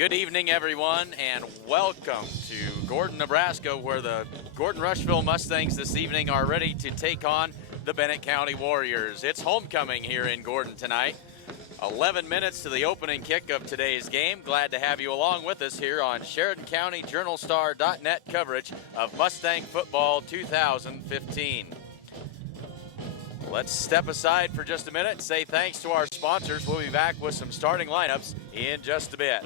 Good evening, everyone, and welcome to Gordon, Nebraska, where the Gordon-Rushville Mustangs this evening are ready to take on the Bennett County Warriors. It's homecoming here in Gordon tonight. 11 minutes to the opening kick of today's game. Glad to have you along with us here on Sheridan County Journal Star.net coverage of Mustang Football 2015. Let's step aside for just a minute and say thanks to our sponsors. We'll be back with some starting lineups in just a bit.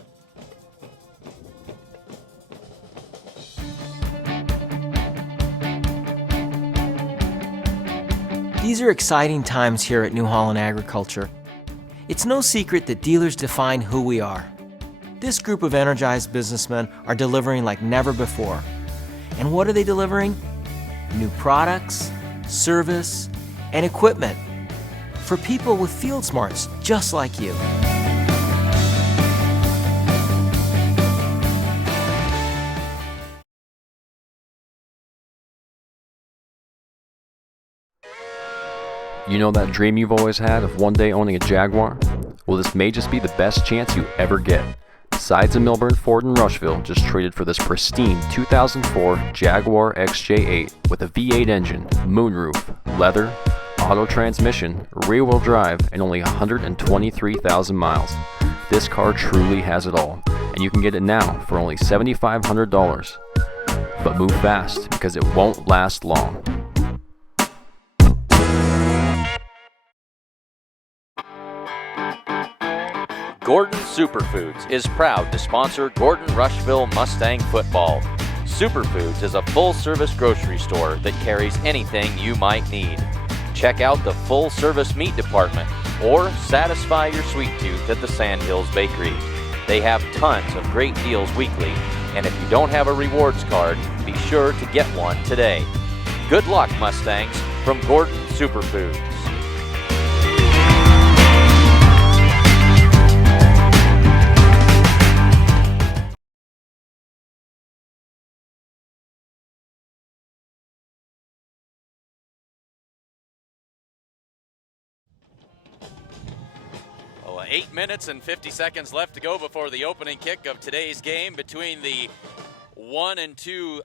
These are exciting times here at New Holland Agriculture. It's no secret that dealers define who we are. This group of energized businessmen are delivering like never before. And what are they delivering? New products, service, and equipment for people with field smarts just like you. You know that dream you've always had of one day owning a Jaguar? Well, this may just be the best chance you ever get. Sides of Milburn, Ford, and Rushville just traded for this pristine 2004 Jaguar XJ8 with a V8 engine, moonroof, leather, auto transmission, rear-wheel drive, and only 123,000 miles. This car truly has it all, and you can get it now for only $7,500. But move fast, because it won't last long. Gordon Superfoods is proud to sponsor Gordon-Rushville Mustang football. Superfoods is a full-service grocery store that carries anything you might need. Check out the full-service meat department or satisfy your sweet tooth at the Sandhills Bakery. They have tons of great deals weekly, and if you don't have a rewards card, be sure to get one today. Good luck, Mustangs, from Gordon Superfoods. Well, 8 minutes and 50 seconds left to go before the opening kick of today's game between the 1-2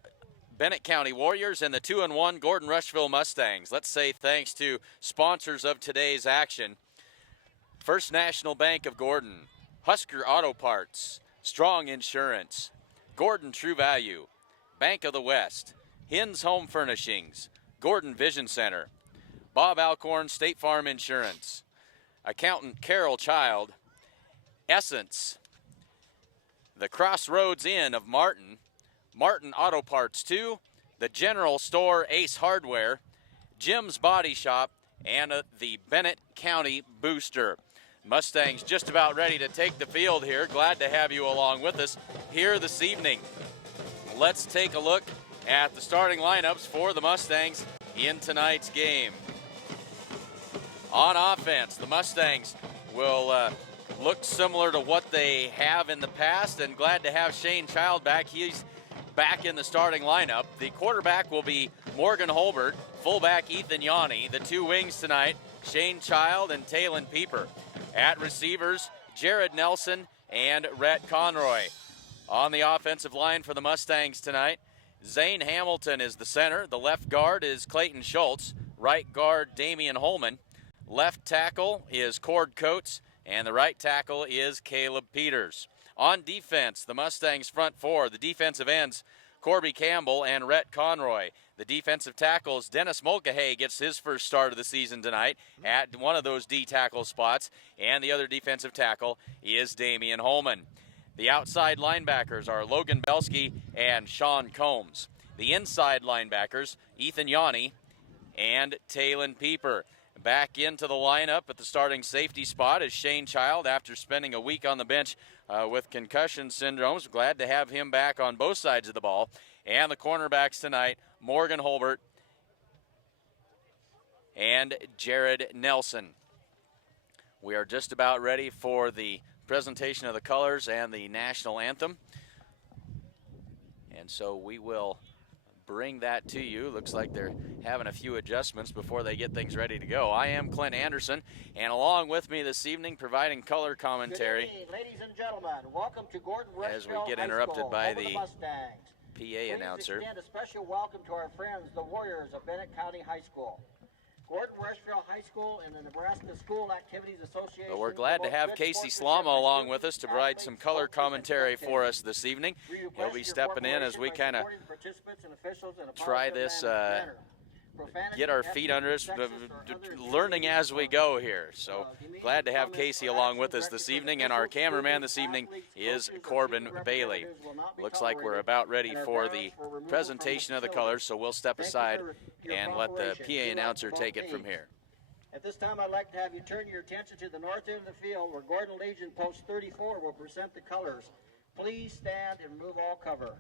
Bennett County Warriors and the 2-1 Gordon-Rushville Mustangs. Let's say thanks to sponsors of today's action. First National Bank of Gordon, Husker Auto Parts, Strong Insurance, Gordon True Value, Bank of the West, Hins Home Furnishings, Gordon Vision Center, Bob Alcorn State Farm Insurance, Accountant Carol Child, Essence, the Crossroads Inn of Martin, Martin Auto Parts 2, the General Store Ace Hardware, Jim's Body Shop, and the Bennett County Booster. Mustangs just about ready to take the field here. Glad to have you along with us here this evening. Let's take a look at the starting lineups for the Mustangs in tonight's game. On offense, the Mustangs will look similar to what they have in the past, and glad to have Shane Child back. He's back in the starting lineup. The quarterback will be Morgan Holbert, fullback Ethan Yanni. The two wings tonight, Shane Child and Talon Pieper. At receivers, Jared Nelson and Rhett Conroy. On the offensive line for the Mustangs tonight, Zane Hamilton is the center. The left guard is Clayton Schultz. Right guard, Damian Holman. Left tackle is Cord Coates, and the right tackle is Caleb Peters. On defense, the Mustangs front four, the defensive ends, Corby Campbell and Rhett Conroy. The defensive tackles, Dennis Mulcahy gets his first start of the season tonight at one of those D tackle spots, and the other defensive tackle is Damian Holman. The outside linebackers are Logan Belsky and Sean Combs. The inside linebackers, Ethan Yanni and Talon Pieper. Back into the lineup at the starting safety spot is Shane Child after spending a week on the bench with concussion syndromes. Glad to have him back on both sides of the ball. And the cornerbacks tonight, Morgan Holbert and Jared Nelson. We are just about ready for the presentation of the colors and the national anthem. And so we will bring that to you. Looks like they're having a few adjustments before they get things ready to go. I am Clint Anderson, and along with me this evening providing color commentary. Good evening, ladies and gentlemen. Welcome to Gordon-Rushville As we get High interrupted School, by home of the Mustangs. PA Please announcer. extend a special welcome to our friends, the Warriors of Bennett County High School. Gordon-Rushville High School and the Nebraska School Activities Association. But we're glad to have Casey Slama along with us to provide some color commentary for us this evening. He'll be stepping in as we kind of try this, get our feet under us, learning as we go here. So glad to have Casey along with us this evening, and our cameraman this evening is Corbin Bailey. Looks like we're about ready for the presentation of the colors, so we'll step aside and let the PA announcer take it from here. At this time, I'd like to have you turn your attention to the north end of the field where Gordon Legion Post 34 will present the colors. Please stand and remove all cover.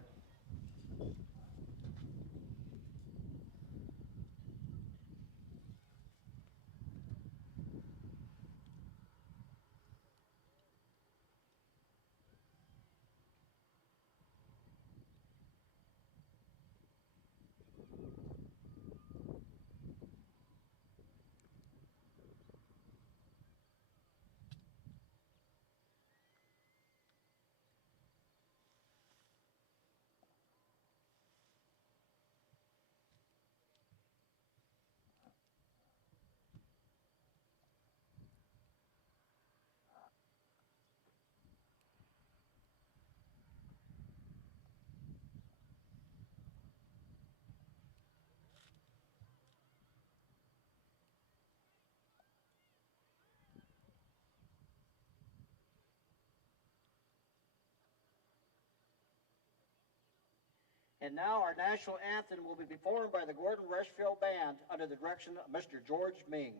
And now our national anthem will be performed by the Gordon-Rushville Band under the direction of Mr. George Ming.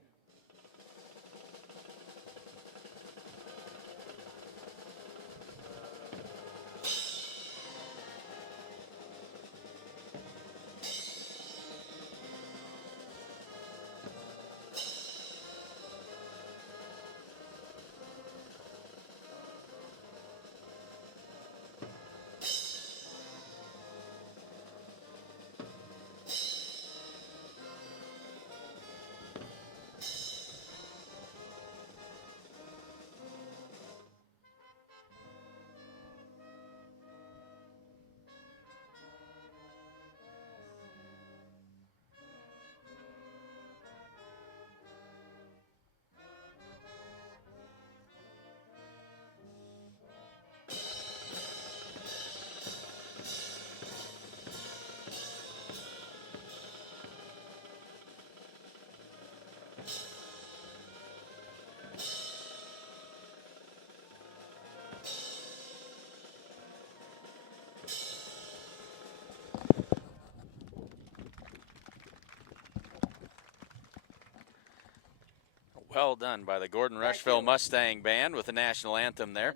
Well done by the Gordon-Rushville Mustang Band with the national anthem there.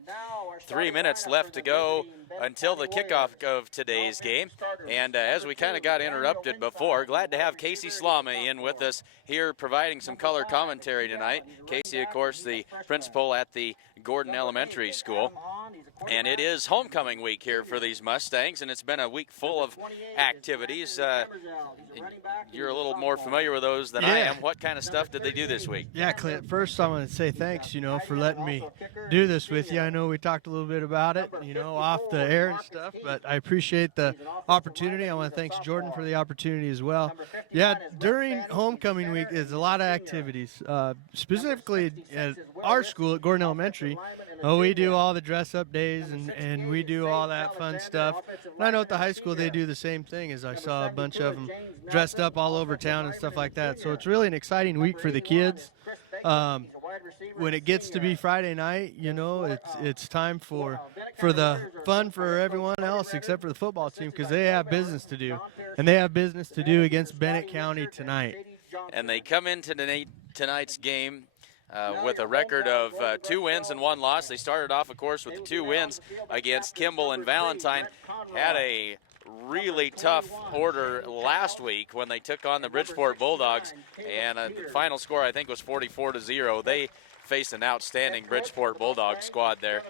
3 minutes left to go until the kickoff of today's game. And as we kind of got interrupted before, glad to have Casey Slama in with us here providing some color commentary tonight. Casey, of course, the principal at the Gordon Elementary School. And it is homecoming week here for these Mustangs, and it's been a week full of activities. You're a little more familiar with those than I am. What kind of stuff did they do this week? Yeah, Clint, first I want to say thanks, for letting me do this with you. I know we talked a little bit about it, off the air and stuff, but I appreciate the opportunity. I want to thank Jordan for the opportunity as well. Yeah, during homecoming week, there's a lot of activities. Specifically at our school at Gordon Elementary, we do all the dress-up days and we do all that fun stuff. And I know at the high school they do the same thing, as I saw a bunch of them dressed up all over town and stuff like that. So it's really an exciting week for the kids. When it gets to be Friday night, it's time for the fun for everyone else except for the football team, because they have business to do. And they have business to do against Bennett County tonight. And they come into tonight's game with a record of 2 wins and 1 loss. They started off, of course, with the 2 wins against Kimball and Valentine. Had a really tough order last week when they took on the Bridgeport Bulldogs, and the final score, I think, was 44-0. They face an outstanding Bridgeport Bulldog squad there.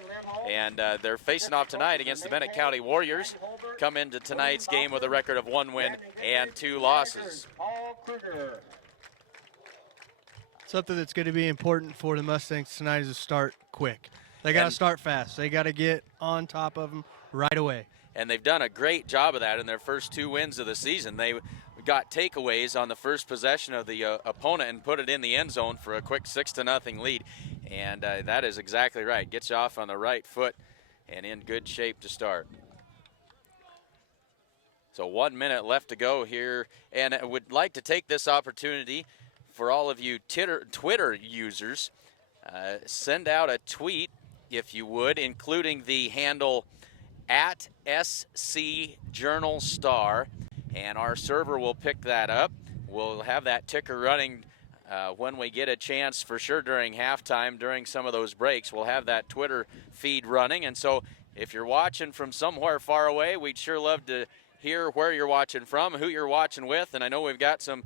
And they're facing off tonight against the Bennett County Warriors. Come into tonight's game with a record of 1 win and 2 losses. Something that's going to be important for the Mustangs tonight is to start quick. They got to start fast. They got to get on top of them right away. And they've done a great job of that in their first 2 wins of the season. They got takeaways on the first possession of the opponent and put it in the end zone for a quick 6-0 lead. And that is exactly right. Gets you off on the right foot and in good shape to start. So 1 minute left to go here. And I would like to take this opportunity for all of you Twitter users. Send out a tweet, if you would, including the handle at SC Journal Star, and our server will pick that up. We'll have that ticker running when we get a chance, for sure during halftime, during some of those breaks. We'll have that Twitter feed running, and so if you're watching from somewhere far away, we'd sure love to hear where you're watching from, who you're watching with, and I know we've got some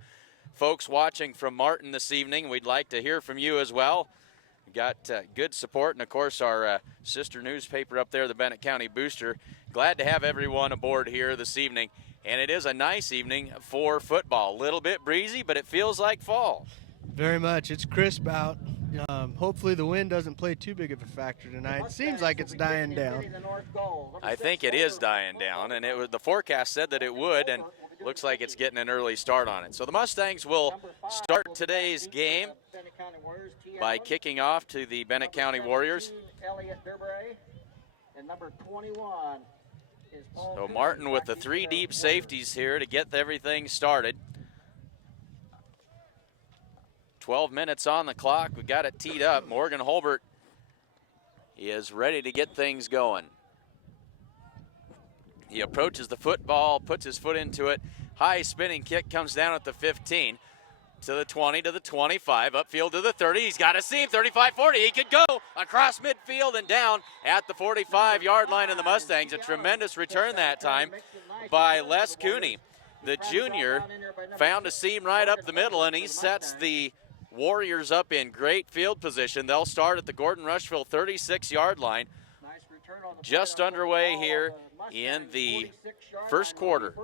folks watching from Martin this evening. We'd like to hear from you as well. We got good support, and of course our sister newspaper up there, the Bennett County Booster. Glad to have everyone aboard here this evening, and it is a nice evening for football. A little bit breezy, but it feels like fall. Very much. It's crisp out. Hopefully the wind doesn't play too big of a factor tonight. It seems like it's dying down. I think it is dying down, and the forecast said that it would, and looks like it's getting an early start on it. So the Mustangs will start today's game by kicking off to the Bennett County Warriors. So Martin with the 3 deep safeties here to get everything started. 12 minutes on the clock. We got it teed up. Morgan Holbert is ready to get things going. He approaches the football, puts his foot into it. High spinning kick comes down at the 15, to the 20, to the 25, upfield to the 30. He's got a seam, 35-40. He could go across midfield and down at the 45-yard line of the Mustangs. A tremendous return that time by Les Cooney. The junior found a seam right up the middle, and he sets the Warriors up in great field position. They'll start at the Gordon-Rushville 36-yard line. Just underway here in the first quarter.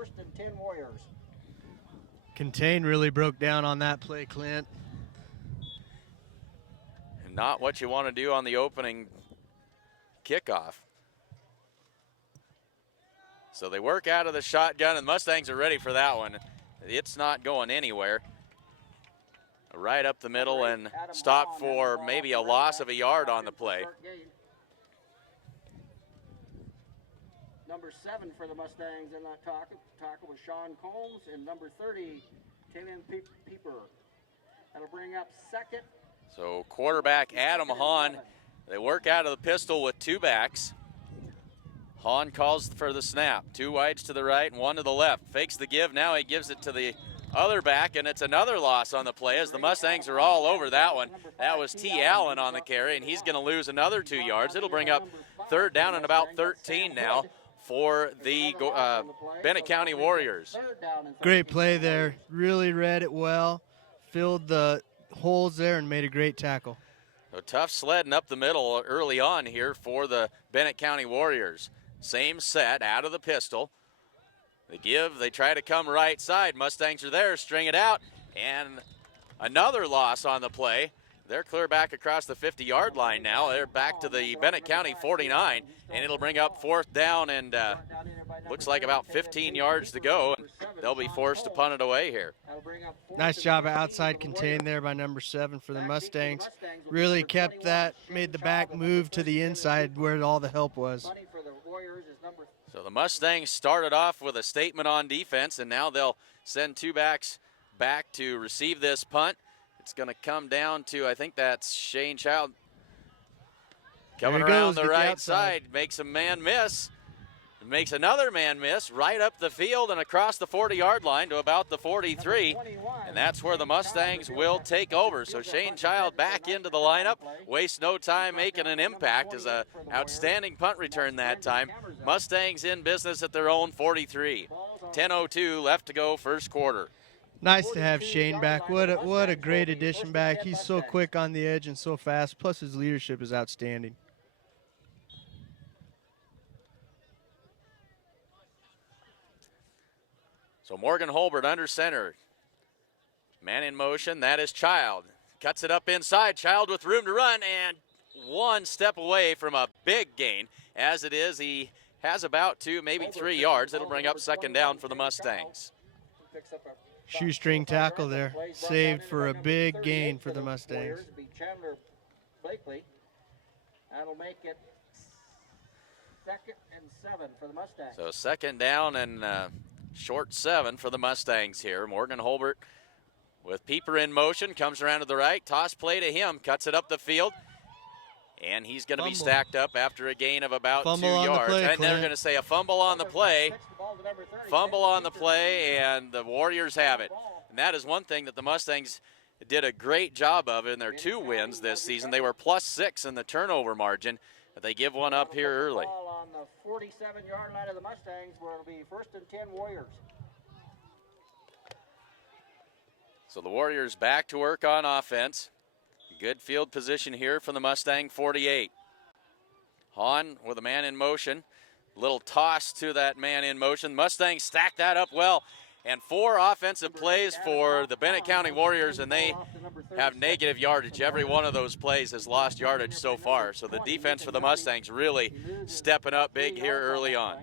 Contain really broke down on that play, Clint. And not what you want to do on the opening kickoff. So they work out of the shotgun, and the Mustangs are ready for that one. It's not going anywhere. Right up the middle and stop for maybe a loss of a yard on the play. Number 7 for the Mustangs in that tackle was Sean Combs, and number 30, Taylor Pieper. That'll bring up second. So quarterback Adam Hahn, they work out of the pistol with 2 backs. Hahn calls for the snap. 2 wides to the right and 1 to the left. Fakes the give. Now he gives it to the other back, and it's another loss on the play as the Mustangs are all over that one. That was T. Allen on the carry, and he's going to lose another 2 yards. It'll bring up 3rd down and about 13 now for the Bennett County Warriors. Great play there. Really read it well, filled the holes there, and made a great tackle. So tough sledding up the middle early on here for the Bennett County Warriors. Same set out of the pistol. They give, they try to come right side. Mustangs are there, string it out, and another loss on the play. They're clear back across the 50-yard line now. They're back to the Bennett County 49, and it'll bring up 4th down and looks like about 15 yards to go. They'll be forced to punt it away here. Nice job of outside contain there by number 7 for the Mustangs. Really kept that, made the back move to the inside where all the help was. So the Mustangs started off with a statement on defense, and now they'll send 2 backs back to receive this punt. It's going to come down to, I think that's Shane Child coming around the right side, makes a man miss, makes another man miss right up the field and across the 40-yard line to about the 43, and that's where the Mustangs will take over. So Shane Child back into the lineup, wastes no time making an impact as an outstanding punt return that time. Mustangs in business at their own 43. 10:02 left to go first quarter. Nice to have Shane back. What a great addition back. He's so quick on the edge and so fast. Plus his leadership is outstanding. So Morgan Holbert under center. Man in motion, that is Child. Cuts it up inside. Child with room to run and one step away from a big gain. As it is, he has about 2, maybe 3 yards. It'll bring up second down for the Mustangs. Shoestring tackle there. Saved for a big gain for the Mustangs. That'll make it 2nd and 7 for the Mustangs. So second down and short 7 for the Mustangs here. Morgan Holbert with Pieper in motion, comes around to the right, toss play to him, cuts it up the field, and he's going to be stacked up after a gain of about 2 yards. And they're going to say a fumble on the play. Fumble on the play, and the Warriors have it. And that is one thing that the Mustangs did a great job of in their 2 wins this season. They were +6 in the turnover margin, but they give one up here early. On the 47-yard line of the Mustangs, where it'll be 1st and 10 Warriors. So the Warriors back to work on offense. Good field position here from the Mustang 48. Hahn with a man in motion. Little toss to that man in motion. Mustangs stack that up well. And 4 offensive plays for the Bennett County Warriors, and they have negative yardage. Every one of those plays has lost yardage so far. So the defense for the Mustangs really stepping up big here early on.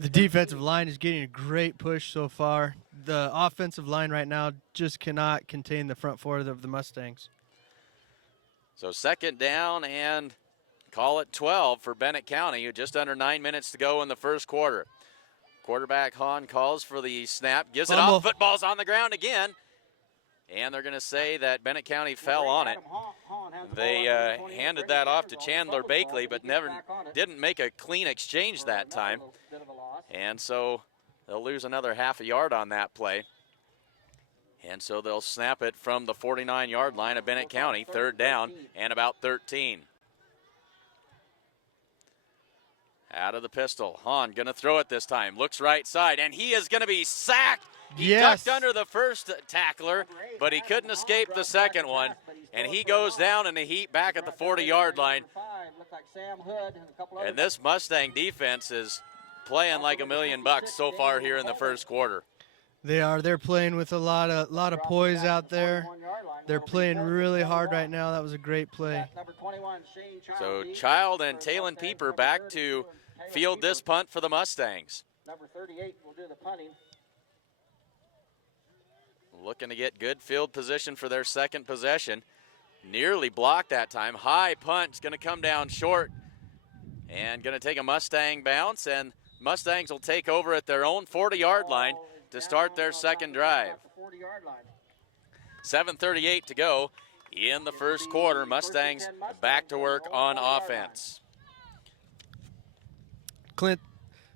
The defensive line is getting a great push so far. The offensive line right now just cannot contain the front 4 of the Mustangs. So second down and call it 12 for Bennett County. Just under 9 minutes to go in the first quarter. Quarterback Hahn calls for the snap, gives it off. Football's on the ground again. And they're going to say that Bennett County fell on it. They handed that off to Chandler Bakley, but didn't make a clean exchange that time. And so they'll lose another half a yard on that play. And so they'll snap it from the 49-yard line of Bennett County, third down and about 13. Out of the pistol, Hahn going to throw it this time. Looks right side, and he is going to be sacked. He ducked under the first tackler, but he couldn't escape the second one. And he goes down in a heap back at the 40-yard line. And this Mustang defense is playing like $1 million so far here in the first quarter. They are. They're playing with a lot of poise out there. They're playing really hard right now. That was a great play. So Child and Talon Pieper back to field this punt for the Mustangs. Number 38 will do the punting. Looking to get good field position for their second possession. Nearly blocked that time. High punt is going to come down short and going to take a Mustang bounce, and Mustangs will take over at their own 40-yard line to start their second drive. 7:38 to go in the first quarter. Mustangs back to work on offense. Clint,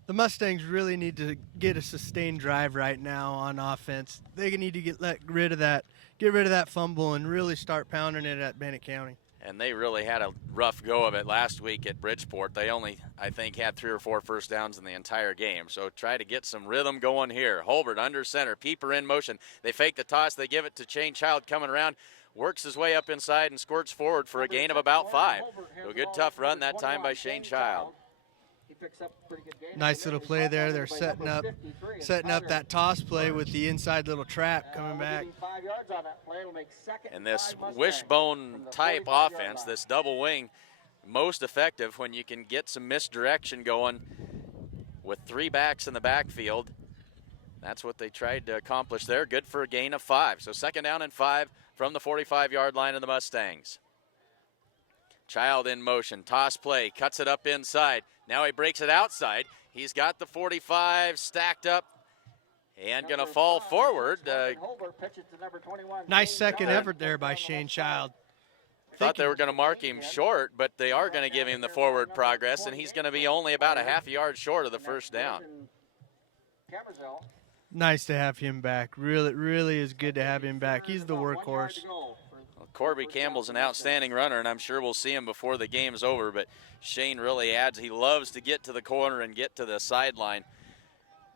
the Mustangs really need to get a sustained drive right now on offense. They need to get rid of that fumble and really start pounding it at Bennett County. And they really had a rough go of it last week at Bridgeport. They only, I think, had 3 or 4 first downs in the entire game. So try to get some rhythm going here. Holbert under center, Pieper in motion. They fake the toss. They give it to Shane Child coming around. Works his way up inside and squirts forward for a gain of about 5. So a good tough run that time by Shane Child. Nice little play there. They're setting up that toss play with the inside little trap coming back. And this wishbone type offense, this double wing, most effective when you can get some misdirection going with 3 backs in the backfield. That's what they tried to accomplish there. Good for a gain of 5. So second down and 5 from the 45-yard line of the Mustangs. Child in motion, toss play, cuts it up inside. Now he breaks it outside. He's got the 45 stacked up and going to fall forward. Nice second effort there by Shane Child. Thought they were going to mark him short, but they are going to give him the forward progress, and he's going to be only about a half a yard short of the first down. Nice to have him back. Really is good to have him back. He's the workhorse. Corby Campbell's an outstanding runner, and I'm sure we'll see him before the game's over, but Shane really adds. He loves to get to the corner and get to the sideline.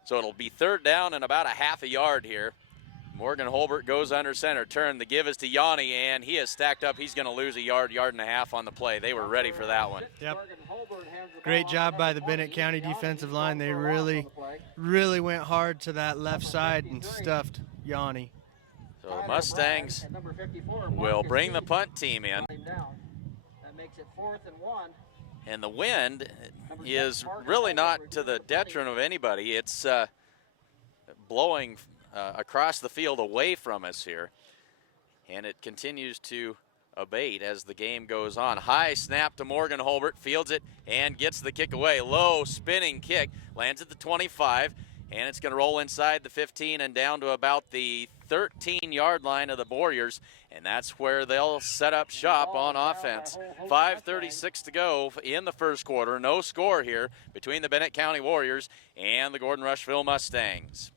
So it'll be third down and about a half a yard here Morgan Holbert goes under center turn. The give is to Yanni, and he is stacked up. He's going to lose a yard and a half on the play. They were ready for that one. Yep. Great job by the Bennett County defensive line. They really went hard to that left side and stuffed Yanni. So Mustangs will bring the punt team in. That makes it 4th and 1. And the wind is really not to the detriment of anybody. It's blowing across the field away from us here. And it continues to abate as the game goes on. High snap to Morgan Holbert, fields it and gets the kick away. Low spinning kick, lands at the 25, and it's going to roll inside the 15 and down to about the 13-yard line of the Warriors, and that's where they'll set up shop on offense. 5:36 to go in the first quarter. No score here between the Bennett County Warriors and the Gordon-Rushville Mustangs.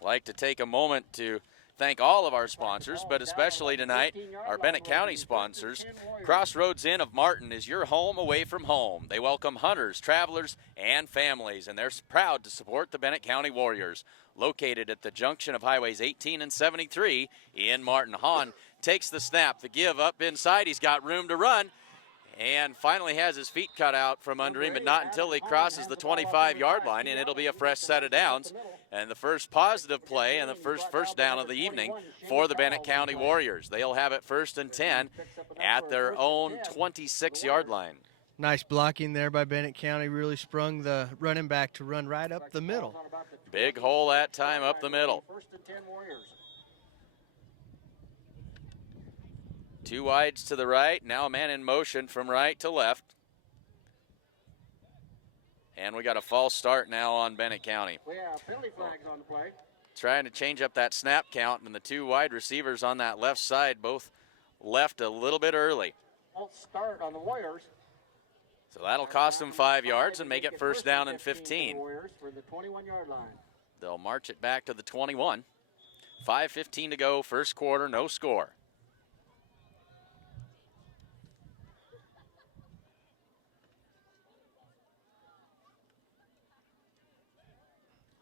I'd like to take a moment to thank all of our sponsors, but especially tonight, our Bennett County sponsors. Crossroads Inn of Martin is your home away from home. They welcome hunters, travelers, and families, and they're proud to support the Bennett County Warriors. Located at the junction of Highways 18 and 73 in Martin. Hahn takes the snap, the give up inside. He's got room to run, and finally has his feet cut out from under him, but not until he crosses the 25-yard line, and it'll be a fresh set of downs. And the first positive play and the first down of the evening for the Bennett County Warriors. They'll have it 1st and 10 at their own 26-yard line. Nice blocking there by Bennett County. Really sprung the running back to run right up the middle. Big hole that time up the middle. 1st and 10 Warriors. Two wides to the right. Now a man in motion from right to left. And we got a false start now on Bennett County. We have penalty flags on the play. Trying to change up that snap count, and the two wide receivers on that left side both left a little bit early. False start on the Warriors. So that'll cost them 5 yards and make it 1st down and 15. Warriors for the 21-yard line. They'll march it back to the 21. 5:15 to go, first quarter, no score.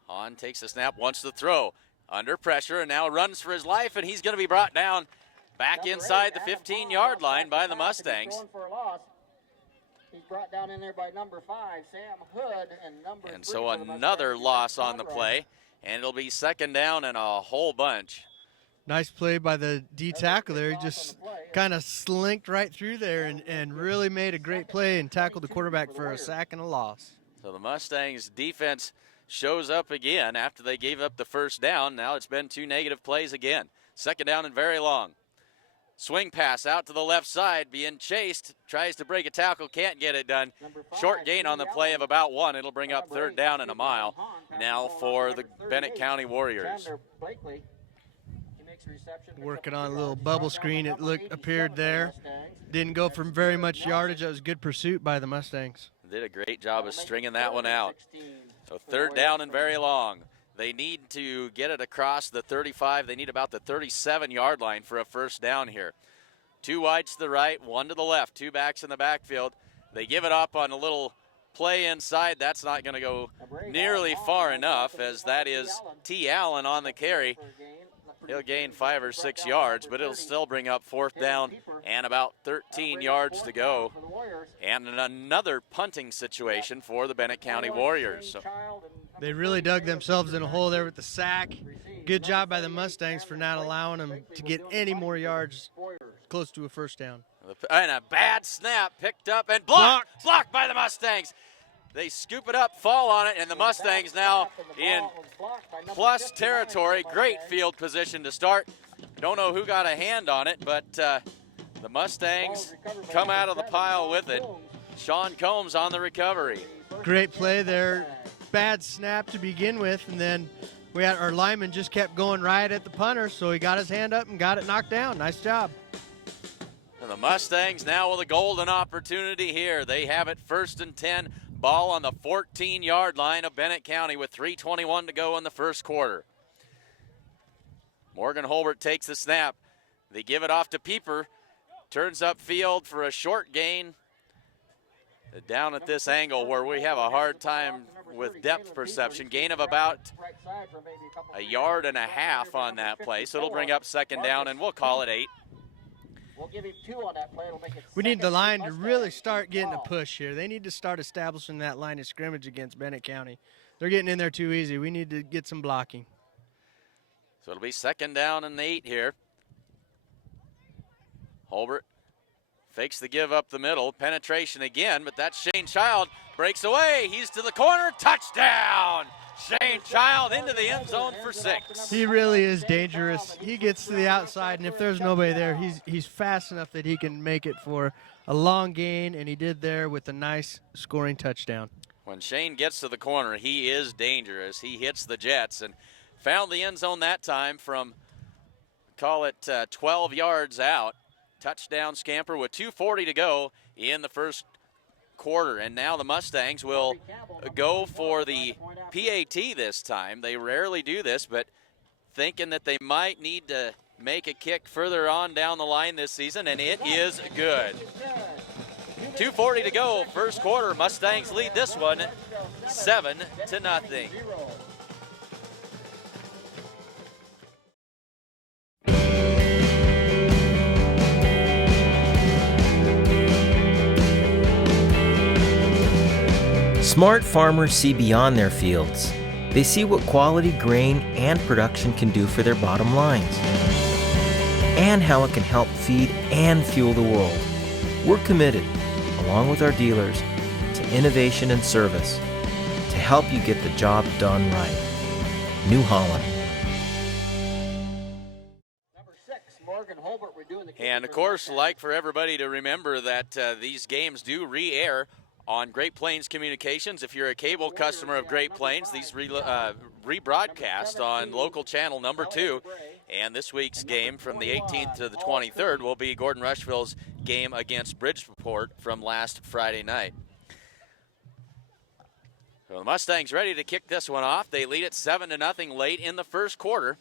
Hahn takes the snap, wants to throw. Under pressure, and now runs for his life, and he's going to be brought down back inside the 15-yard line by the Mustangs. He's brought down in there by number 5, Sam Hood, and number 3. And so another loss on the play, and it'll be 2nd down and a whole bunch. Nice play by the D tackle there. He just kind of slinked right through there and really made a great play and tackled the quarterback for a sack and a loss. So the Mustangs defense shows up again after they gave up the 1st down. Now it's been 2 negative plays again. 2nd down and very long. Swing pass out to the left side, being chased, tries to break a tackle, can't get it done. Short gain on the play of about 1. It'll bring up 3rd down and a mile now for the Bennett County Warriors. Working on a little bubble screen, it appeared there. Didn't go from very much yardage. That was good pursuit by the Mustangs. Did a great job of stringing that one out. So 3rd down and very long. They need to get it across the 35. They need about the 37-yard line for a 1st down here. 2 wides to the right, 1 to the left. 2 backs in the backfield. They give it up on a little play inside. That's not going to go nearly far enough, as that is T. Allen on the carry. He'll gain 5 or 6 yards, but it'll still bring up 4th down and about 13 yards to go. And another punting situation for the Bennett County Warriors. So they really dug themselves in a hole there with the sack. Good job by the Mustangs for not allowing them to get any more yards close to a 1st down. And a bad snap picked up and blocked by the Mustangs. They scoop it up, fall on it, and the Mustangs now in plus territory. Great field position to start. Don't know who got a hand on it, but the Mustangs come out of the pile with it. Sean Combs on the recovery. Great play there. Bad snap to begin with, and then our lineman just kept going right at the punter, so he got his hand up and got it knocked down. Nice job. And the Mustangs now with a golden opportunity here. They have it 1st and 10. Ball on the 14-yard line of Bennett County with 3:21 to go in the first quarter. Morgan Holbert takes the snap. They give it off to Pieper. Turns upfield for a short gain down at this angle where we have a hard time with depth perception. Gain of about a yard and a half on that play, so it'll bring up second down, and we'll call it 8. We'll give him 2 on that play. It'll make it We need the second line to Mustangs really start getting a ball. push here. They need to start establishing that line of scrimmage against Bennett County. They're getting in there too easy. We need to get some blocking. So it'll be second down and 8 here. Holbert fakes the give up the middle. Penetration again, but that's Shane Child. Breaks away. He's to the corner. Touchdown! Shane Child into the end zone for 6. He really is dangerous. He gets to the outside, and if there's nobody there, he's fast enough that he can make it for a long gain, and he did there with a nice scoring touchdown. When Shane gets to the corner, he is dangerous. He hits the Jets and found the end zone that time from, call it 12 yards out. Touchdown scamper with 2:40 to go in the first quarter. And now the Mustangs will go for the PAT this time. They rarely do this, but thinking that they might need to make a kick further on down the line this season, and it is good. 2:40 to go, first quarter. Mustangs lead this one 7-0. Smart farmers see beyond their fields. They see what quality grain and production can do for their bottom lines, and how it can help feed and fuel the world. We're committed, along with our dealers, to innovation and service to help you get the job done right. New Holland. Number 6, Morgan Holbert. We're doing the And of course, like for everybody to remember that these games do re-air on Great Plains Communications. If you're a cable customer of Great Plains, these rebroadcast on local channel number 2. And this week's game from the 18th to the 23rd will be Gordon-Rushville's game against Bridgeport from last Friday night. So the Mustangs ready to kick this one off. They lead it 7-0 late in the first quarter.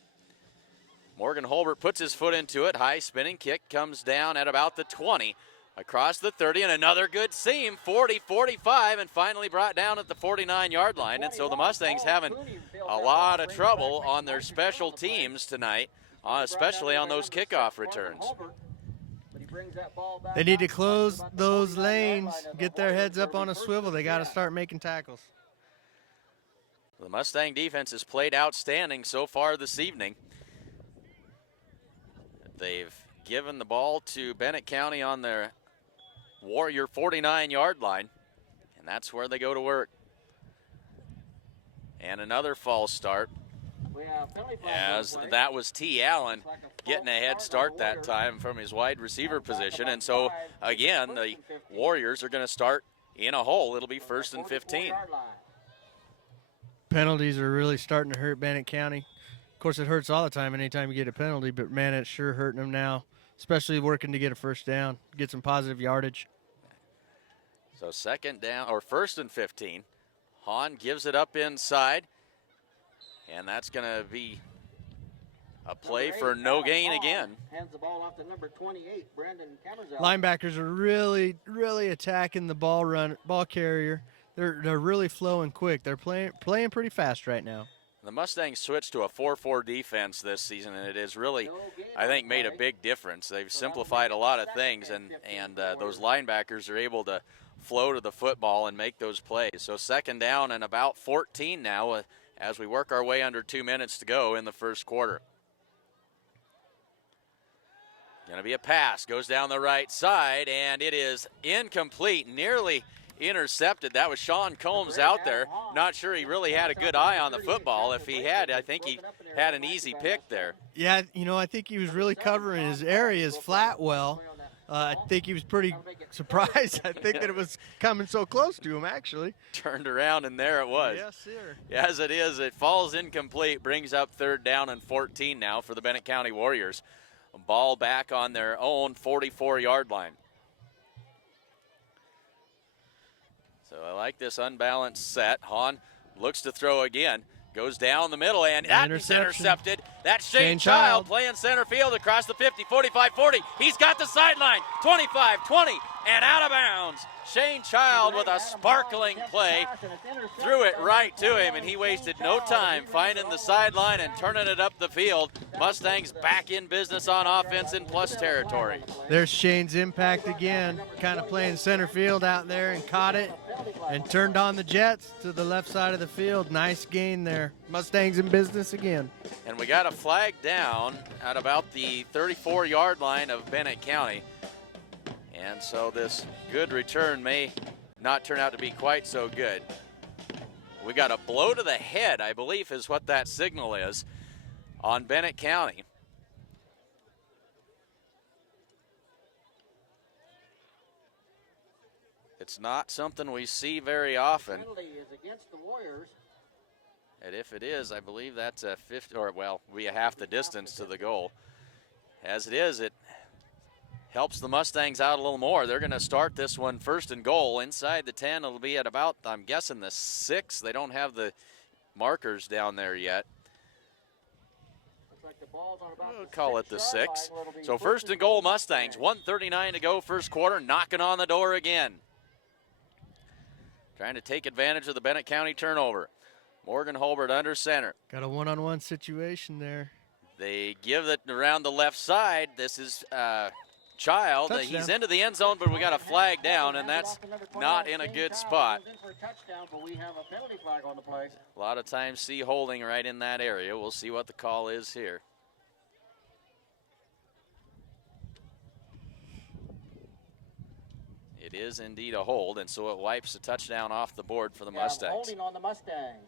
Morgan Holbert puts his foot into it. High spinning kick comes down at about the 20. Across the 30, and another good seam, 40, 45, and finally brought down at the 49-yard line. And so the Mustangs having a lot of trouble on their special teams tonight, especially on those kickoff returns. They need to close those lanes, get their heads up on a swivel. They got to start making tackles. The Mustang defense has played outstanding so far this evening. They've given the ball to Bennett County on their Warrior 49-yard line, and that's where they go to work. And another false start, as that was T. Allen getting a head start that time from his wide receiver position. And so, again, the Warriors are going to start in a hole. It'll be 1st and 15. Penalties are really starting to hurt Bennett County. Of course, it hurts all the time anytime you get a penalty, but, man, it's sure hurting them now, especially working to get a first down, get some positive yardage. So second down, or 1st and 15. Hahn gives it up inside, and that's going to be a play for no gain again. Hands the ball off to number 28, Brandon Camerzell. Linebackers are really attacking the ball carrier. They're really flowing quick. They're playing pretty fast right now. The Mustangs switched to a 4-4 defense this season, and it has really, I think, made a big difference. They've simplified a lot of things, and those linebackers are able to flow to the football and make those plays. So second down and about 14 now as we work our way under 2 minutes to go in the first quarter. Going to be a pass, goes down the right side, and it is incomplete, nearly intercepted. That was Sean Combs out there. Not sure he really had a good eye on the football. If he had, I think he had an easy pick there. Yeah, I think he was really covering his areas flat well. I think he was pretty surprised. I think that it was coming so close to him, actually. Turned around, and there it was. Yes, sir. As it is, it falls incomplete, brings up 3rd down and 14 now for the Bennett County Warriors. Ball back on their own 44-yard line. So I like this unbalanced set. Hahn looks to throw again. Goes down the middle, and that is intercepted. That's Shane Child playing center field across the 50, 45, 40. He's got the sideline, 25, 20, and out of bounds. Shane Child with a sparkling play, threw it right to him, and he wasted no time finding the sideline and turning it up the field. Mustangs back in business on offense in plus territory. There's Shane's impact again, kind of playing center field out there, and caught it and turned on the Jets to the left side of the field. Nice gain there. Mustangs in business again. And we got a flag down at about the 34-yard line of Bennett County. And so this good return may not turn out to be quite so good. We got a blow to the head, I believe is what that signal is, on Bennett County. It's not something we see very often. And if it is, I believe that's a 50, or well, we half the distance to the goal. As it is, it helps the Mustangs out a little more. They're going to start this one first and goal inside the 10. It'll be at about, I'm guessing, the 6. They don't have the markers down there yet. We'll call it the 6. So first and goal Mustangs, 1:39 to go first quarter, knocking on the door again. Trying to take advantage of the Bennett County turnover. Morgan Holbert under center. Got a one-on-one situation there. They give it around the left side. This is Child. Touchdown. He's into the end zone, but we got a flag down, and that's not in a good spot. A lot of times see holding right in that area. We'll see what the call is here. It is indeed a hold, and so it wipes a touchdown off the board for the Mustangs. Holding on the Mustangs.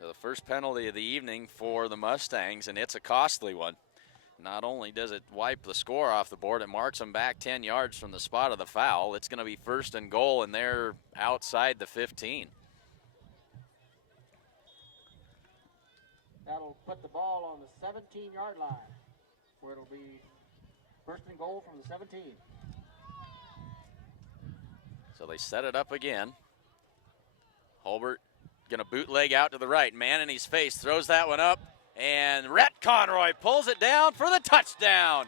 The first penalty of the evening for the Mustangs, and it's a costly one. Not only does it wipe the score off the board, it marks them back 10 yards from the spot of the foul. It's going to be first and goal, and they're outside the 15. That'll put the ball on the 17-yard line, where it'll be first and goal from the 17. So they set it up again. Holbert gonna bootleg out to the right. Man in his face throws that one up, and Rhett Conroy pulls it down for the touchdown.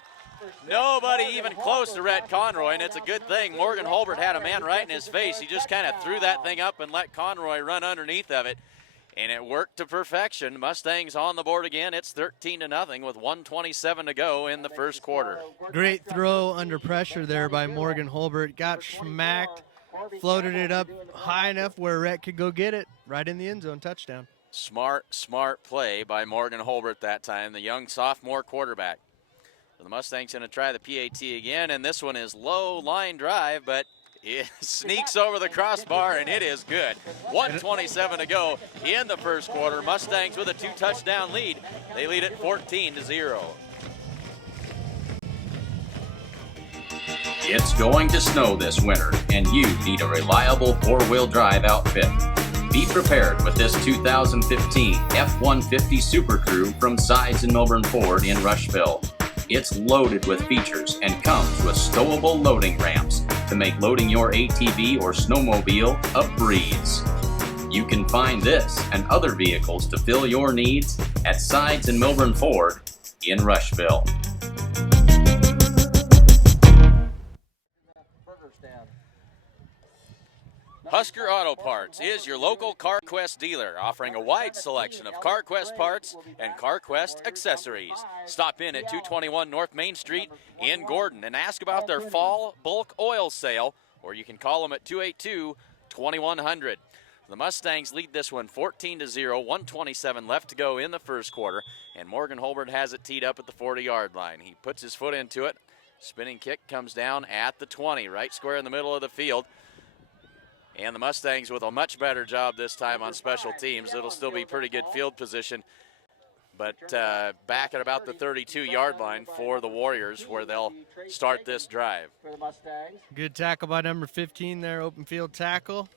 Nobody even close to Rhett Conroy, and it's a good thing. Morgan Holbert had a man right in his face. He just kind of threw that thing up and let Conroy run underneath of it, and it worked to perfection. Mustangs on the board again. It's 13-0 with 1:27 to go in the first quarter. Great throw under pressure there by Morgan Holbert. Got smacked, floated it up high enough where Rhett could go get it. Right in the end zone, touchdown. Smart play by Morgan Holbert that time, the young sophomore quarterback. The Mustangs going to try the PAT again, and this one is low line drive, but it sneaks over the crossbar, and it is good. 1:27 to go in the first quarter. Mustangs with a 2-touchdown lead. They lead it 14-0. It's going to snow this winter, and you need a reliable four-wheel drive outfit. Be prepared with this 2015 F-150 Super Crew from Sides and Milburn Ford in Rushville. It's loaded with features and comes with stowable loading ramps to make loading your ATV or snowmobile a breeze. You can find this and other vehicles to fill your needs at Sides and Milburn Ford in Rushville. Husker Auto Parts is your local CarQuest dealer, offering a wide selection of CarQuest parts and CarQuest accessories. Stop in at 221 North Main Street in Gordon and ask about their fall bulk oil sale, or you can call them at 282-2100. The Mustangs lead this one 14-0, 1:27 left to go in the first quarter, and Morgan Holbert has it teed up at the 40-yard line. He puts his foot into it. Spinning kick comes down at the 20, right square in the middle of the field. And the Mustangs with a much better job this time on special teams. It'll still be pretty good field position, but back at about the 32-yard line for the Warriors, where they'll start this drive. Good tackle by number 15 there, open field tackle.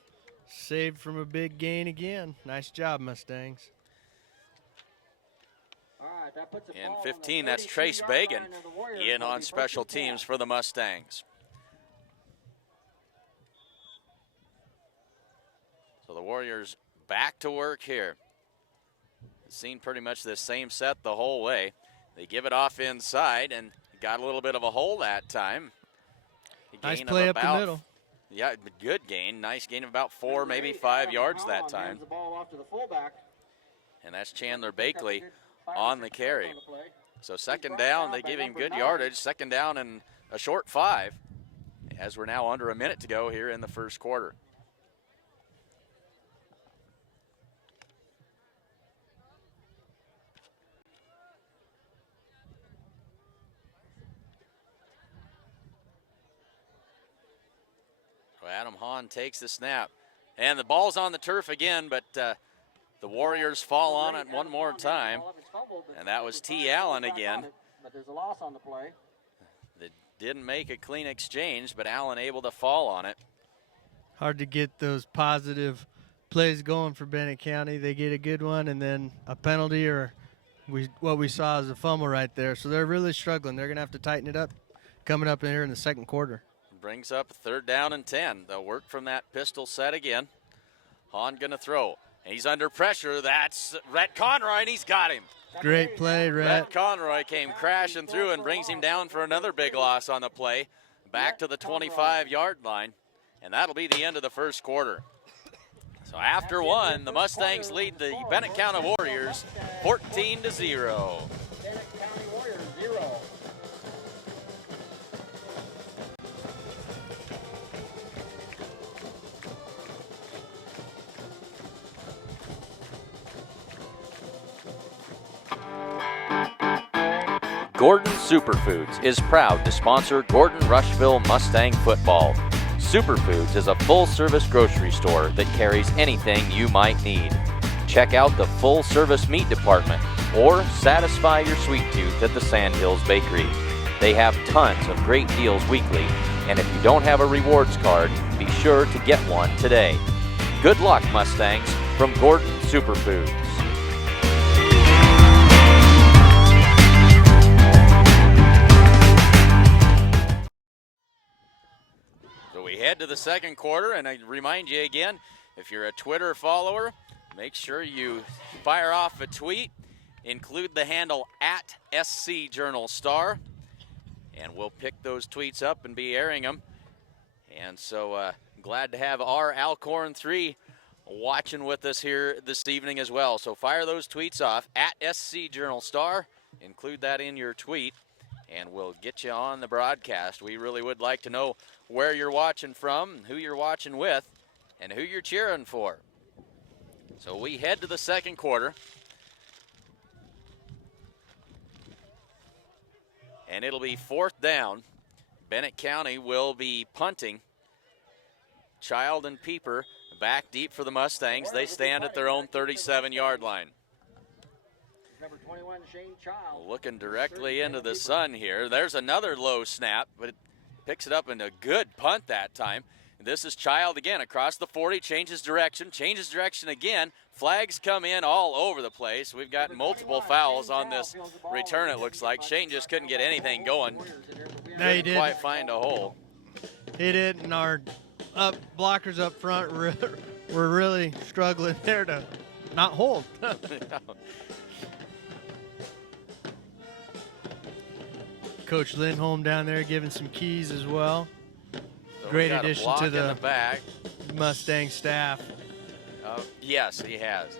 Saved from a big gain again. Nice job, Mustangs. And 15, that's Trace Bagan in on special teams for the Mustangs. So the Warriors back to work here. Seen pretty much the same set the whole way. They give it off inside and got a little bit of a hole that time. Nice play up the middle. Yeah, good gain. Nice gain of about 4, maybe 5 yards that time. And that's Chandler Bakley on the carry. So second down, they give him good yardage. Second down and a short 5, as we're now under a minute to go here in the first quarter. Adam Hahn takes the snap. And the ball's on the turf again, but the Warriors fall on it one more time. And that was T. Allen again. But there's a loss on the play. They didn't make a clean exchange, but Allen able to fall on it. Hard to get those positive plays going for Bennett County. They get a good one and then a penalty, or what we saw is a fumble right there. So they're really struggling. They're going to have to tighten it up coming up in here in the second quarter. Brings up 3rd down and 10. They'll work from that pistol set again. Hahn going to throw. And he's under pressure. That's Rhett Conroy, and he's got him. Great play, Rhett. Rhett Conroy came crashing through and brings him down for another big loss on the play. Back to the 25-yard line. And that'll be the end of the first quarter. So after one, the Mustangs lead the Bennett County Warriors 14-0. Bennett County Warriors 0. Gordon Superfoods is proud to sponsor Gordon-Rushville Mustang football. Superfoods is a full-service grocery store that carries anything you might need. Check out the full-service meat department or satisfy your sweet tooth at the Sandhills Bakery. They have tons of great deals weekly, and if you don't have a rewards card, be sure to get one today. Good luck, Mustangs, from Gordon Superfoods. So we head to the second quarter, and I remind you again, if you're a Twitter follower, make sure you fire off a tweet, include the handle @SC Journal Star, and we'll pick those tweets up and be airing them. And so glad to have our Alcorn 3 watching with us here this evening as well. So fire those tweets off @SC Journal Star, include that in your tweet, and we'll get you on the broadcast. We really would like to know where you're watching from, who you're watching with, and who you're cheering for. So we head to the second quarter. And it'll be 4th down. Bennett County will be punting. Child and Pieper back deep for the Mustangs. They stand at their own 37-yard line. Number 21, Shane Child. Looking directly into the sun here. There's another low snap, but it picks it up in a good punt that time. This is Child again across the 40, changes direction again. Flags come in all over the place. We've got multiple fouls on this return, it looks like. Shane just couldn't get anything going. No, he didn't quite find a hole. He didn't, and our blockers up front were really struggling there to not hold. Coach Lindholm down there giving some keys as well. So Great addition to the back. Mustang staff. Yes, he has.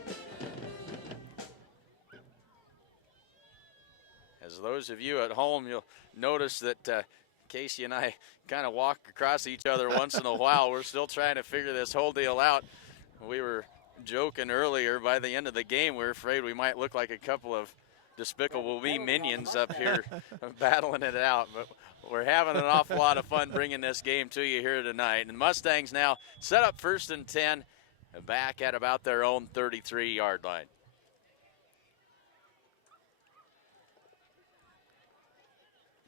As those of you at home, you'll notice that Casey and I kind of walk across each other once in a while. We're still trying to figure this whole deal out. We were joking earlier, by the end of the game, we were afraid we might look like a couple of Despicable Me minions up here battling it out. But we're having an awful lot of fun bringing this game to you here tonight. And Mustangs now set up 1st and 10, back at about their own 33-yard line.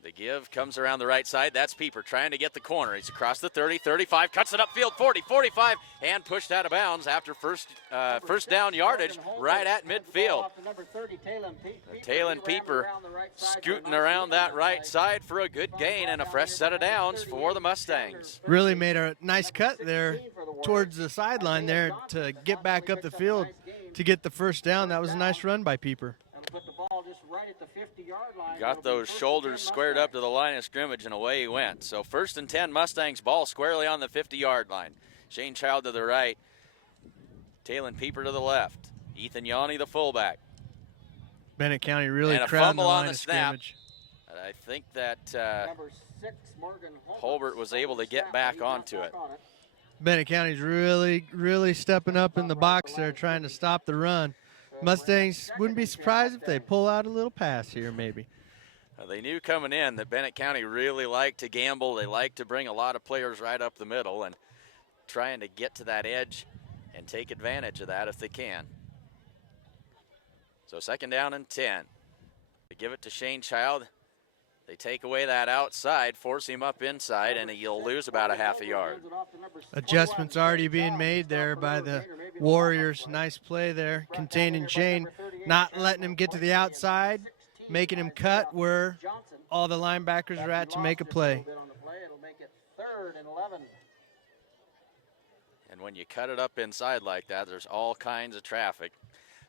The give comes around the right side. That's Pieper trying to get the corner. He's across the 30, 35, cuts it upfield, 40, 45, and pushed out of bounds after first down yardage right at midfield. Talon Pieper scooting around that right side for a good gain and a fresh set of downs for the Mustangs. Really made a nice cut there towards the sideline there to get back up the field to get the first down. That was a nice run by Pieper. Put the ball just right at the 50-yard line. Got those shoulders squared up to the line of scrimmage, and away he went. So 1st and 10, Mustangs, ball squarely on the 50-yard line. Shane Child to the right. Talon Pieper to the left. Ethan Yanni, the fullback. Bennett County really And a crowding fumble the on line the of snap. scrimmage. I think that Number 6, Morgan Holbert was able to get back onto it. Bennett County's really stepping up in the box there, trying to stop the run. Mustangs wouldn't be surprised if they pull out a little pass here, maybe. They knew coming in that Bennett County really liked to gamble. They like to bring a lot of players right up the middle and trying to get to that edge and take advantage of that if they can. So 2nd down and 10. They give it to Shane Child. They take away that outside, force him up inside, and he'll lose about a half a yard. Adjustments already being made there by the Warriors. Nice play there, containing Shane, not letting him get to the outside, making him cut where all the linebackers are at to make a play. It'll make it 3rd and 11. And when you cut it up inside like that, there's all kinds of traffic.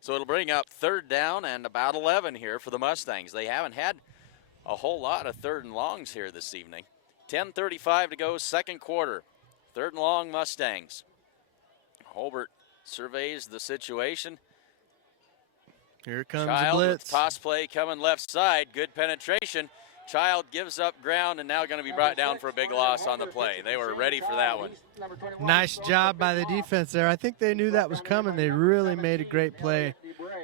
So it'll bring up 3rd down and about 11 here for the Mustangs. They haven't had a whole lot of 3rd and longs here this evening. 10:35 to go, 2nd quarter. 3rd and long, Mustangs. Holbert surveys the situation. Here comes Child the with blitz. toss play coming left side. Good penetration. Child gives up ground and now going to be brought down for a big loss on the play. They were ready for that one. Nice job by the defense there. I think they knew that was coming. They really made a great play.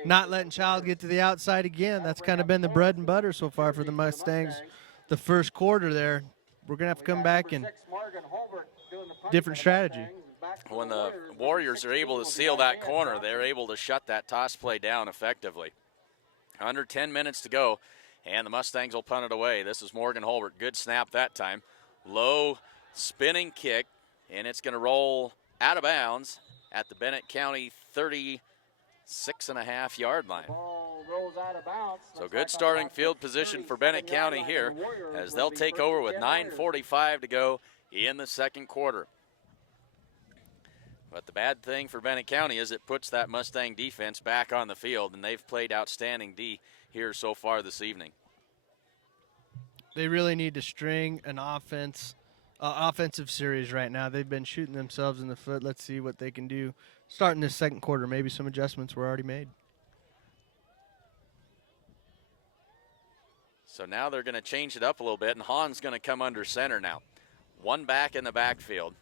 Not letting Child get to the outside again. That's kind of been the bread and butter so far for the Mustangs. The 1st quarter there. We're going to have to come back and different strategy. When the Warriors are able to seal that corner, they're able to shut that toss play down effectively. Under 10 minutes to go, and the Mustangs will punt it away. This is Morgan Holbert. Good snap that time. Low spinning kick, and it's going to roll out of bounds at the Bennett County 36.5-yard line. So good starting field position for Bennett County here as they'll take over with 9:45 to go in the 2nd quarter. But the bad thing for Bennett County is it puts that Mustang defense back on the field, and they've played outstanding D here so far this evening. They really need to string an offensive series right now. They've been shooting themselves in the foot. Let's see what they can do. Starting this 2nd quarter, maybe some adjustments were already made. So now they're going to change it up a little bit, and Hahn's going to come under center now. One back in the backfield.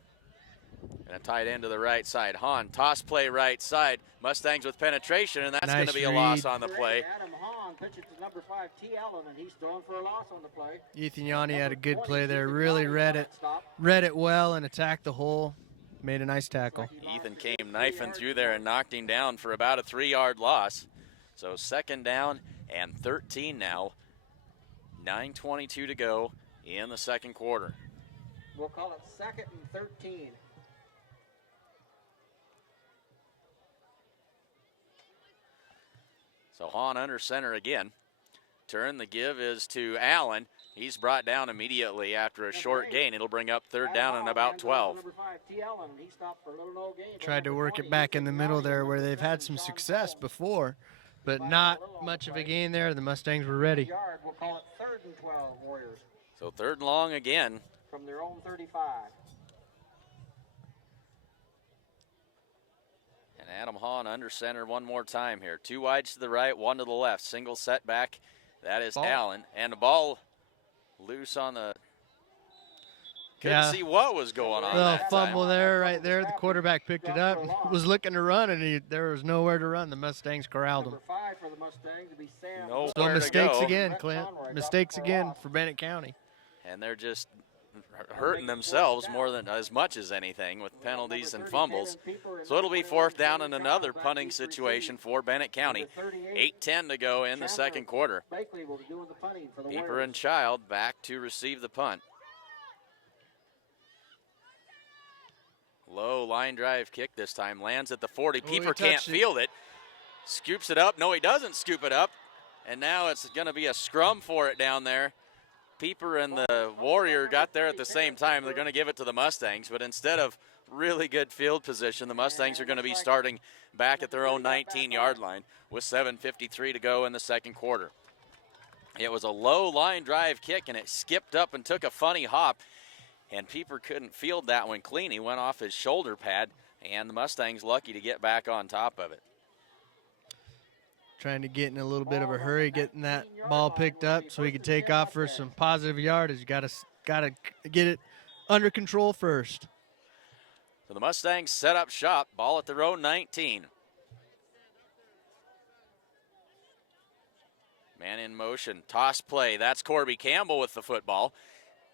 And a tight end to the right side. Hahn, toss play right side. Mustangs with penetration, and that's going to be a loss on the play. Adam Hahn pitches to number 5, T. Allen, and he's throwing for a loss on the play. Ethan Yanni had a good play there. Really read it well and attacked the hole. Made a nice tackle. Ethan came knifing through there and knocked him down for about a 3-yard loss. So 2nd down and 13 now. 9:22 to go in the 2nd quarter. We'll call it 2nd and 13. So Hahn under center again. Turn, the give is to Allen. He's brought down immediately after a short gain. It'll bring up 3rd down and about 12. Tried to work it back in the middle there where they've had some success before, but not much of a gain there. The Mustangs were ready. We'll call it 3rd and 12, Warriors. So 3rd and long again. From their own 35. And Adam Hahn under center one more time here. 2 wides to the right, 1 to the left. Single setback. That is Allen. And the ball loose on the... Couldn't see what was going on that fumble time. there, right there. The quarterback picked it up, was looking to run, and there was nowhere to run. The Mustangs corralled him. So mistakes again, Clint. Mistakes again for Bennett County. And they're just hurting themselves more than as much as anything with penalties and fumbles. So it'll be 4th down and another punting situation for Bennett County. 8:10 to go in the 2nd quarter. Pieper and Child back to receive the punt. Low line drive kick this time. Lands at the 40. Pieper can't field it. Scoops it up. No, he doesn't scoop it up. And now it's going to be a scrum for it down there. Pieper and the Warrior got there at the same time. They're going to give it to the Mustangs, but instead of really good field position. The Mustangs are going to be starting back at their own 19-yard line with 7:53 to go in the second quarter. It was a low line drive kick, and it skipped up and took a funny hop, and Pieper couldn't field that one clean. He went off his shoulder pad, and the Mustangs lucky to get back on top of it. Trying to get in a little bit of a hurry, getting that ball picked up so he could take off for some positive yardage. Got to get it under control first. So the Mustangs set up shop, ball at their own 19. Man in motion, toss play. That's Corby Campbell with the football,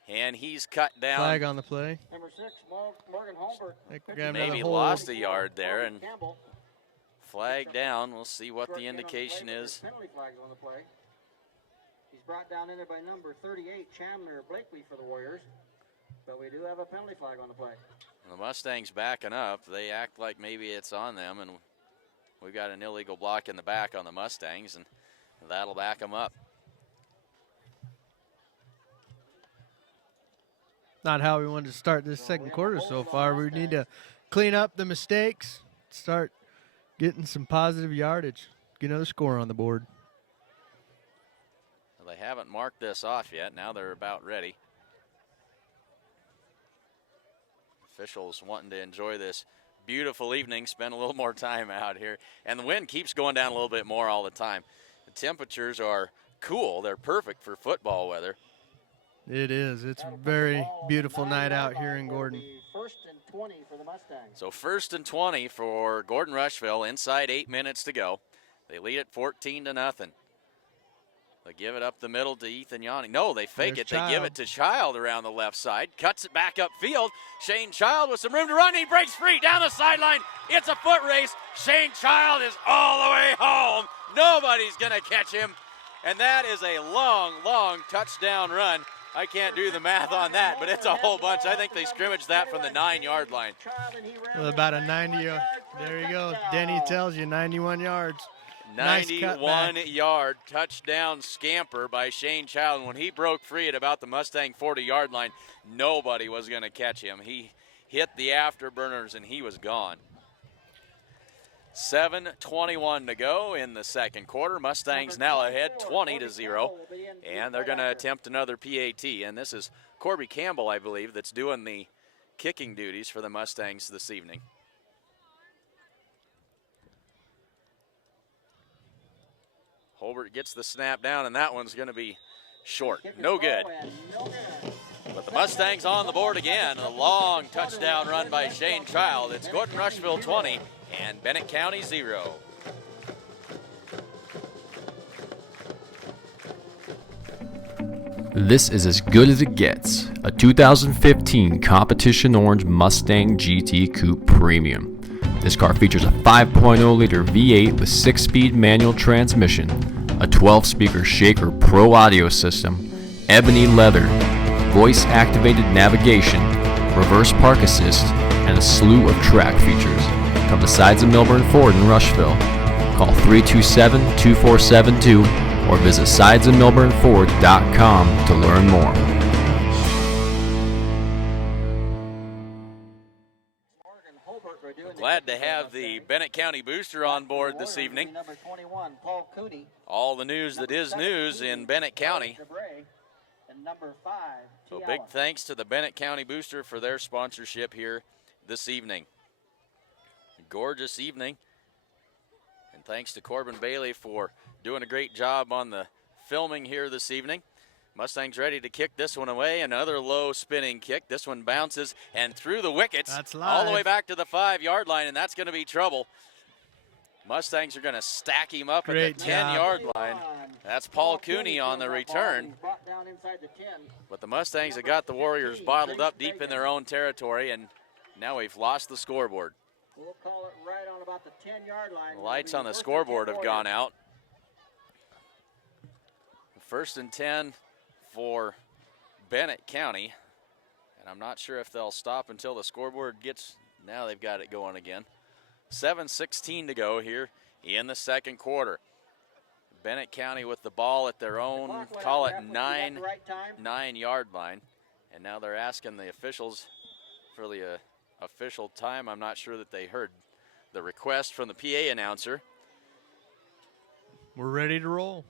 and he's cut down. Flag on the play. Number 6, Morgan Holbert. Maybe lost a yard there, and flag down. We'll see what the indication is. Penalty flags on the play. He's brought down in there by number 38, Chandler Blakely for the Warriors. But we do have a penalty flag on the play. The Mustangs backing up. They act like maybe it's on them, and we've got an illegal block in the back on the Mustangs, and that'll back them up. Not how we wanted to start this second quarter so far. We need to clean up the mistakes, start getting some positive yardage, get another score on the board. Well, they haven't marked this off yet. Now they're about ready. Officials wanting to enjoy this beautiful evening, spend a little more time out here. And the wind keeps going down a little bit more all the time. The temperatures are cool. They're perfect for football weather. It is. It's a very beautiful night out here in Gordon. First and 20 for the Mustangs. So 1st and 20 for Gordon-Rushville, inside 8 minutes to go. They lead it 14-0. They give it up the middle to Ethan Yanni. No, they fake it. They give it to Child around the left side. Cuts it back upfield. Shane Child with some room to run. He breaks free down the sideline. It's a foot race. Shane Child is all the way home. Nobody's going to catch him. And that is a long, long touchdown run. I can't do the math on that, but it's a whole bunch. I think they scrimmaged that from the 9-yard line. Well, about a 90. There you go. Denny tells you 91 yards. 91-yard touchdown scamper by Shane Child. And when he broke free at about the Mustang 40-yard line, nobody was going to catch him. He hit the afterburners, and he was gone. 7:21 to go in the second quarter. Mustangs now ahead 20-0, and they're going to attempt another PAT. And this is Corby Campbell, I believe, that's doing the kicking duties for the Mustangs this evening. Holbert gets the snap down, and that one's going to be short. No good. But the Mustangs on the board again. A long touchdown run by Shane Child. It's Gordon-Rushville 20 and Bennett County 0. This is as good as it gets. A 2015 Competition Orange Mustang GT Coupe Premium. This car features a 5.0-liter V8 with 6-speed manual transmission, a 12-speaker Shaker Pro audio system, ebony leather, voice-activated navigation, reverse park assist, and a slew of track features. Come to Sides of Milburn Ford in Rushville. Call 327-2472 or visit sidesofmilburnford.com to learn more. Glad to have the Bennett County booster on board this evening. All the news that is news in Bennett County. So big thanks to the Bennett County booster for their sponsorship here this evening. Gorgeous evening. And thanks to Corbin Bailey for doing a great job on the filming here this evening. Mustangs ready to kick this one away. Another low spinning kick. This one bounces and through the wickets. That's all the live. way back to the 5-yard line, and that's going to be trouble. Mustangs are going to stack him up Great at the 10-yard line. That's Paul Cooney on the return. But the Mustangs have got the Warriors bottled up deep in their own territory, and now we've lost the scoreboard. We'll call it right on about the 10-yard line. The lights on the scoreboard have gone out. 1st and 10 for Bennett County. And I'm not sure if they'll stop until the scoreboard gets, now they've got it going again. 7:16 to go here in the second quarter. Bennett County with the ball at their own, call it 9-yard line. And now they're asking the officials for the official time. I'm not sure that they heard the request from the PA announcer. We're ready to roll.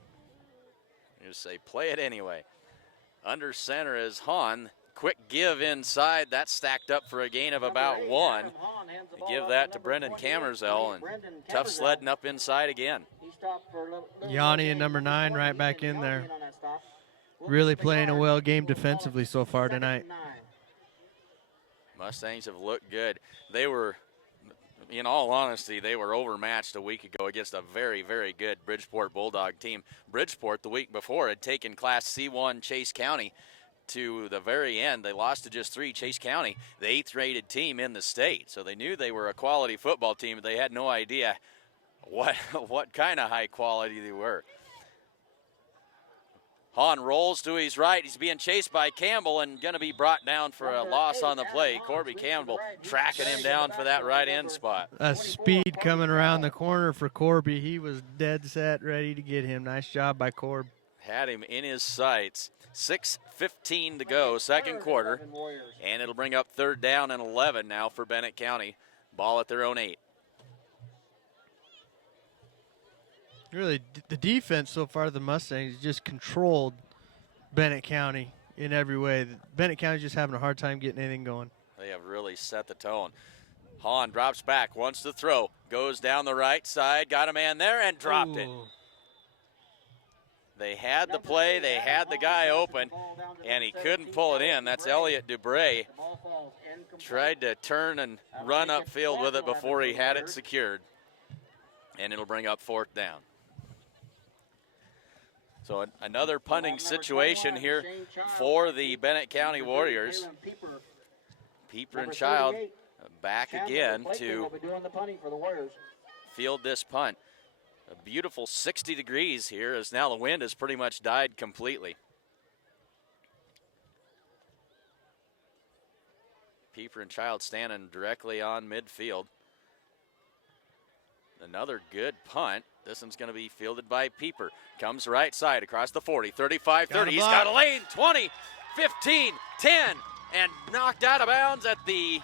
You just say, play it anyway. Under center is Hahn. Quick give inside. That's stacked up for a gain of about 1. They give that to Brendan Camersell, and tough sledding up inside again. Yanni and number 9 right back in there. Really playing a well game defensively so far tonight. Mustangs have looked good. They were, in all honesty, they were overmatched a week ago against a very, very good Bridgeport Bulldog team. Bridgeport the week before had taken Class C1 Chase County to the very end. They lost to just 3. Chase County, the 8th rated team in the state. So they knew they were a quality football team, but they had no idea what kind of high quality they were. Hahn rolls to his right. He's being chased by Campbell and going to be brought down for a loss on the play. Corby Campbell tracking him down for that right end spot. A speed coming around the corner for Corby. He was dead set, ready to get him. Nice job by Corb. Had him in his sights. 6:15 to go, second quarter. And it'll bring up 3rd down and 11 now for Bennett County. Ball at their own 8. Really, the defense so far of the Mustangs just controlled Bennett County in every way. Bennett County's just having a hard time getting anything going. They have really set the tone. Hahn drops back, wants to throw, goes down the right side, got a man there and dropped it. They had the play, they had the guy open, and he couldn't pull it in. That's Elliot Dubray. Tried to turn and run upfield with it before he had it secured. And it'll bring up 4th down. So another punting situation here for the Bennett County Warriors. Pieper and Child back again to field this punt. A beautiful 60 degrees here, as now the wind has pretty much died completely. Pieper and Child standing directly on midfield. Another good punt. This one's going to be fielded by Pieper. Comes right side across the 40, 35, 30. He's got a lane, 20, 15, 10, and knocked out of bounds at the,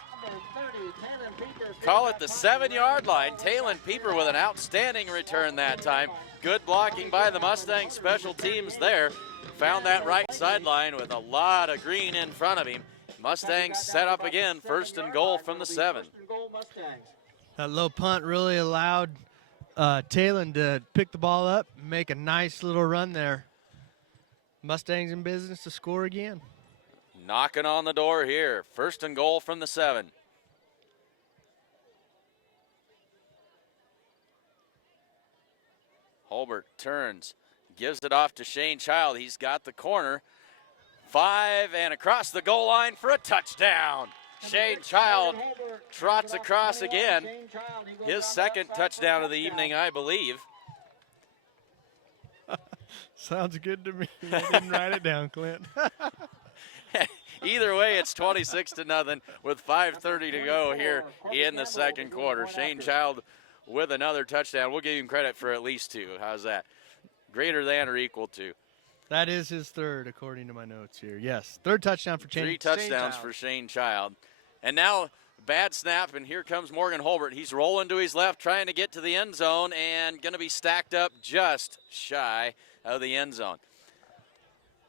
call it the 7-yard line. Talon Pieper with an outstanding return that time. Good blocking by the Mustang special teams there. Found that right sideline with a lot of green in front of him. Mustangs set up again, 1st and goal from the 7. That low punt really allowed Talon to pick the ball up and make a nice little run there. Mustangs in business to score again. Knocking on the door here. 1st and goal from the 7. Holbert turns, gives it off to Shane Child. He's got the corner. 5 and across the goal line for a touchdown. Shane Child trots across again. His 2nd touchdown of the evening, I believe. Sounds good to me. I didn't write it down, Clint. Either way, it's 26-0 with 5:30 to go here in the 2nd quarter. Shane Child with another touchdown. We'll give him credit for at least 2. How's that? Greater than or equal to? That is his 3rd, according to my notes here. Yes, 3rd touchdown for Shane. 3 touchdowns for Shane Child. And now, bad snap, and here comes Morgan Holbert. He's rolling to his left, trying to get to the end zone, and going to be stacked up just shy of the end zone.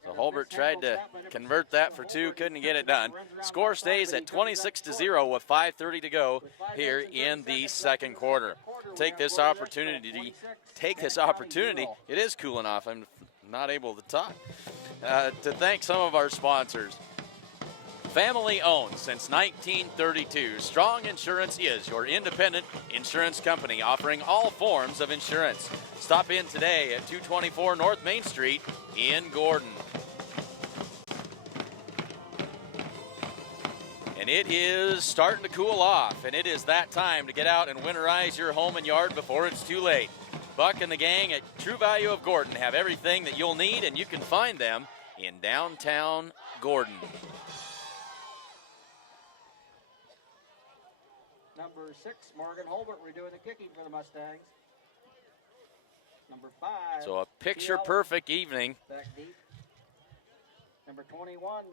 So Holbert tried to convert that for 2, couldn't get it done. Score stays at 26-0 with 5:30 to go here in the 2nd quarter. Take this opportunity. It is cooling off. I'm not able to talk. To thank some of our sponsors. Family owned since 1932, Strong Insurance is your independent insurance company offering all forms of insurance. Stop in today at 224 North Main Street in Gordon. And it is starting to cool off, and it is that time to get out and winterize your home and yard before it's too late. Buck and the gang at True Value of Gordon have everything that you'll need, and you can find them in downtown Gordon. Number 6, Morgan Holbert, redoing the kicking for the Mustangs. Number 5. So a picture-perfect evening. Back deep. Number 21.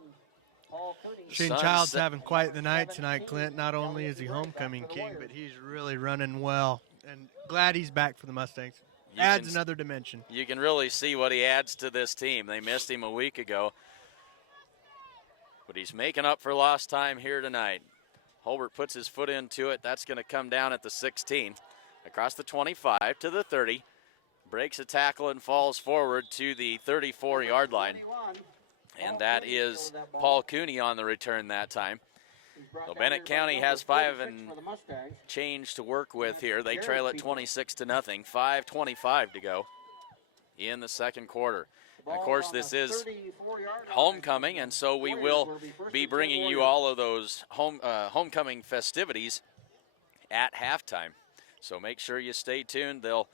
Shane Sun's Child's set- having quite the night tonight, Clint. Not only is he homecoming king, but he's really running well. And glad he's back for the Mustangs. You Adds can- another dimension. You can really see what he adds to this team. They missed him a week ago, but he's making up for lost time here tonight. Holbert puts his foot into it. That's going to come down at the 16. Across the 25 to the 30. Breaks a tackle and falls forward to the 34-yard line. And that is Paul Cooney on the return that time. So Bennett County has 5 and change to work with here. They trail at 26-0. 5:25 to go in the second quarter. And of course, this is homecoming, and so we will be bringing you all of those homecoming festivities at halftime. So make sure you stay tuned. They'll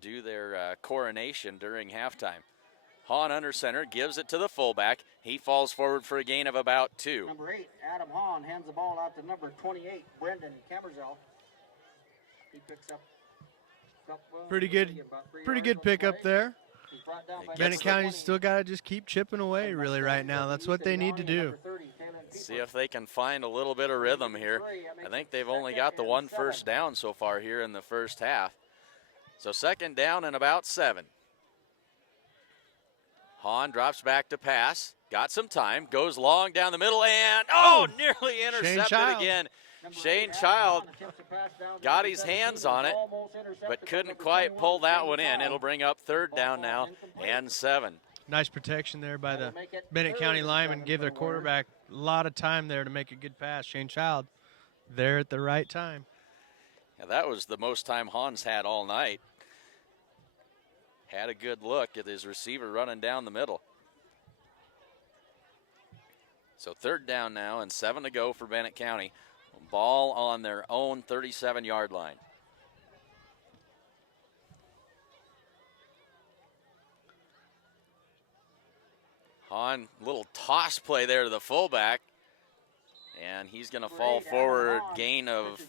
do their coronation during halftime. Hahn under center, gives it to the fullback. He falls forward for a gain of about 2. Number 8, Adam Hahn hands the ball out to number 28, Brendan Kemmerzell. He picks up Pretty good pickup there. Bennett County's still got to just keep chipping away really right now. That's what they need to do. See if they can find a little bit of rhythm here. I think they've only got the 1 first down so far here in the first half. So second down and about 7. Hahn drops back to pass. Got some time. Goes long down the middle and, nearly intercepted again. Shane Child got his hands on it, but couldn't quite pull that one in. It'll bring up third down now and 7. Nice protection there by the Bennett County linemen. Give their quarterback a lot of time there to make a good pass. Shane Child there at the right time. Yeah, that was the most time Hahn's had all night. Had a good look at his receiver running down the middle. So third down now and 7 to go for Bennett County. Ball on their own 37-yard line. Hahn, little toss play there to the fullback. And he's going to fall forward, gain of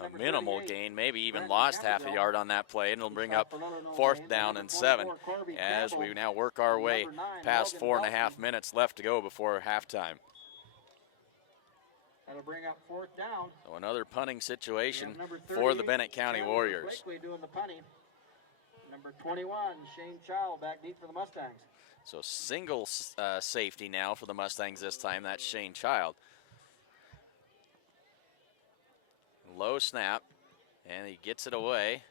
a minimal gain, maybe even lost half a yard on that play, and it'll bring up fourth down and 7 as we now work our way past 4.5 minutes left to go before halftime. That'll bring up fourth down. So another punting situation for the Bennett County Warriors. Doing the punting. Number 21, Shane Child back deep for the Mustangs. So single safety now for the Mustangs this time. That's Shane Child. Low snap, and he gets it away.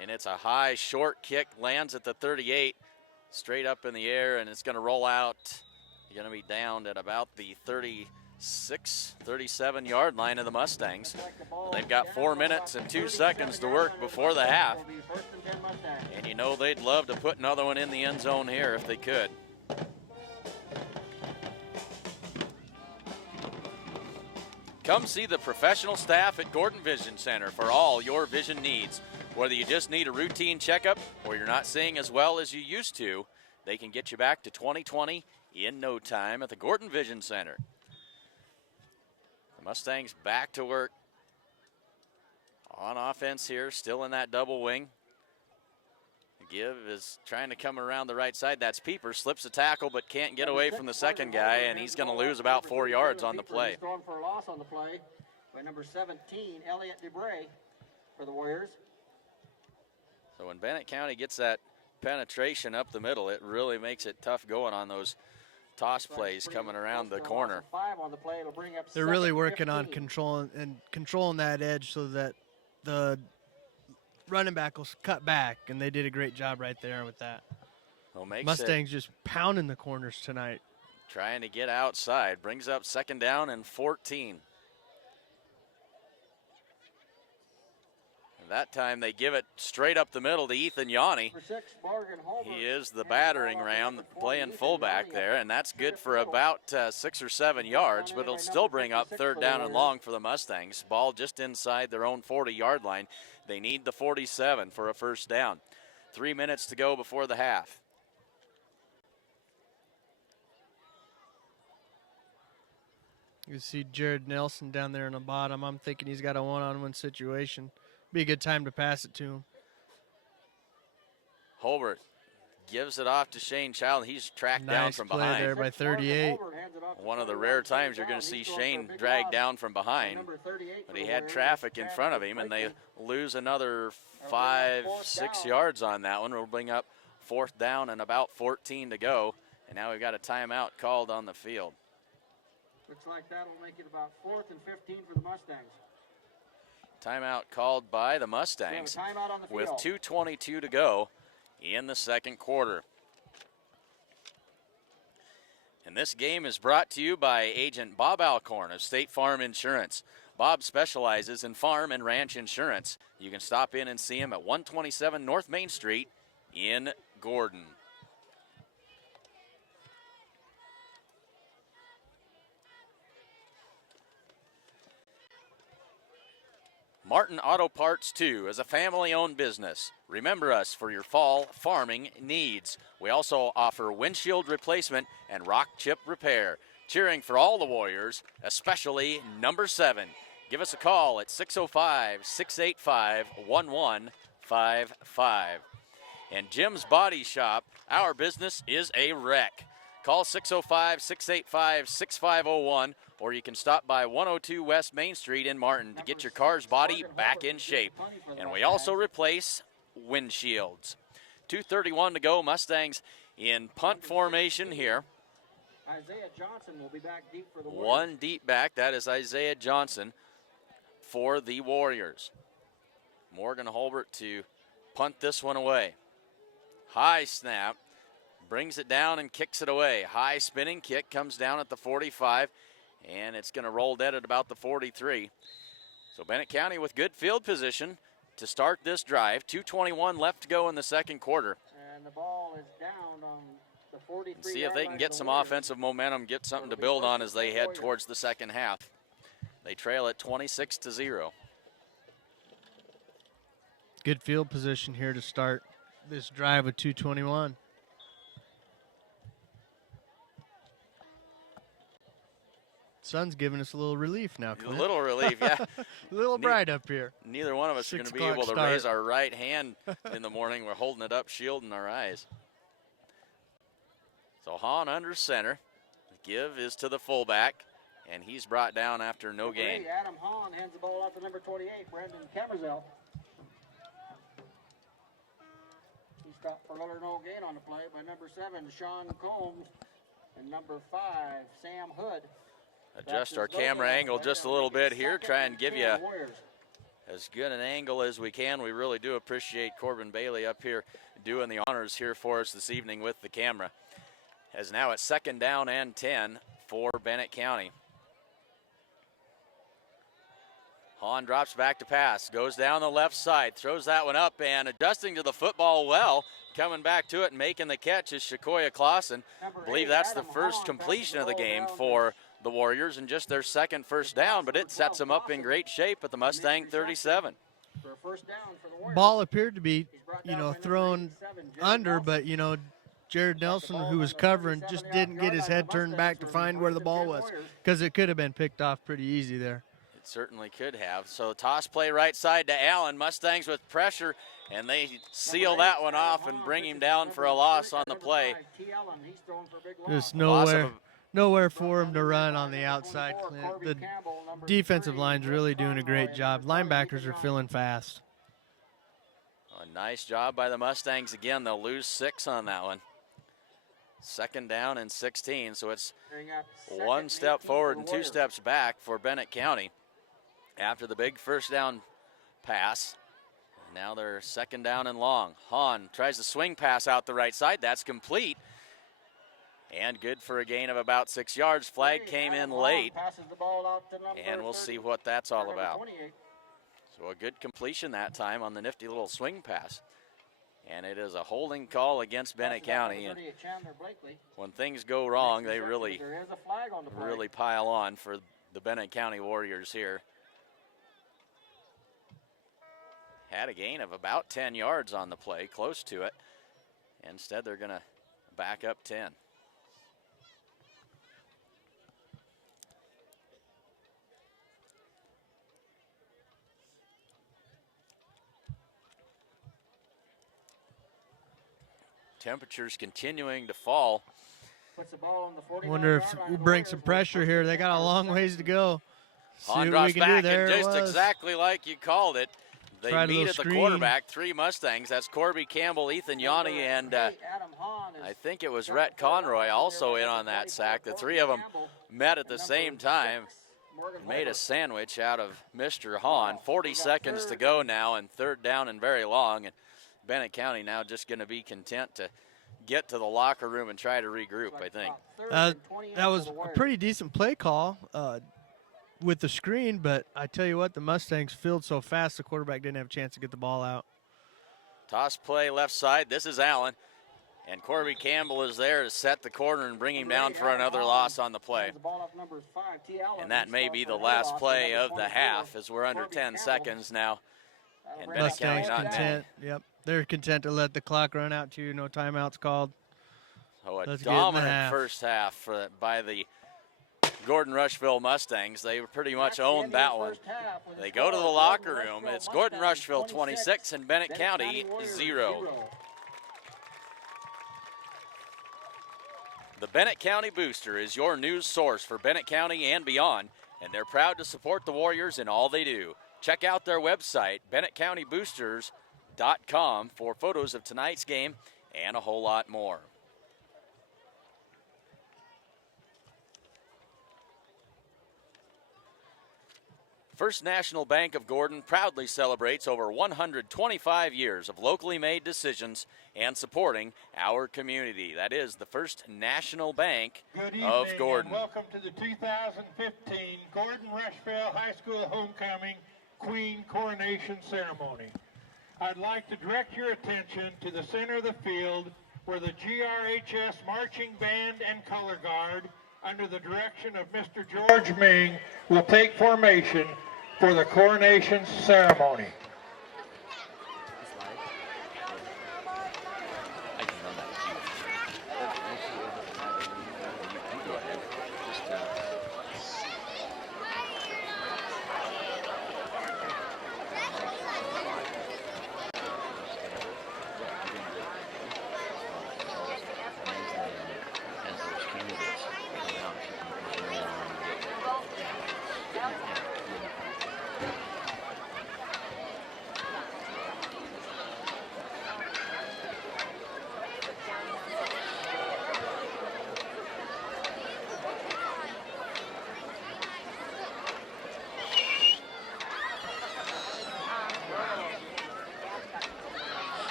And it's a high, short kick, lands at the 38, straight up in the air, and it's going to roll out. You're going to be down at about the 36, 37-yard line of the Mustangs. They've got 4 minutes and 2 seconds to work before the half. And you know they'd love to put another one in the end zone here if they could. Come see the professional staff at Gordon Vision Center for all your vision needs. Whether you just need a routine checkup or you're not seeing as well as you used to, they can get you back to 20/20 in no time at the Gordon Vision Center. The Mustangs back to work on offense here, still in that double wing. Give is trying to come around the right side. That's Pieper, slips a tackle but can't get away from the second guy, and he's going to lose about 4 yards on the play. He's thrown for a loss on the play by number 17, Elliot DeBray for the Warriors. So when Bennett County gets that penetration up the middle, it really makes it tough going on those toss plays coming around the corner. They're really working on controlling that edge so that the running back will cut back, and they did a great job right there with that. Well, Mustangs just pounding the corners tonight. Trying to get outside. Brings up second down and 14. And that time they give it straight up the middle to Ethan Yanni. He is the battering ram playing fullback there, and that's good for about 6 or 7 yards, but it'll still bring up third down and long for the Mustangs. Ball just inside their own 40-yard line. They need the 47 for a first down. 3 minutes to go before the half. You see Jared Nelson down there in the bottom. I'm thinking he's got a one-on-one situation. Be a good time to pass it to him. Holbert gives it off to Shane Child. He's tracked down Nice from play behind. there by 38. One of the rare times you're going to see Shane drag down from behind. But he had traffic in front of him, and they lose another 5, 6 yards on that one. We'll bring up 4th down and about 14 to go. And now we've got a timeout called on the field. Looks like that'll make it about 4th and 15 for the Mustangs. Timeout called by the Mustangs with 2:22 to go in the second quarter. And this game is brought to you by Agent Bob Alcorn of State Farm Insurance. Bob specializes in farm and ranch insurance. You can stop in and see him at 127 North Main Street in Gordon. Martin Auto Parts 2 is a family-owned business. Remember us for your fall farming needs. We also offer windshield replacement and rock chip repair. Cheering for all the Warriors, especially number 7. Give us a call at 605-685-1155. And Jim's Body Shop, our business is a wreck. Call 605-685-6501, or you can stop by 102 West Main Street in Martin to get your car's body back in shape. And we also replace windshields. 2:31 to go. Mustangs in punt formation here. Isaiah Johnson will be back deep for the Warriors. One deep back. That is Isaiah Johnson for the Warriors. Morgan Holbert to punt this one away. High snap. Brings it down and kicks it away. High spinning kick comes down at the 45, and it's going to roll dead at about the 43. So Bennett County with good field position to start this drive. 2:21 left to go in the second quarter. And the ball is down on the 43. See if they can get some offensive momentum, get something to build on as they head towards the second half. They trail at 26-0. Good field position here to start this drive with 2:21. Sun's giving us a little relief now, Clint. A little relief, yeah. A little bright up here. Neither one of us are going to be able to raise our right hand in the morning. We're holding it up, shielding our eyes. So Hahn under center. Give is to the fullback, and he's brought down after no gain. Adam Hahn hands the ball out to number 28, Brendan Kemerzel. He stopped for little or no gain on the play by number 7, Sean Combs, and number 5, Sam Hood. Adjust our camera angle just a little bit here, try and give you as good an angle as we can. We really do appreciate Corbin Bailey up here doing the honors here for us this evening with the camera. As now it's 2nd down and 10 for Bennett County. Hahn drops back to pass, goes down the left side, throws that one up, and adjusting to the football well, coming back to it and making the catch is Shakoya Clausen. I believe that's the first completion of the game for the Warriors and just their second first down, but it sets them up in great shape at the Mustang 37. Ball appeared to be, thrown under, but, Jared Nelson, who was covering, just didn't get his head turned back to find where the ball was, because it could have been picked off pretty easy there. It certainly could have. So toss play right side to Allen. Mustangs with pressure, and they seal that one off and bring him down for a loss on the play. There's nowhere for him to run on the outside, Clint. The defensive line's really doing a great job. Linebackers are feeling fast. A nice job by the Mustangs again. They'll lose 6 on that one. 2nd down and 16, so it's 1 step forward and 2 steps back for Bennett County after the big first down pass. Now they're 2nd down and long. Hahn tries to swing pass out the right side. That's complete. And good for a gain of about 6 yards. Flag came in late, and we'll see what that's all about. So a good completion that time on the nifty little swing pass. And it is a holding call against Bennett County. And when things go wrong, they really pile on for the Bennett County Warriors here. Had a gain of about 10 yards on the play, close to it. Instead, they're going to back up 10. Temperatures continuing to fall. Puts the ball on the 49 Wonder if yard line. we'll The bring Warriors some with pressure first here. and They got a 10 long seconds. ways to go. See Hahn what we drops can do. back There and it just was. exactly like you called it. They Tried a meet little at the screen. quarterback, 3 Mustangs. That's Corby Campbell, Ethan Yanni, and Adam Hahn is I think it was Rhett Conroy also in on that sack. The 3 of them met at the same time. Made a sandwich out of Mr. Hahn. 40 seconds to go now, and 3rd down and very long. And Bennett County now just going to be content to get to the locker room and try to regroup, I think. That was a pretty decent play call with the screen, but I tell you what, the Mustangs filled so fast the quarterback didn't have a chance to get the ball out. Toss play left side. This is Allen. And Corby Campbell is there to set the corner and bring him down for another loss on the play. And that may be the last play of the half, as we're under 10 seconds now. And Bennett County Mustangs not content. Yep, they're content to let the clock run out too. No timeouts called. Oh, a Let's get in the dominant half. first half by the Gordon-Rushville Mustangs. They pretty much owned that one. They go to the locker room. It's Gordon-Rushville 26 and Bennett County 0. The Bennett County Booster is your news source for Bennett County and beyond, and they're proud to support the Warriors in all they do. Check out their website, BennettCountyBoosters.com, for photos of tonight's game and a whole lot more. First National Bank of Gordon proudly celebrates over 125 years of locally made decisions and supporting our community. That is the First National Bank Good evening of Gordon. And welcome to the 2015 Gordon-Rushville High School Homecoming Queen Coronation Ceremony. I'd like to direct your attention to the center of the field where the GRHS Marching Band and Color Guard, under the direction of Mr. George Ming, will take formation for the coronation ceremony.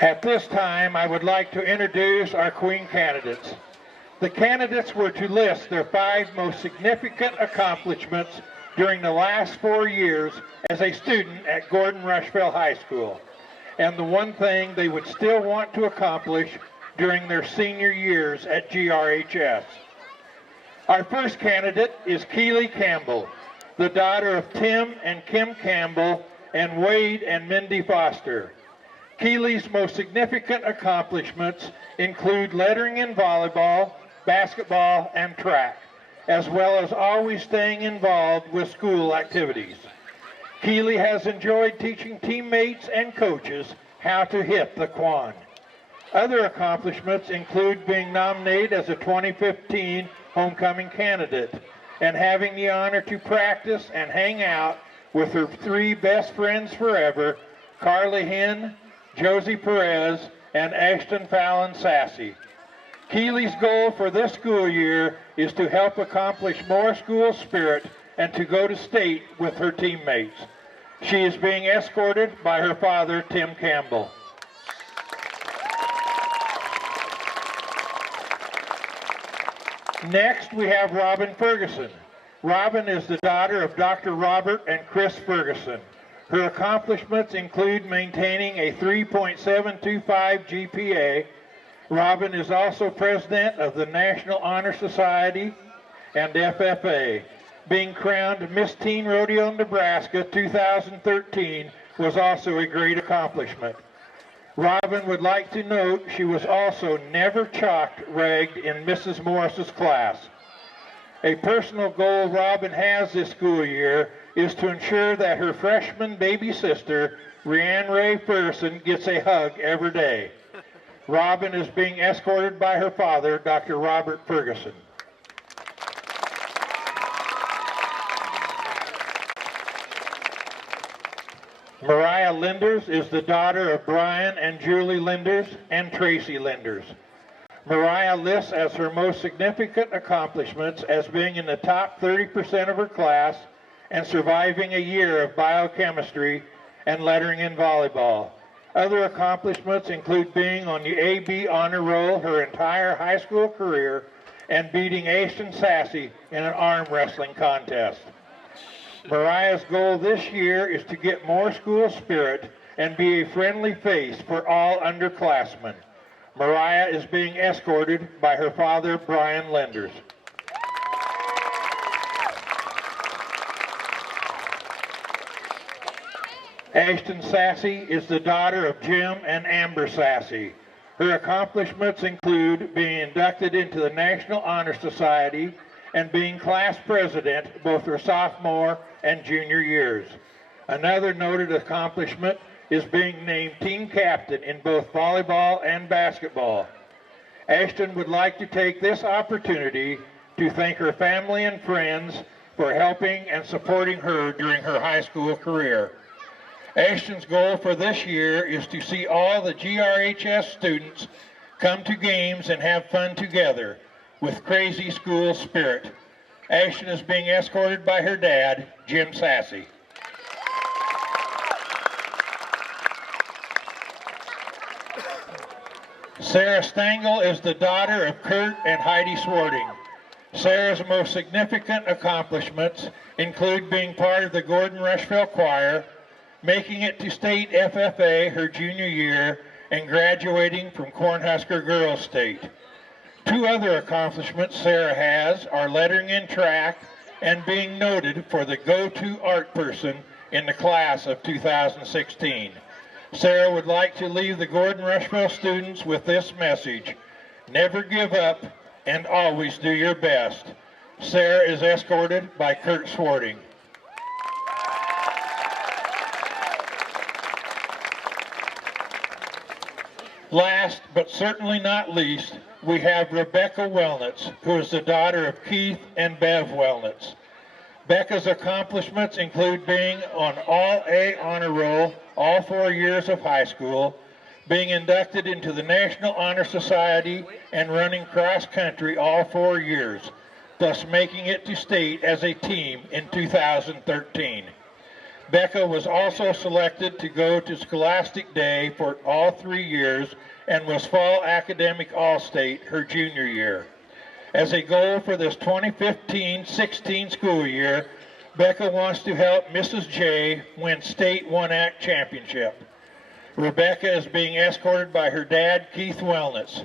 At this time, I would like to introduce our Queen candidates. The candidates were to list their 5 most significant accomplishments during the last 4 years as a student at Gordon-Rushville High School, and the one thing they would still want to accomplish during their senior years at GRHS. Our first candidate is Keely Campbell, the daughter of Tim and Kim Campbell and Wade and Mindy Foster. Keely's most significant accomplishments include lettering in volleyball, basketball, and track, as well as always staying involved with school activities. Keely has enjoyed teaching teammates and coaches how to hit the quan. Other accomplishments include being nominated as a 2015 homecoming candidate and having the honor to practice and hang out with her 3 best friends forever, Carly Hinn, Josie Perez, and Ashton Fallon Sassy. Keely's goal for this school year is to help accomplish more school spirit and to go to state with her teammates. She is being escorted by her father, Tim Campbell. Next, we have Robin Ferguson. Robin is the daughter of Dr. Robert and Chris Ferguson. Her accomplishments include maintaining a 3.725 GPA. Robin is also president of the National Honor Society and FFA. Being crowned Miss Teen Rodeo Nebraska 2013 was also a great accomplishment. Robin would like to note she was also never chalked ragged in Mrs. Morris's class. A personal goal Robin has this school year is to ensure that her freshman baby sister, Rhiann Ray Ferguson, gets a hug every day. Robin is being escorted by her father, Dr. Robert Ferguson. Mariah Linders is the daughter of Brian and Julie Linders and Tracy Linders. Mariah lists as her most significant accomplishments as being in the top 30% of her class and surviving a year of biochemistry and lettering in volleyball. Other accomplishments include being on the AB honor roll her entire high school career and beating Ashton Sassy in an arm wrestling contest. Mariah's goal this year is to get more school spirit and be a friendly face for all underclassmen. Mariah is being escorted by her father, Brian Lenders. Ashton Sassy is the daughter of Jim and Amber Sassy. Her accomplishments include being inducted into the National Honor Society and being class president both her sophomore and junior years. Another noted accomplishment is being named team captain in both volleyball and basketball. Ashton would like to take this opportunity to thank her family and friends for helping and supporting her during her high school career. Ashton's goal for this year is to see all the GRHS students come to games and have fun together with crazy school spirit. Ashton is being escorted by her dad, Jim Sassy. Sarah Stengel is the daughter of Kurt and Heidi Swarting. Sarah's most significant accomplishments include being part of the Gordon-Rushville Choir, making it to state FFA her junior year, and graduating from Cornhusker Girls State. 2 other accomplishments Sarah has are lettering in track and being noted for the go-to art person in the class of 2016. Sarah would like to leave the Gordon-Rushville students with this message: never give up and always do your best. Sarah is escorted by Kurt Swarting. Last, but certainly not least, we have Rebecca Wellnitz, who is the daughter of Keith and Bev Wellnitz. Becca's accomplishments include being on all A honor roll all 4 years of high school, being inducted into the National Honor Society, and running cross country all 4 years, thus making it to state as a team in 2013. Becca was also selected to go to Scholastic Day for all 3 years and was Fall Academic All-State her junior year. As a goal for this 2015-16 school year, Becca wants to help Mrs. J win state one-act championship. Rebecca is being escorted by her dad, Keith Wellness.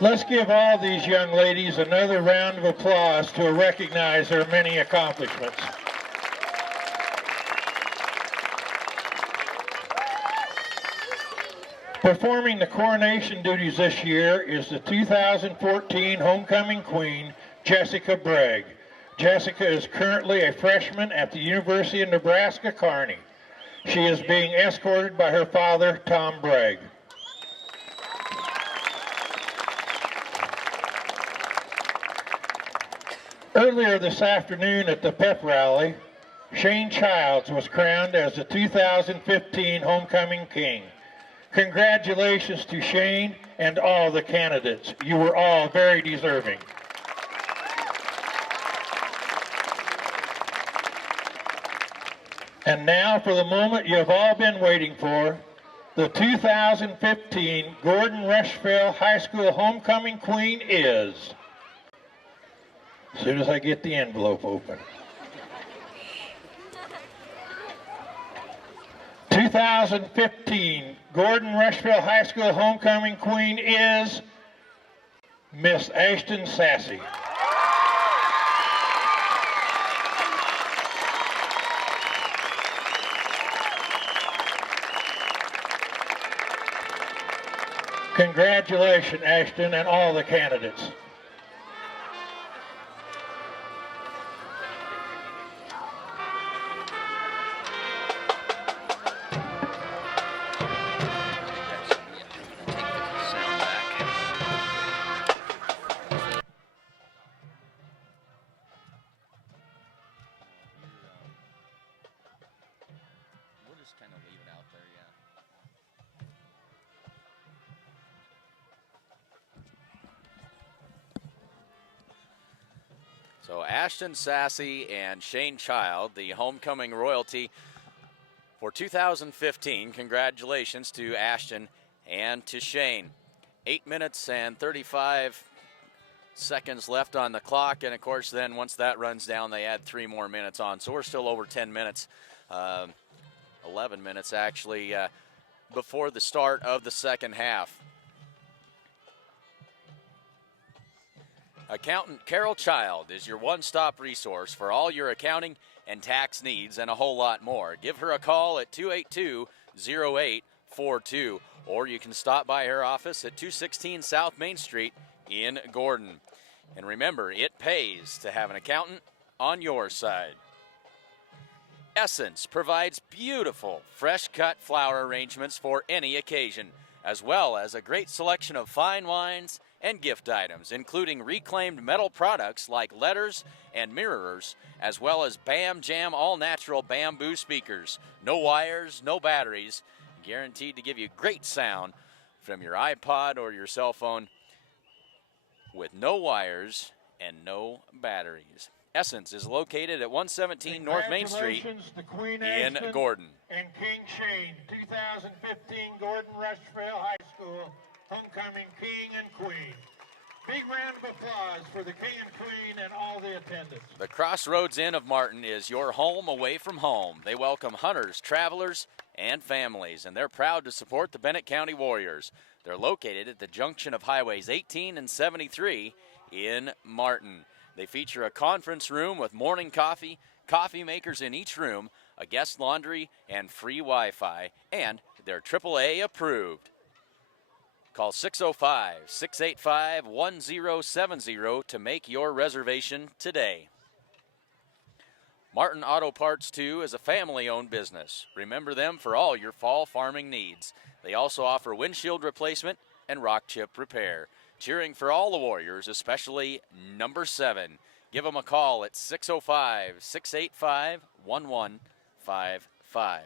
Let's give all these young ladies another round of applause to recognize their many accomplishments. Performing the coronation duties this year is the 2014 Homecoming Queen, Jessica Bragg. Jessica is currently a freshman at the University of Nebraska-Kearney. She is being escorted by her father, Tom Bragg. Earlier this afternoon at the pep rally, Shane Childs was crowned as the 2015 Homecoming King. Congratulations to Shane and all the candidates. You were all very deserving. And now for the moment you have all been waiting for, the 2015 Gordon-Rushville High School Homecoming Queen is, as soon as I get the envelope open, 2015 Gordon-Rushville High School Homecoming Queen is Miss Ashton Sassy. Congratulations, Ashton, and all the candidates. So Ashton Sassy and Shane Child, the homecoming royalty for 2015. Congratulations to Ashton and to Shane. 8 minutes and 35 seconds left on the clock, and of course then once that runs down they add 3 more minutes on. So we're still over 10 minutes, 11 minutes actually, before the start of the second half. Accountant Carol Child is your one-stop resource for all your accounting and tax needs and a whole lot more. Give her a call at 282-0842, or you can stop by her office at 216 South Main Street in Gordon. And remember, it pays to have an accountant on your side. Essence provides beautiful, fresh-cut flower arrangements for any occasion, as well as a great selection of fine wines and gift items, including reclaimed metal products like letters and mirrors, as well as Bam Jam all-natural bamboo speakers. No wires, no batteries, guaranteed to give you great sound from your iPod or your cell phone with no wires and no batteries. Essence is located at 117 North Main Street in Gordon. And King Shane, 2015 Gordon-Rushville High School Homecoming King and Queen. Big round of applause for the King and Queen and all the attendants. The Crossroads Inn of Martin is your home away from home. They welcome hunters, travelers, and families, and they're proud to support the Bennett County Warriors. They're located at the junction of Highways 18 and 73 in Martin. They feature a conference room with morning coffee, coffee makers in each room, a guest laundry, and free Wi-Fi, and they're AAA approved. Call 605-685-1070 to make your reservation today. Martin Auto Parts 2 is a family-owned business. Remember them for all your fall farming needs. They also offer windshield replacement and rock chip repair. Cheering for all the Warriors, especially number 7. Give them a call at 605-685-1155.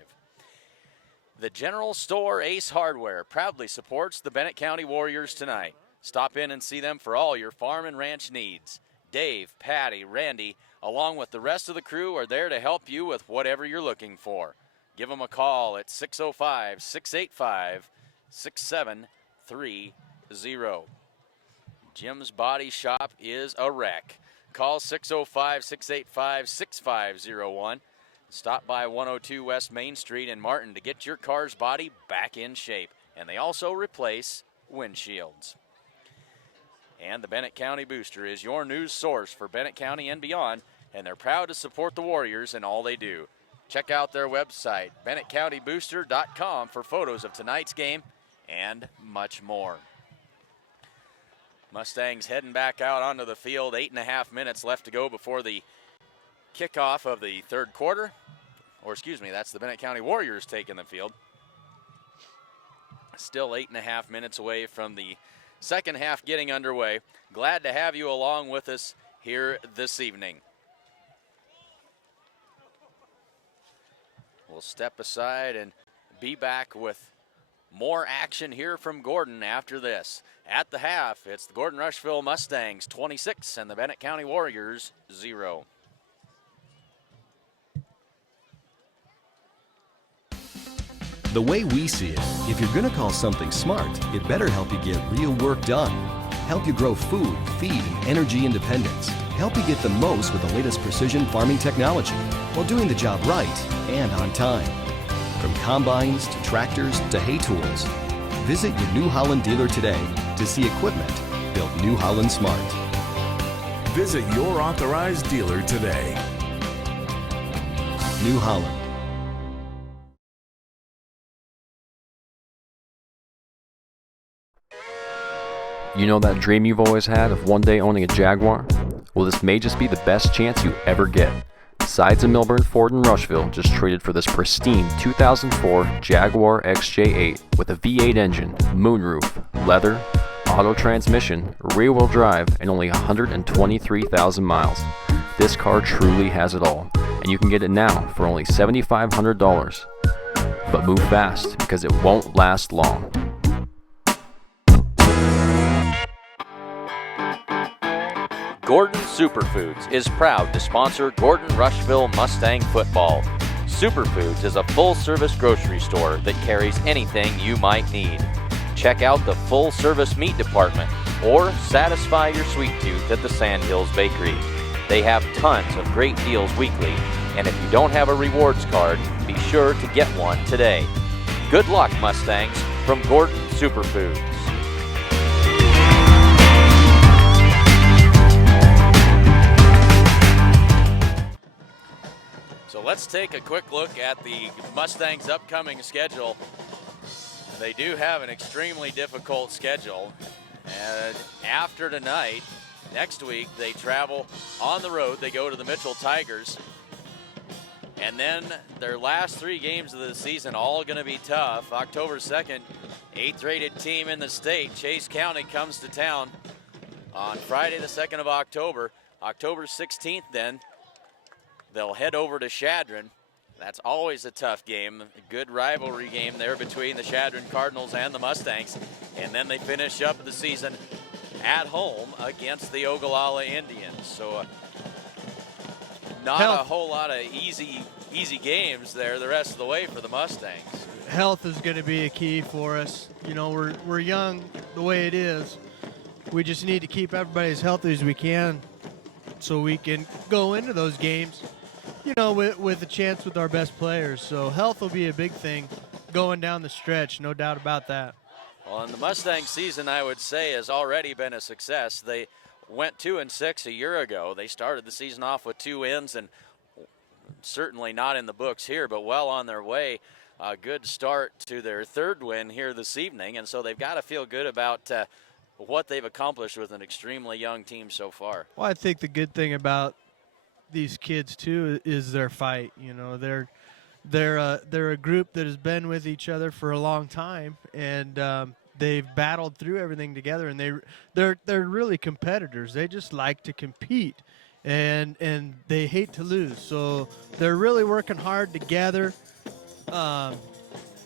The General Store Ace Hardware proudly supports the Bennett County Warriors tonight. Stop in and see them for all your farm and ranch needs. Dave, Patty, Randy, along with the rest of the crew are there to help you with whatever you're looking for. Give them a call at 605-685-6730. Jim's Body Shop is a wreck. Call 605-685-6501. Stop by 102 West Main Street in Martin to get your car's body back in shape. And they also replace windshields. And the Bennett County Booster is your news source for Bennett County and beyond, and they're proud to support the Warriors in all they do. Check out their website, BennettCountyBooster.com, for photos of tonight's game and much more. Mustangs heading back out onto the field. 8.5 minutes left to go before the kickoff of the third quarter. Or excuse me, that's the Bennett County Warriors taking the field. Still 8.5 minutes away from the second half getting underway. Glad to have you along with us here this evening. We'll step aside and be back with more action here from Gordon after this. At the half, it's the Gordon-Rushville Mustangs 26 and the Bennett County Warriors 0. The way we see it, if you're going to call something smart, it better help you get real work done. Help you grow food, feed, and energy independence. Help you get the most with the latest precision farming technology while doing the job right and on time. From combines to tractors to hay tools, visit your New Holland dealer today to see equipment built New Holland smart. Visit your authorized dealer today. New Holland. You know that dream you've always had of one day owning a Jaguar? Well, this may just be the best chance you ever get. Sides and Milburn Ford in Rushville just traded for this pristine 2004 Jaguar XJ8 with a V8 engine, moonroof, leather, auto transmission, rear-wheel drive, and only 123,000 miles. This car truly has it all, and you can get it now for only $7,500. But move fast, because it won't last long. Gordon Superfoods is proud to sponsor Gordon-Rushville Mustang football. Superfoods is a full-service grocery store that carries anything you might need. Check out the full-service meat department or satisfy your sweet tooth at the Sandhills Bakery. They have tons of great deals weekly, and if you don't have a rewards card, be sure to get one today. Good luck, Mustangs, from Gordon Superfoods. So let's take a quick look at the Mustangs' upcoming schedule. They do have an extremely difficult schedule. And after tonight, next week, they travel on the road. They go to the Mitchell Tigers. And then their last 3 games of the season, all going to be tough. October 2nd, 8th-rated team in the state, Chase County, comes to town on Friday the 2nd of October. October 16th then, they'll head over to Sheridan. That's always a tough game. A good rivalry game there between the Sheridan Cardinals and the Mustangs. And then they finish up the season at home against the Ogallala Indians. So not a whole lot of easy games there the rest of the way for the Mustangs. Health is going to be a key for us. You know, we're young the way it is. We just need to keep everybody as healthy as we can so we can go into those games, you know, with a chance with our best players. So health will be a big thing going down the stretch, no doubt about that. Well, and the Mustang season, I would say, has already been a success. They went 2-6 a year ago. They started the season off with 2 wins, and certainly not in the books here, but well on their way. A good start to their 3rd win here this evening, and so they've got to feel good about what they've accomplished with an extremely young team so far. Well, I think the good thing about these kids too is their fight. You know, they're a group that has been with each other for a long time, and they've battled through everything together, and they're really competitors. They just like to compete, and they hate to lose. So they're really working hard together.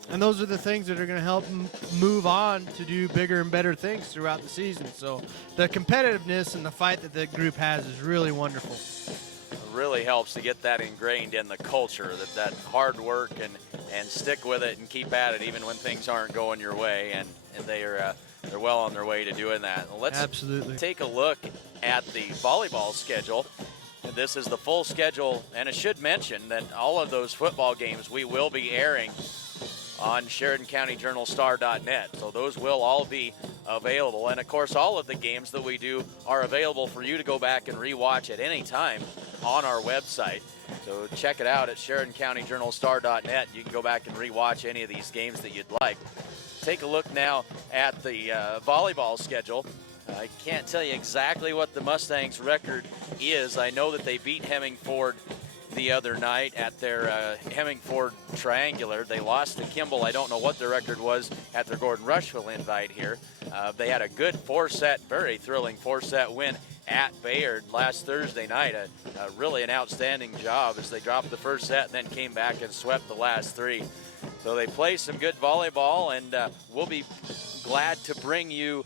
And those are the things that are going to help them move on to do bigger and better things throughout the season. So the competitiveness and the fight that the group has is really wonderful. It really helps to get that ingrained in the culture, that hard work and stick with it and keep at it even when things aren't going your way. And they're well on their way to doing that. Let's Absolutely take a look at the volleyball schedule. This is the full schedule, and I should mention that all of those football games we will be airing on SheridanCountyJournalStar.net. So those will all be available. And, of course, all of the games that we do are available for you to go back and rewatch at any time on our website. So check it out at SheridanCountyJournalStar.net. You can go back and rewatch any of these games that you'd like. Take a look now at the volleyball schedule. I can't tell you exactly what the Mustangs' record is. I know that they beat Hemingford the other night at their Hemingford Triangular. They lost to Kimball. I don't know what their record was at their Gordon-Rushville invite here. They had a good four-set, very thrilling four-set win at Bayard last Thursday night. Really an outstanding job as they dropped the first set and then came back and swept the last three. So they play some good volleyball, and we'll be glad to bring you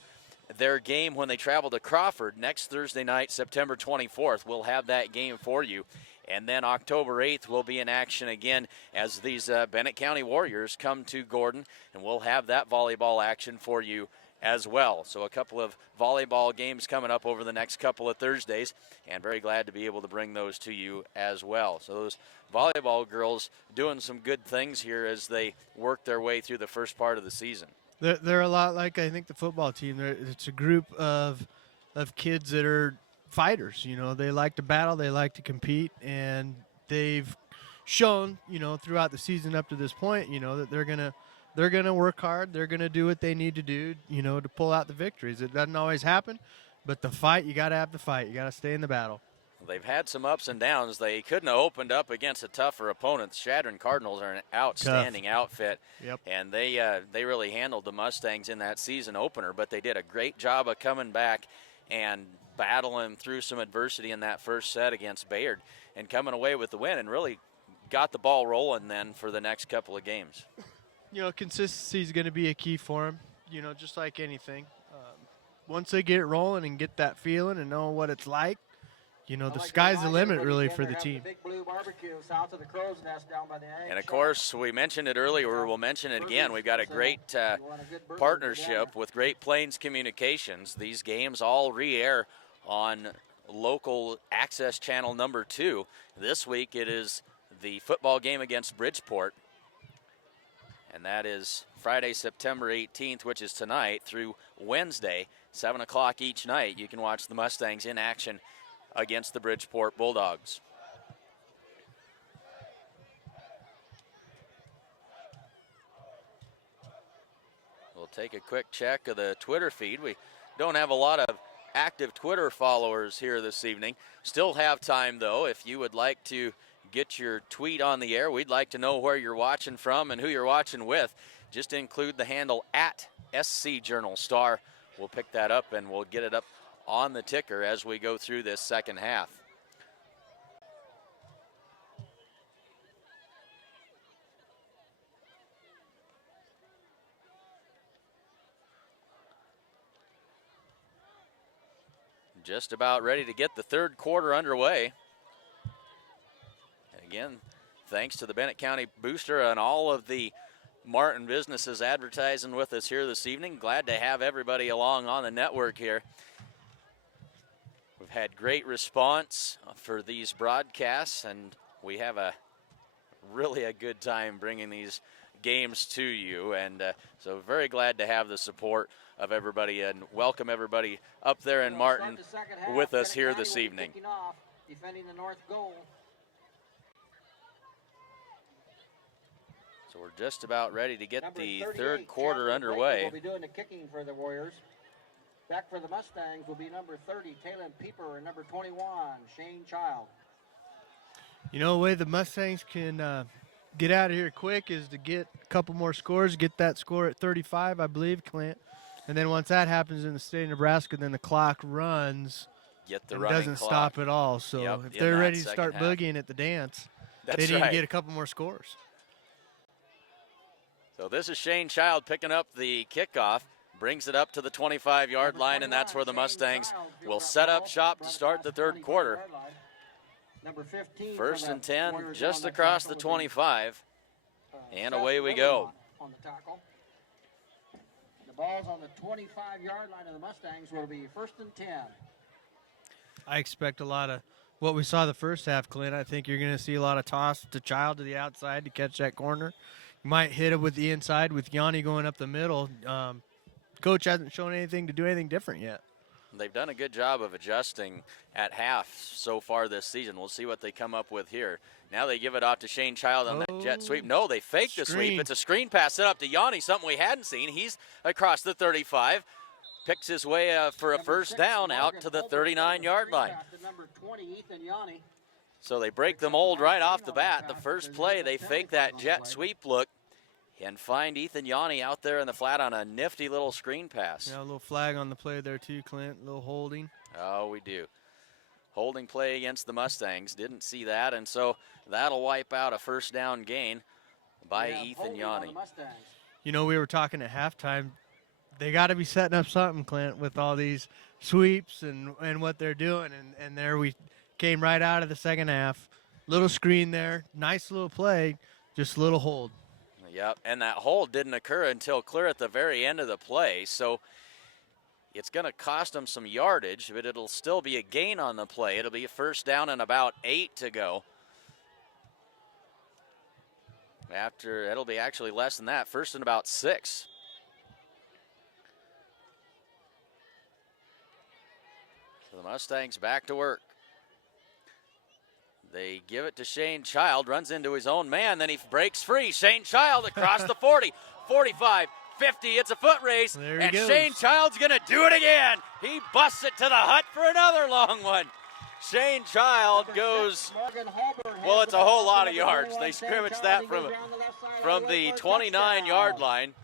their game when they travel to Crawford next Thursday night, September 24th. We'll have that game for you. And then October 8th, we'll be in action again as these Bennett County Warriors come to Gordon, and we'll have that volleyball action for you as well. So a couple of volleyball games coming up over the next couple of Thursdays, and very glad to be able to bring those to you as well. So those volleyball girls doing some good things here as they work their way through the first part of the season. They're a lot like, I think, the football team. It's a group of kids that are fighters. You know, they like to battle, they like to compete, and they've shown, you know, throughout the season up to this point, you know, that they're gonna work hard. They're gonna do what they need to do, you know, to pull out the victories. It doesn't always happen, but the fight, you got to have the fight. You got to stay in the battle. They've had some ups and downs. They couldn't have opened up against a tougher opponent. Sheridan Cardinals are an outstanding outfit, Yep. and they really handled the Mustangs in that season opener, but they did a great job of coming back and battling through some adversity in that first set against Bayard and coming away with the win and really got the ball rolling then for the next couple of games. You know, consistency is going to be a key for them, you know, just like anything. Once they get rolling and get that feeling and know what it's like, you know, the sky's the limit really for the team. And, of course, we mentioned it earlier. We'll mention it again. We've got a great partnership with Great Plains Communications. These games all re-air on local access channel number 2. This week it is the football game against Bridgeport. And that is Friday, September 18th, which is tonight, through Wednesday, 7 o'clock each night. You can watch the Mustangs in action against the Bridgeport Bulldogs. We'll take a quick check of the Twitter feed. We don't have a lot of active Twitter followers here this evening. Still have time, though, if you would like to get your tweet on the air. We'd like to know where you're watching from and who you're watching with. Just include the handle at SC Journal Star. We'll pick that up and we'll get it up on the ticker as we go through this second half. Just about ready to get the third quarter underway. Again, thanks to the Bennett County Booster and all of the Martin businesses advertising with us here this evening. Glad to have everybody along on the network here. We've had great response for these broadcasts, and we have really a good time bringing these games to you. And so very glad to have the support of everybody and welcome everybody up there in Martin with us here this evening. Defending the north goal. So we're just about ready to get the third quarter underway. We'll be doing the kicking for the Warriors. Back for the Mustangs will be number 30, Talon Pieper, and number 21, Shane Child. You know, the way the Mustangs can get out of here quick is to get a couple more scores, get that score at 35, I believe, Clint. And then once that happens in the state of Nebraska, then the clock runs and doesn't stop at all. So if they're ready to start boogieing at the dance, they need to get a couple more scores. So this is Shane Child picking up the kickoff, brings it up to the 25-yard line, and that's where the Mustangs will set up shop to start the third quarter. Number 15. First and 10, just across the 25, and away we go. On the tackle. The ball's on the 25-yard line of the Mustangs. Will be first and 10. I expect a lot of what we saw the first half, Clint. I think you're going to see a lot of toss to Child to the outside to catch that corner. You might hit it with the inside with Yanni going up the middle. Coach hasn't shown anything to do anything different yet. They've done a good job of adjusting at half so far this season. We'll see what they come up with here. Now they give it off to Shane Child on that jet sweep. No, they fake the sweep. It's a screen pass set up to Yanni, something we hadn't seen. He's across the 35, picks his way for a first down out to the 39-yard line. Number 20, Ethan Yanni. So they break the mold right off the bat. The first play, they fake that jet sweep look and find Ethan Yanni out there in the flat on a nifty little screen pass. Yeah, a little flag on the play there too, Clint. A little holding. Oh, we do. Holding play against the Mustangs. Didn't see that, and so that'll wipe out a first down gain by Ethan Yanni. You know, we were talking at halftime. They got to be setting up something, Clint, with all these sweeps and what they're doing. And there we came right out of the second half. Little screen there. Nice little play. Just a little hold. Yep, and that hold didn't occur until clear at the very end of the play, so it's going to cost them some yardage, but it'll still be a gain on the play. It'll be a first down and about 8 to go. It'll be actually less than that, first and about 6. So the Mustangs back to work. They give it to Shane Child, runs into his own man, then he breaks free. Shane Child across the 40, 45, 50, it's a foot race, and goes. Shane Child's gonna do it again. He busts it to the hut for another long one. Shane Child goes, well, it's a whole lot of yards. They scrimmaged that from the 29-yard line.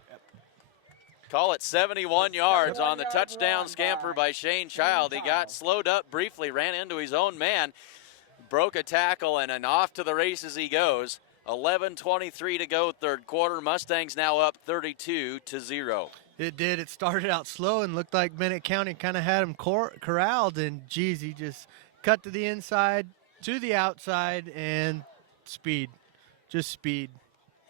Call it 71 yards on the touchdown scamper by Shane Child. He got slowed up briefly, ran into his own man, broke a tackle, and off to the races he goes. 11:23 to go, third quarter. Mustangs now up 32-0. It did. It started out slow and looked like Bennett County kind of had him corralled, and geez, he just cut to the inside, to the outside, and speed. Just speed.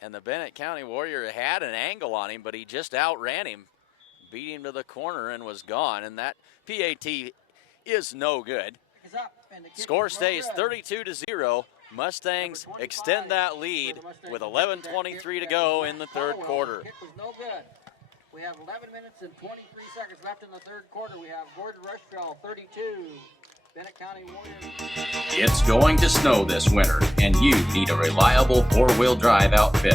And the Bennett County Warrior had an angle on him, but he just outran him, beat him to the corner, and was gone. And that PAT is no good. Score stays 32-0. Mustangs extend that lead with 11:23 to go in the third quarter. Kick was no good. We have 11 minutes and 23 seconds left in the third quarter. We have Gordon-Rushville 32, Bennett County Warriors. It's going to snow this winter, and you need a reliable four-wheel drive outfit.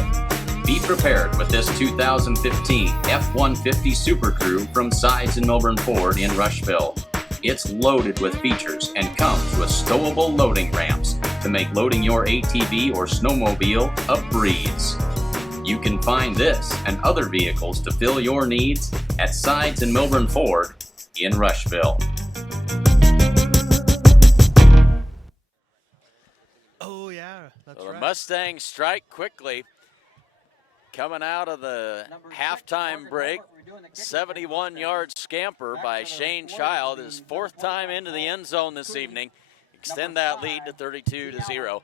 Be prepared with this 2015 F-150 Super Crew from Sides and Milburn Ford in Rushville. It's loaded with features and comes with stowable loading ramps to make loading your ATV or snowmobile a breeze. You can find this and other vehicles to fill your needs at Sides and Milburn Ford in Rushville. Oh, yeah, that's So right. the Mustangs strike quickly. Coming out of the halftime break, 71-yard scamper by Shane Child, his fourth time into the end zone this evening. Extend that lead to 32-0.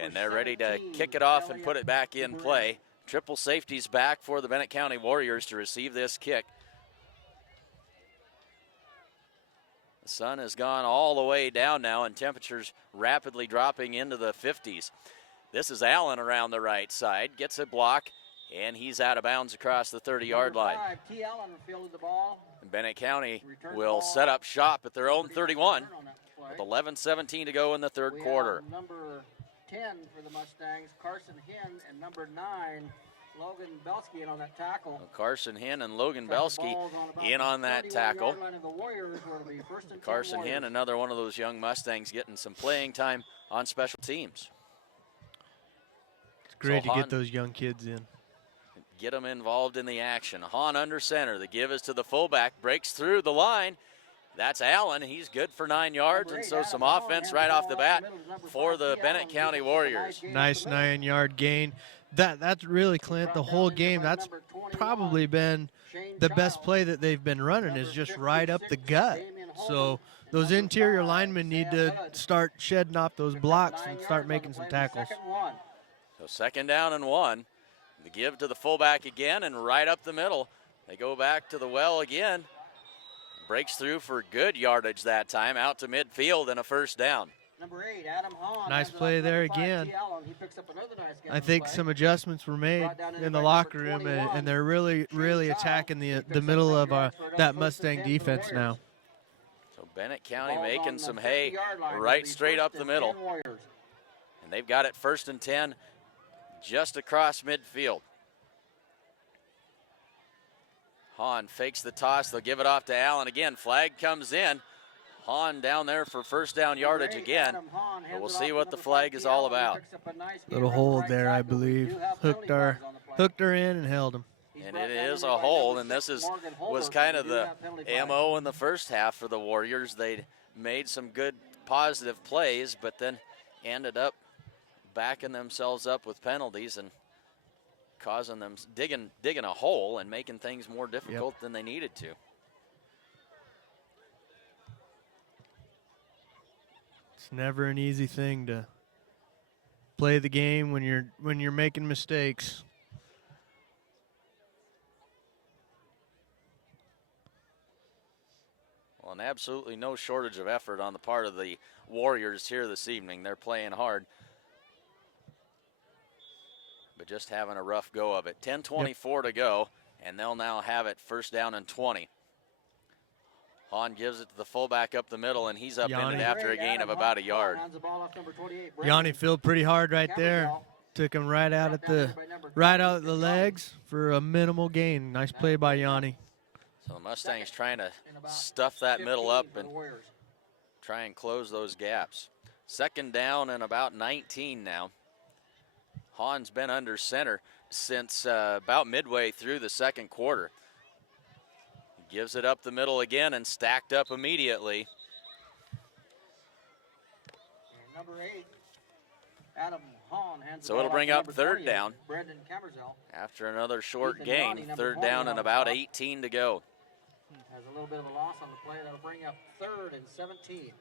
And they're ready to kick it off and put it back in play. Triple safeties back for the Bennett County Warriors to receive this kick. The sun has gone all the way down now, and temperatures rapidly dropping into the 50s. This is Allen around the right side, gets a block, and he's out of bounds across the 30-yard line. T. Allen fielded the ball. And Bennett County will set up shop at their own 31 with 11:17 to go in the third quarter. Number 10 for the Mustangs, Carson Hinn, and number 9, Logan Belsky in on that tackle. Carson Hinn and Logan Belsky in on that tackle. Carson Hinn, another one of those young Mustangs getting some playing time on special teams. Great So to get those young kids in. Get them involved in the action. Hahn under center. The give is to the fullback. Breaks through the line. That's Allen. He's good for 9 yards, and so some offense right off the bat for the Bennett County Warriors. Nice 9-yard gain. That's really, Clint, the whole game. That's probably been the best play that they've been running, is just right up the gut. So those interior linemen need to start shedding off those blocks and start making some tackles. So 2nd down and 1. The give to the fullback again, and right up the middle. They go back to the well again. Breaks through for good yardage that time, out to midfield and a 1st down. Number 8, Adam Hahn. Nice play there again. I think some adjustments were made in the locker room, and they're really attacking the middle of that Mustang defense now. So Bennett County making some hay right straight up the middle. And they've got it 1st and 10 just across midfield. Hahn fakes the toss. They'll give it off to Allen again. Flag comes in. Hahn down there for 1st down yardage again. But we'll see what the flag is all about. Little hold there, I believe. Hooked her in and held him. And it is a hold, and this was kind of the MO in the first half for the Warriors. They made some good positive plays, but then ended up backing themselves up with penalties and causing them digging a hole and making things more difficult than they needed to. It's never an easy thing to play the game when you're making mistakes. Well, and absolutely no shortage of effort on the part of the Warriors here this evening. They're playing hard, but just having a rough go of it. 10:24 to go, and they'll now have it 1st down and 20. Hahn gives it to the fullback up the middle, and he's up in it after a gain of about a yard. Yanni filled pretty hard right there. Took him right out at the legs for a minimal gain. Nice play by Yanni. So the Mustangs trying to stuff that middle up and try and close those gaps. 2nd down and about 19 now. Hahn's been under center since about midway through the 2nd quarter. Gives it up the middle again and stacked up immediately. Number 8, Adam Hahn hands so it'll bring up 3rd down. Brendan Camerzell. After another short gain, 3rd down and about 18 to go. Has a little bit of a loss on the play. That'll bring up 3rd and 17.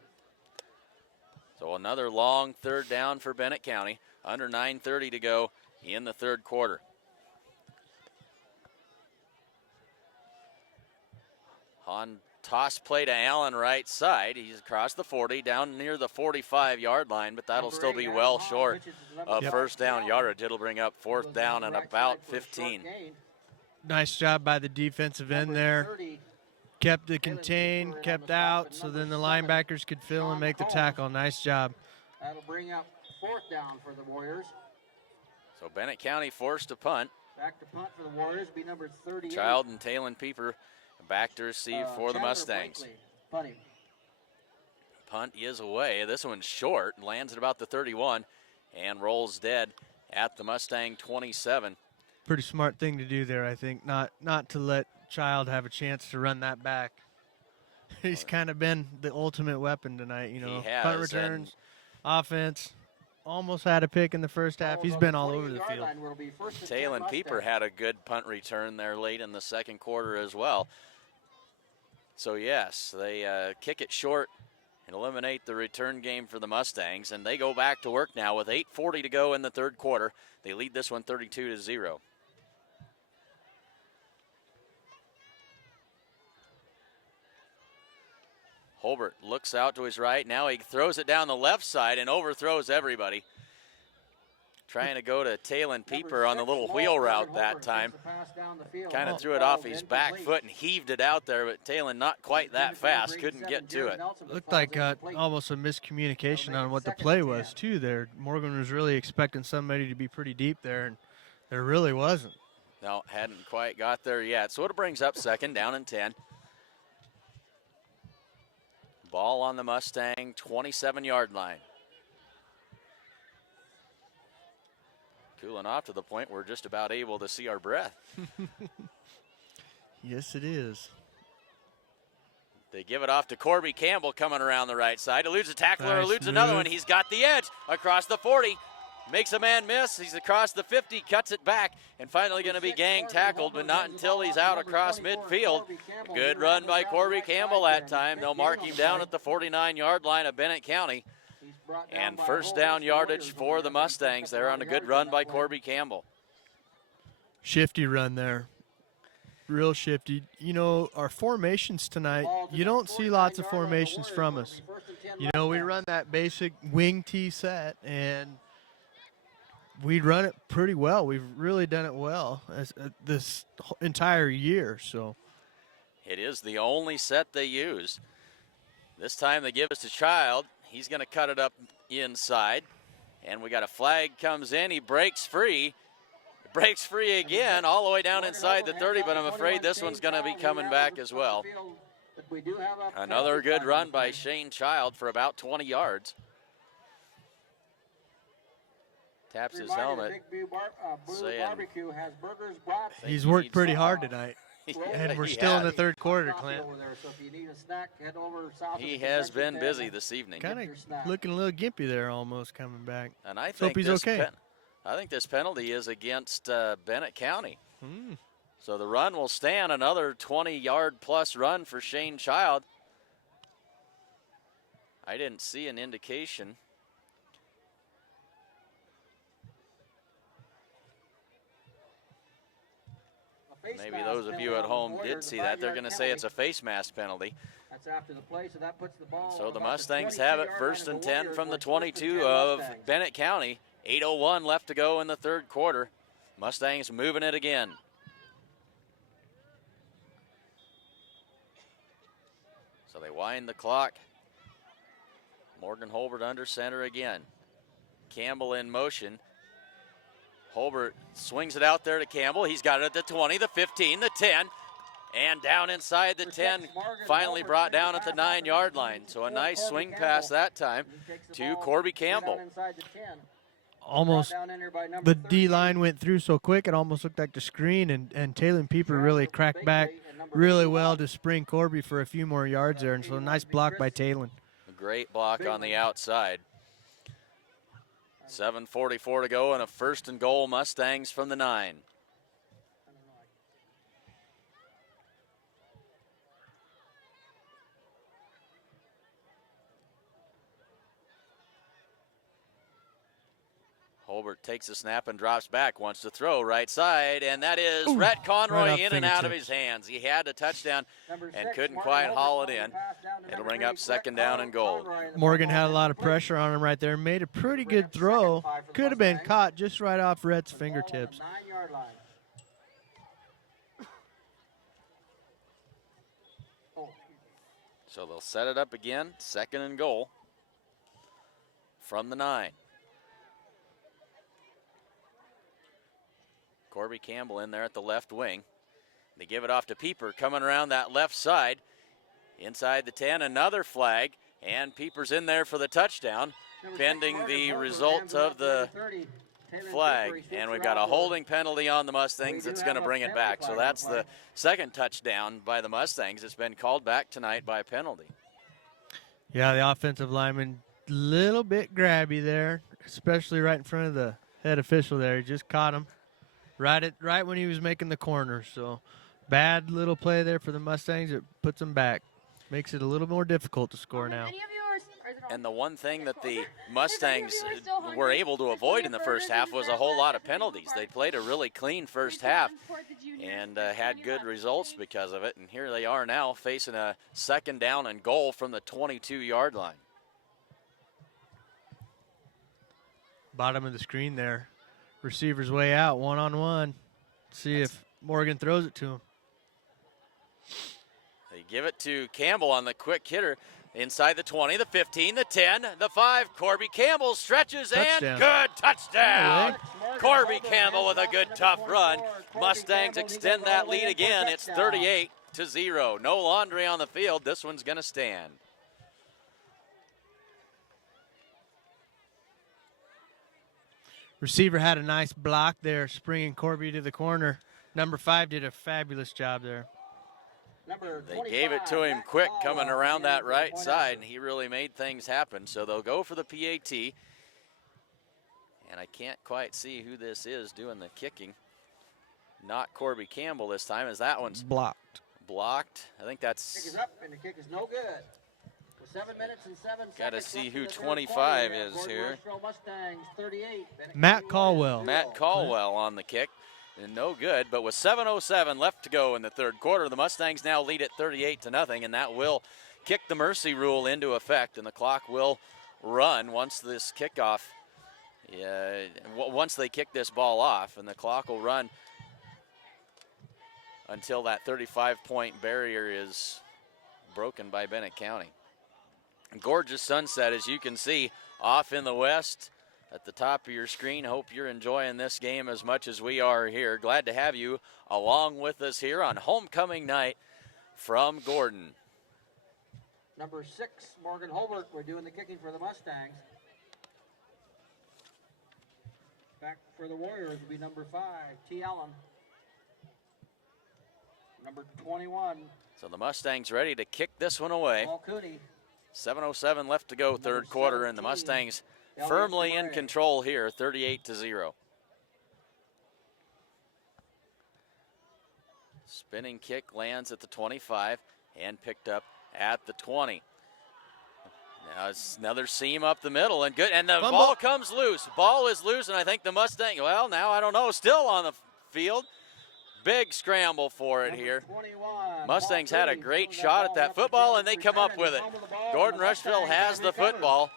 So another long 3rd down for Bennett County. Under 9:30 to go in the 3rd quarter. Hahn toss play to Allen right side. He's across the 40, down near the 45-yard line, but that'll still be well short of 1st down yardage. It'll bring up 4th down and about 15. Nice job by the defensive end there. Kept it contained, kept out, so then the linebackers could fill and make the tackle. Nice job. That'll bring up 4th down for the Warriors. So Bennett County forced to punt. Back to punt for the Warriors, be number 38. Child and Talon Pieper back to receive for the Mustangs. Punt is away. This one's short, lands at about the 31 and rolls dead at the Mustang 27. Pretty smart thing to do there, I think, not to let Child have a chance to run that back. He's kind of been the ultimate weapon tonight, you know. He has, punt returns, offense. Almost had a pick in the first half. He's been all over the field. Talon Pieper had a good punt return there late in the 2nd quarter as well. So yes, they kick it short and eliminate the return game for the Mustangs, and they go back to work now with 8:40 to go in the 3rd quarter. They lead this one 32-0. Holbert looks out to his right. Now he throws it down the left side and overthrows everybody. Trying to go to Talon Pieper on the little wheel route that time. Kind of threw it off his back foot and heaved it out there, but Talon not quite that fast, couldn't get to it. Looked like almost a miscommunication on what the play was, too, there. Morgan was really expecting somebody to be pretty deep there, and there really wasn't. No, hadn't quite got there yet. So it brings up 2nd down and 10. Ball on the Mustang 27-yard line. Cooling off to the point we're just about able to see our breath. Yes, it is. They give it off to Corby Campbell coming around the right side. Eludes a tackler, Nice eludes another move. one. He's got the edge across the 40. makes a man miss. He's across the 50, cuts it back, and finally going to be gang tackled, but not until he's out across midfield. Good run by Corby Campbell that time. They'll mark him down at the 49-yard line of Bennett County. And first down yardage for the Mustangs there on a good run by Corby Campbell. Shifty run there. Real shifty. You know, our formations tonight, you don't see lots of formations from us. You know, we run that basic wing T set, and we run it pretty well. We've really done it well this entire year. So it is the only set they use. This time they give us to Child. He's going to cut it up inside, and we got a flag comes in. He breaks free. Breaks free again all the way down inside the 30, but I'm afraid this one's going to be coming back as well. Another good run by Shane Child for about 20 yards. Taps his helmet, saying he's worked pretty hard tonight. And we're still in the third quarter, Clint. He has been busy this evening. Kind of looking a little gimpy there almost coming back. And I think hope he's okay. I think this penalty is against Bennett County. So the run will stand, another 20-yard plus run for Shane Child. I didn't see an indication. Maybe those of you at home did see that. They're going to say it's a face mask penalty. That's after the play, so that puts the ball. So the Mustangs have it first and 10 from the 22 of Bennett County. 8:01 left to go in the third quarter. Mustangs moving it again. So they wind the clock. Morgan Holbert under center again. Campbell in motion. Holbert swings it out there to Campbell. He's got it at the 20, the 15, the 10, and down inside the 10, finally brought down at the 9-yard line. So a nice swing pass that time to Corby Campbell. Almost, the D-line went through so quick, it almost looked like the screen, and Taylor Pieper really cracked back really well to spring Corby for a few more yards there, and so a nice block by Taylor. A great block on the outside. 7:44 to go and a first and goal, Mustangs from the 9. Holbert takes a snap and drops back, wants to throw right side, and that is Rhett Conroy in and out of his hands. He had a touchdown and couldn't quite haul it in. It'll bring up second down and goal. Morgan had a lot of pressure on him right there, made a pretty good throw. Could have been caught just right off Rhett's fingertips. So they'll set it up again, second and goal from the 9. Corby Campbell in there at the left wing. They give it off to Pieper coming around that left side. Inside the 10, another flag, and Pieper's in there for the touchdown, pending the result of the flag. And we've got a holding penalty on the Mustangs that's going to bring it back. So that's the second touchdown by the Mustangs. It's been called back tonight by a penalty. Yeah, the offensive lineman, little bit grabby there, especially right in front of the head official there. He just caught him. Right when he was making the corner. So bad little play there for the Mustangs. It puts them back. Makes it a little more difficult to score now. And the one thing that the Mustangs were able to avoid in the first half was a whole lot of penalties. They played a really clean first half and had good results because of it. And here they are now facing a second down and goal from the 22-yard line. Bottom of the screen there. Receiver's way out, one-on-one. See if Morgan throws it to him. They give it to Campbell on the quick hitter. Inside the 20, the 15, the 10, the 5. Corby Campbell stretches and good touchdown. Corby Campbell with a good tough run. Mustangs extend that lead again. It's 38-0. No laundry on the field. This one's going to stand. Receiver had a nice block there, springing Corby to the corner. Number 5 did a fabulous job there. They gave it to him quick coming around that right side, and he really made things happen. So they'll go for the PAT. And I can't quite see who this is doing the kicking. Not Corby Campbell this time, as that one's Blocked. blocked. I think Kick that's, is up, and the kick is no good. With 7 minutes and 7 seconds. Gotta see left who in the third 25 quarter, is here. Gordon-Rushville Mustangs 38. Bennett Matt County Caldwell. Warriors Matt 0. Caldwell on the kick. And no good, but with 7:07 left to go in the third quarter, the Mustangs now lead at 38-0, and that will kick the mercy rule into effect, and the clock will run once this kickoff, once they kick this ball off, and the clock will run until that 35-point barrier is broken by Bennett County. Gorgeous sunset, as you can see, off in the west at the top of your screen. Hope you're enjoying this game as much as we are here. Glad to have you along with us here on homecoming night from Gordon. Number 6, Morgan Holbert, we're doing the kicking for the Mustangs. Back for the Warriors will be number 5, T. Allen. Number 21, So the Mustangs ready to kick this one away. Paul Cooney. 7:07 left to go, third quarter, and the Mustangs firmly in control here, 38-0. Spinning kick lands at the 25 and picked up at the 20. Now it's another seam up the middle, and good, and the Fumble. ball comes loose. Ball is loose, and I think the Mustang, well, now I don't know, still on the field. Big scramble for it here. 21, Mustangs Paul had a Cooney great threw shot ball at that up to football, Jordan and they come up Sheridan. with it. Fumbled the ball, Gordon-Rushville Mustangs has the recovered. football.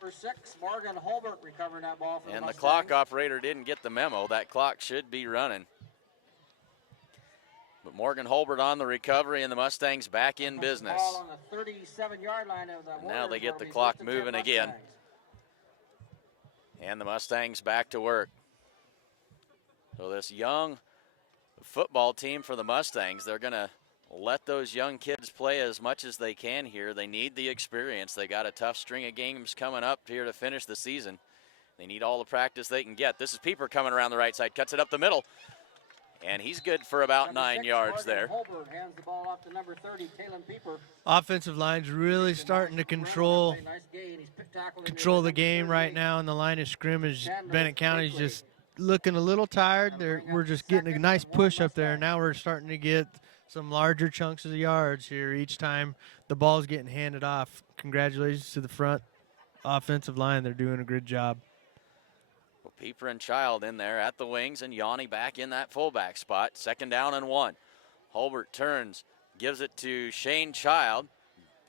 Number 6, Morgan Holbert recovering that ball for And the Mustangs. clock operator didn't get the memo. That clock should be running. But Morgan Holbert on the recovery, and the Mustangs back in business. Ball on the 37-yard line of the And now they Warriors get will the be clock first and 10 moving again. Mustangs. And the Mustangs back to work. So this young football team for the Mustangs, they're going to let those young kids play as much as they can here. They need the experience. They got a tough string of games coming up here to finish the season. They need all the practice they can get. This is Pieper coming around the right side, cuts it up the middle. And he's good for about Number 9 6, yards Morgan there. Holbert hands the ball off to number 30, Talon Pieper. Offensive line's really starting to control Nice gain. He's tackled in control the number game right 38. now in the line of scrimmage. Chandler Bennett County's Bakley. just looking a little tired. We're just getting a nice push up there. Now we're starting to get some larger chunks of yards here each time the ball's getting handed off. Congratulations to the front offensive line. They're doing a good job. Well, Pieper and Child in there at the wings, and Yanni back in that fullback spot. 2nd down and 1. Holbert turns, gives it to Shane Child.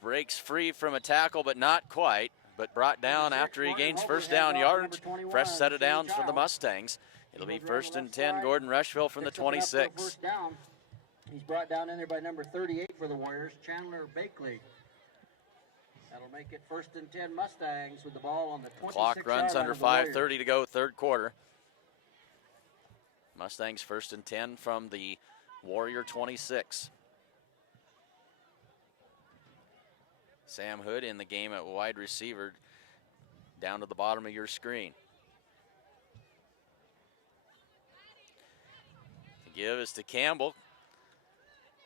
Breaks free from a tackle, but not quite. But brought down after he gains first down yardage. Fresh set of downs for the Mustangs. It'll be 1st and 10, Gordon-Rushville from the Picks up enough for a 26. first down. He's brought down in there by number 38 for the Warriors, Chandler Bakley. That'll make it 1st and 10 Mustangs with the ball on the 26 Clock runs under of the Warriors. 5:30 to go, third quarter. Mustangs 1st and 10 from the Warrior 26. Sam Hood in the game at wide receiver down to the bottom of your screen. The give is to Campbell.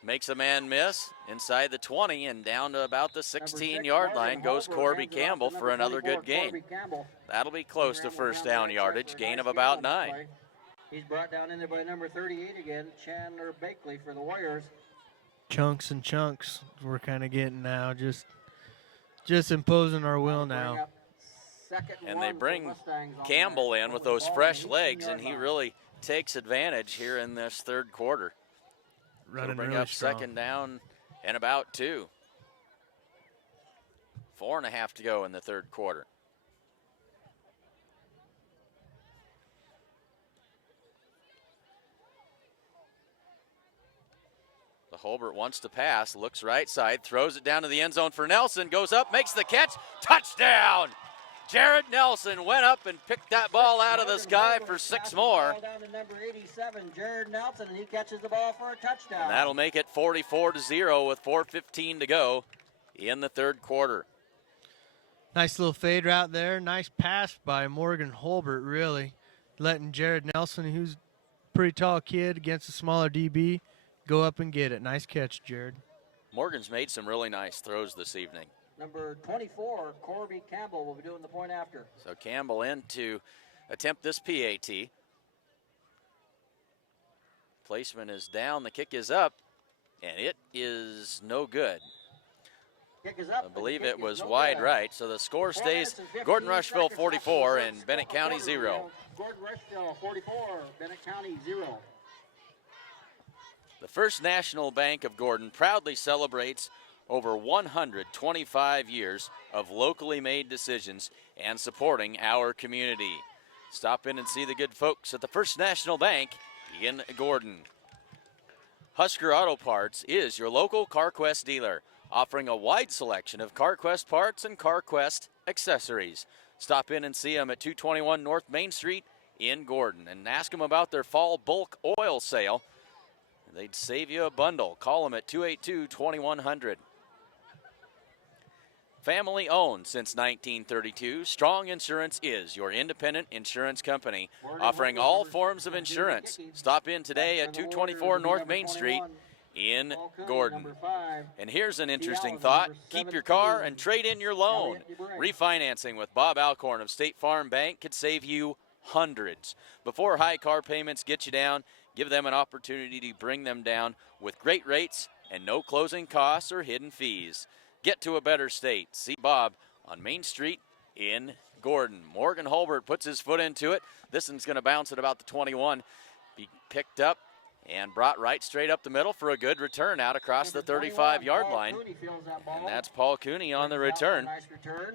Makes a man miss inside the 20 and down to about the 16-yard line goes Corby Campbell for another good gain. That'll be close to first down yardage, gain of about 9. He's brought down in there by number 38 again, Chandler Bakley for the Warriors. Chunks and chunks we're kind of getting now. Just imposing our will now. And they bring Campbell in with those fresh legs, and he really takes advantage here in this third quarter. Running bring really up strong. 2nd down and about 2. 4.5 to go in the third quarter. The Holbert wants to pass, looks right side, throws it down to the end zone for Nelson, goes up, makes the catch, touchdown! Jared Nelson went up and picked that ball out of the sky for 6 more. Down to number 87, Jared Nelson, and he catches the ball for a touchdown. And that'll make it 44-0 with 4:15 to go in the third quarter. Nice little fade route there. Nice pass by Morgan Holbert, really. Letting Jared Nelson, who's a pretty tall kid against a smaller DB, go up and get it. Nice catch, Jared. Morgan's made some really nice throws this evening. Number 24, Corby Campbell, will be doing the point after. So Campbell in to attempt this PAT. Placement is down, the kick is up, and it is no good. Kick is up, I believe and the it kick was is no wide good. right, so the score 4 stays minutes and 15 Gordon-Rushville seconds 44 left. and Bennett County 0. Gordon-Rushville 44, Bennett County 0. The First National Bank of Gordon proudly celebrates over 125 years of locally made decisions and supporting our community. Stop in and see the good folks at the First National Bank in Gordon. Husker Auto Parts is your local CarQuest dealer, offering a wide selection of CarQuest parts and CarQuest accessories. Stop in and see them at 221 North Main Street in Gordon and ask them about their fall bulk oil sale. They'd save you a bundle. Call them at 282-2100. Family owned since 1932, Strong Insurance is your independent insurance company, offering all forms of insurance. Stop in today at 224 North Main Street in Gordon. And here's an interesting thought. Keep your car and trade in your loan. Refinancing with Bob Alcorn of State Farm Bank could save you hundreds. Before high car payments get you down, give them an opportunity to bring them down with great rates and no closing costs or hidden fees. Get to a better state. See Bob on Main Street in Gordon. Morgan Holbert puts his foot into it. This one's going to bounce at about the 21. Be picked up and brought right straight up the middle for a good return out across the 35-yard line. And that's Paul Cooney on the return. Nice return.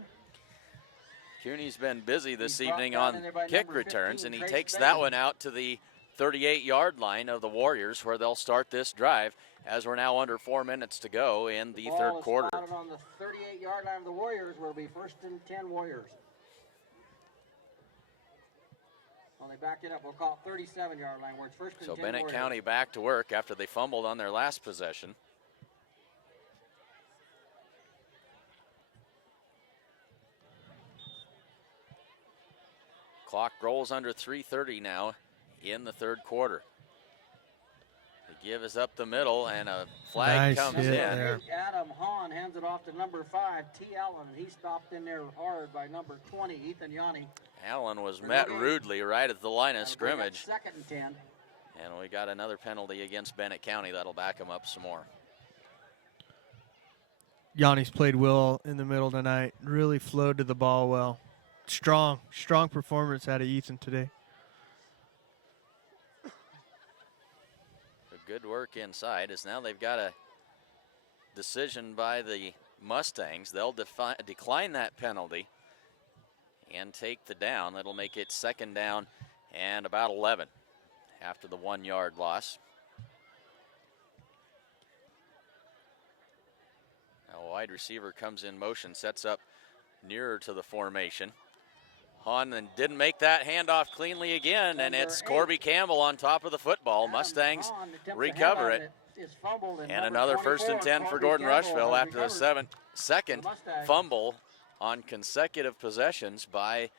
Cooney's been busy this He's brought evening down on in there by kick number returns, 15, and he Trace takes that Bennett. one out to the 38-yard line of the Warriors, where they'll start this drive as we're now under 4 minutes to go in the Ball third is quarter. spotted on the 38-yard line of the Warriors, where it'll be 1st and 10 Warriors. Well, they back it up. We'll call it 37-yard line, where it's 1st and So 10 Bennett Warriors. County back to work after they fumbled on their last possession. Clock rolls under 3:30 now in the third quarter. The give is up the middle, and a flag Nice comes hit in. there. Adam Hahn hands it off to number 5, T. Allen, and he stopped in there hard by number 20, Ethan Yanni. Allen was met rudely right at the line of scrimmage, 2nd and 10. and we got another penalty against Bennett County that'll back him up some more. Yanni's played well in the middle tonight. Really flowed to the ball well. Strong performance out of Ethan today. Good work inside, as now they've got a decision by the Mustangs. They'll decline that penalty and take the down. That'll make it 2nd down and about 11 after the 1-yard loss. Now a wide receiver comes in motion, sets up nearer to the formation. Hahn and didn't make that handoff cleanly again, and it's Corby Campbell on top of the football. Mustangs recover it. And another 1st and 10 for Gordon-Rushville after the second fumble on consecutive possessions by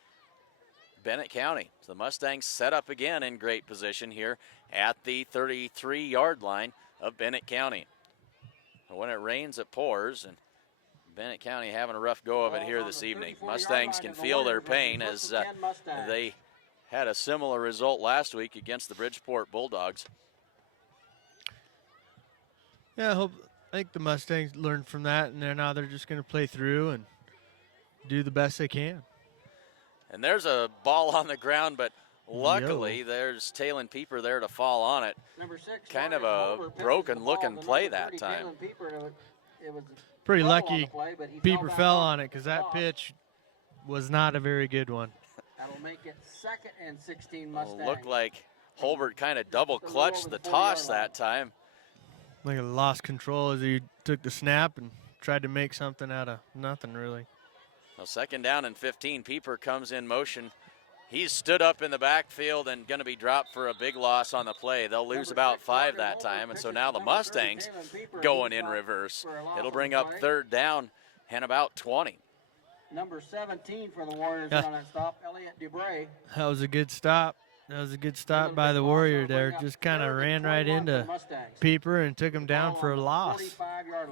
Bennett County. So the Mustangs set up again in great position here at the 33-yard line of Bennett County. When it rains, it pours, and Bennett County having a rough go of it here this evening. Mustangs can feel their pain as they had a similar result last week against the Bridgeport Bulldogs. Yeah, I think the Mustangs learned from that, and now they're just going to play through and do the best they can. And there's a ball on the ground, but luckily there's Talon Pieper there to fall on it. Number 6, Kind of a broken-looking play that time. It was Pretty trouble on lucky the play, but he Pieper back fell on on it, because that pitch was not a very good one. That'll make it 2nd and 16 Mustangs. Looked like Holbert kind of double-clutched the toss that time. Like he lost control as he took the snap and tried to make something out of nothing, really. So 2nd down and 15. Pieper comes in motion. He's stood up in the backfield and going to be dropped for a big loss on the play. They'll lose about 5 that time, and so now the Mustangs going in reverse. It'll bring up 3rd down and about 20. Number 17 for the Warriors on that stop, Elliot Dubray. That was a good stop. That was a good stop by the Warrior there. Just kind of ran right into Peeper and took him down for a loss.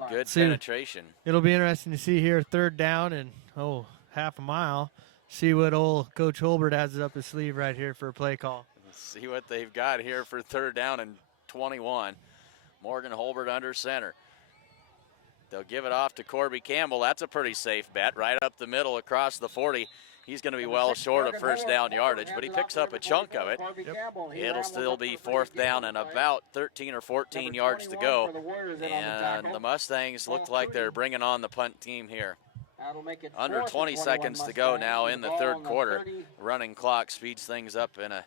Good penetration. It'll be interesting to see here, 3rd down and, half a mile. See what old Coach Holbert has up his sleeve right here for a play call. Let's see what they've got here for 3rd down and 21. Morgan Holbert under center. They'll give it off to Corby Campbell. That's a pretty safe bet. Right up the middle across the 40. He's going to be well short of 1st down yardage, but he picks up a chunk of it. It'll still be 4th down and about 13 or 14 yards to go. And the Mustangs look like they're bringing on the punt team here. Under 20 seconds to go now in the 3rd quarter. Running clock speeds things up in a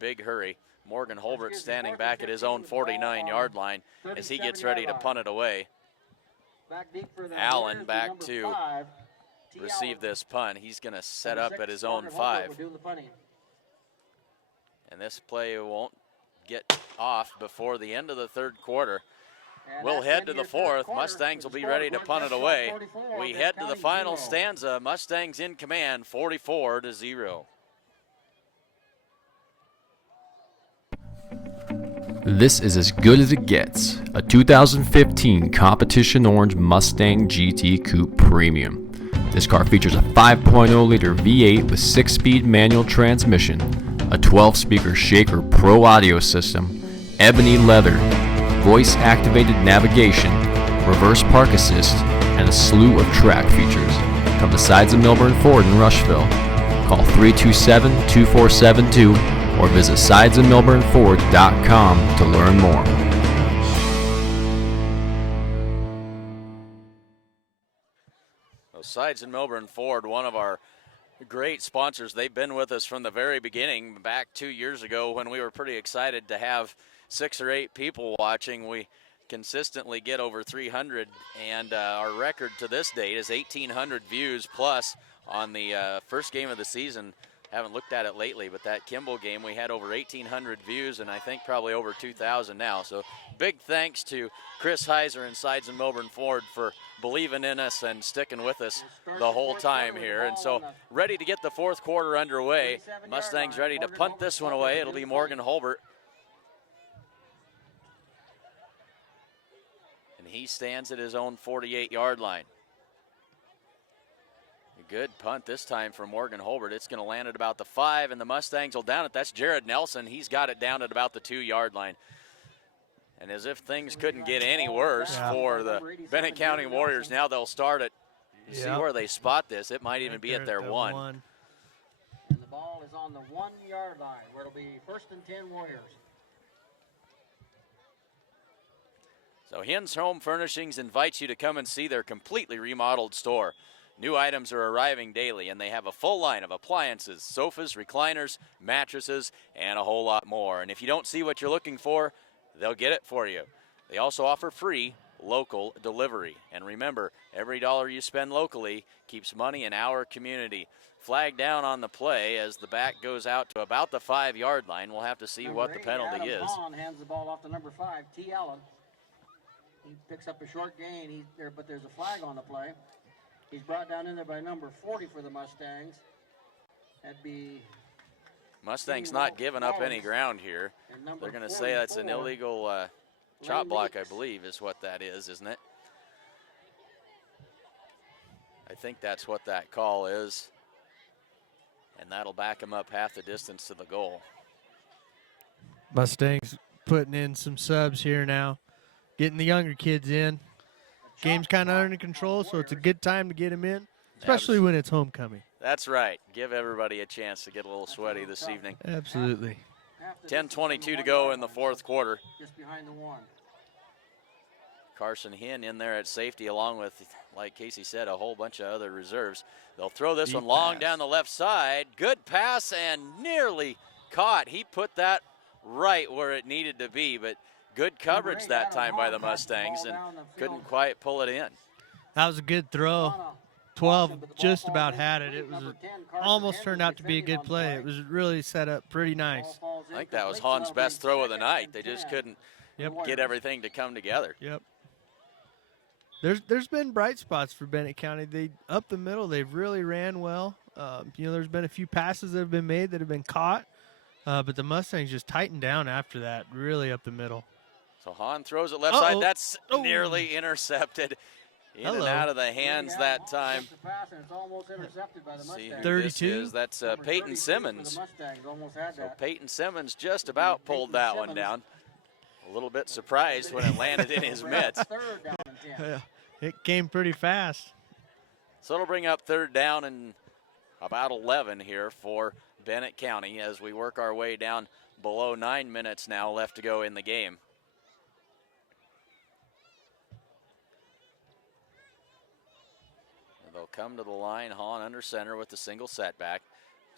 big hurry. Morgan Holbert standing back at his own 49-yard line as he gets ready to punt it away. Allen back to receive this punt. He's going to set up at his own 5. And this play won't get off before the end of the 3rd quarter. We'll head to the 4th. Mustangs will be ready to punt it away. We head to the final stanza. Mustangs in command, 44-0. This is as good as it gets. A 2015 Competition Orange Mustang GT Coupe Premium. This car features a 5.0-liter V8 with 6-speed manual transmission, a 12-speaker Shaker Pro audio system, ebony leather, voice-activated navigation, reverse park assist, and a slew of track features. Come to Sides of Milburn Ford in Rushville. Call 327-2472 or visit sidesofmilburnford.com to learn more. Sides in Milburn Ford, one of our great sponsors. They've been with us from the very beginning, back 2 years ago when we were pretty excited to have 6 or 8 people watching. We consistently get over 300, and our record to this date is 1,800 views plus on the first game of the season. Haven't looked at it lately, but that Kimball game, we had over 1,800 views, and I think probably over 2,000 now. So big thanks to Chris Heiser and Sides and Milburn Ford for believing in us and sticking with us the whole time here. And so ready to get the 4th quarter underway. Mustangs ready to punt this one away. It'll be Morgan Holbert. And he stands at his own 48-yard line. Good punt this time for Morgan Holbert. It's going to land at about the 5, and the Mustangs will down it. That's Jared Nelson. He's got it down at about the 2-yard line. And as if things couldn't get any worse for the Bennett County Warriors, now they'll start it. You see where they spot this. It might even be at their 1. And the ball is on the 1-yard line, where it'll be 1st and 10 Warriors. So Hens Home Furnishings invites you to come and see their completely remodeled store. New items are arriving daily, and they have a full line of appliances, sofas, recliners, mattresses, and a whole lot more. And if you don't see what you're looking for, they'll get it for you. They also offer free local delivery. And remember, every dollar you spend locally keeps money in our community. Flag down on the play as the back goes out to about the 5-yard line. We'll have to see what the penalty is. Vaughn hands the ball off to number 5, T. Allen. He picks up a short gain, but there's a flag on the play. He's brought down in there by number 40 for the Mustangs. That'd be Mustangs not giving up any ground here. They're going to say that's an illegal chop block, I believe, is what that is, isn't it? I think that's what that call is. And that'll back him up half the distance to the goal. Mustangs putting in some subs here now, getting the younger kids in. Game's kind of under control, so it's a good time to get them in, especially when it's homecoming. That's right. Give everybody a chance to get a little sweaty this evening. Absolutely. 10:22 to go in the 4th quarter. Just behind the 1. Carson Hinn in there at safety along with, like Casey said, a whole bunch of other reserves. They'll throw this one long down the left side. Good pass and nearly caught. He put that right where it needed to be, but good coverage that time by the Mustangs and couldn't quite pull it in. That was a good throw. 12 just about had it. It was almost turned out to be a good play. It was really set up pretty nice. I think that was Hahn's best throw of the night. They just couldn't get everything to come together. Yep. There's been bright spots for Bennett County. They up the middle, they've really ran well. There's been a few passes that have been made that have been caught. But the Mustangs just tightened down after that, really up the middle. So Hahn throws it left side. That's nearly intercepted. In and out of the hands that time. See who 32. this is. That's Peyton Simmons. So Peyton Simmons just about pulled that one down. A little bit surprised when it landed in his mitts. It came pretty fast. So it'll bring up third down and about 11 here for Bennett County as we work our way down below 9 minutes now left to go in the game. They'll come to the line. Hahn under center with the single setback.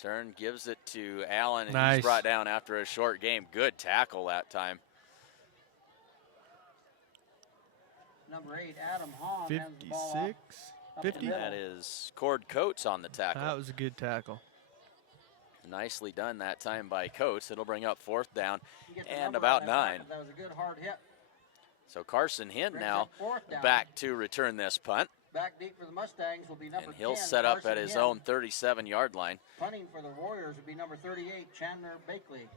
Turn gives it to Allen, and he's brought down after a short game. Good tackle that time. Number 8, Adam Hahn. 56. 50. That is Cord Coates on the tackle. That was a good tackle. Nicely done that time by Coates. It'll bring up fourth down and about 9. That was a good hard hit. So Carson Hint now back to return this punt. Back deep for the Mustangs will be number 10. And he'll set up at his own 37-yard line. Punting for the Warriors will be number 38, Chandler Bakley.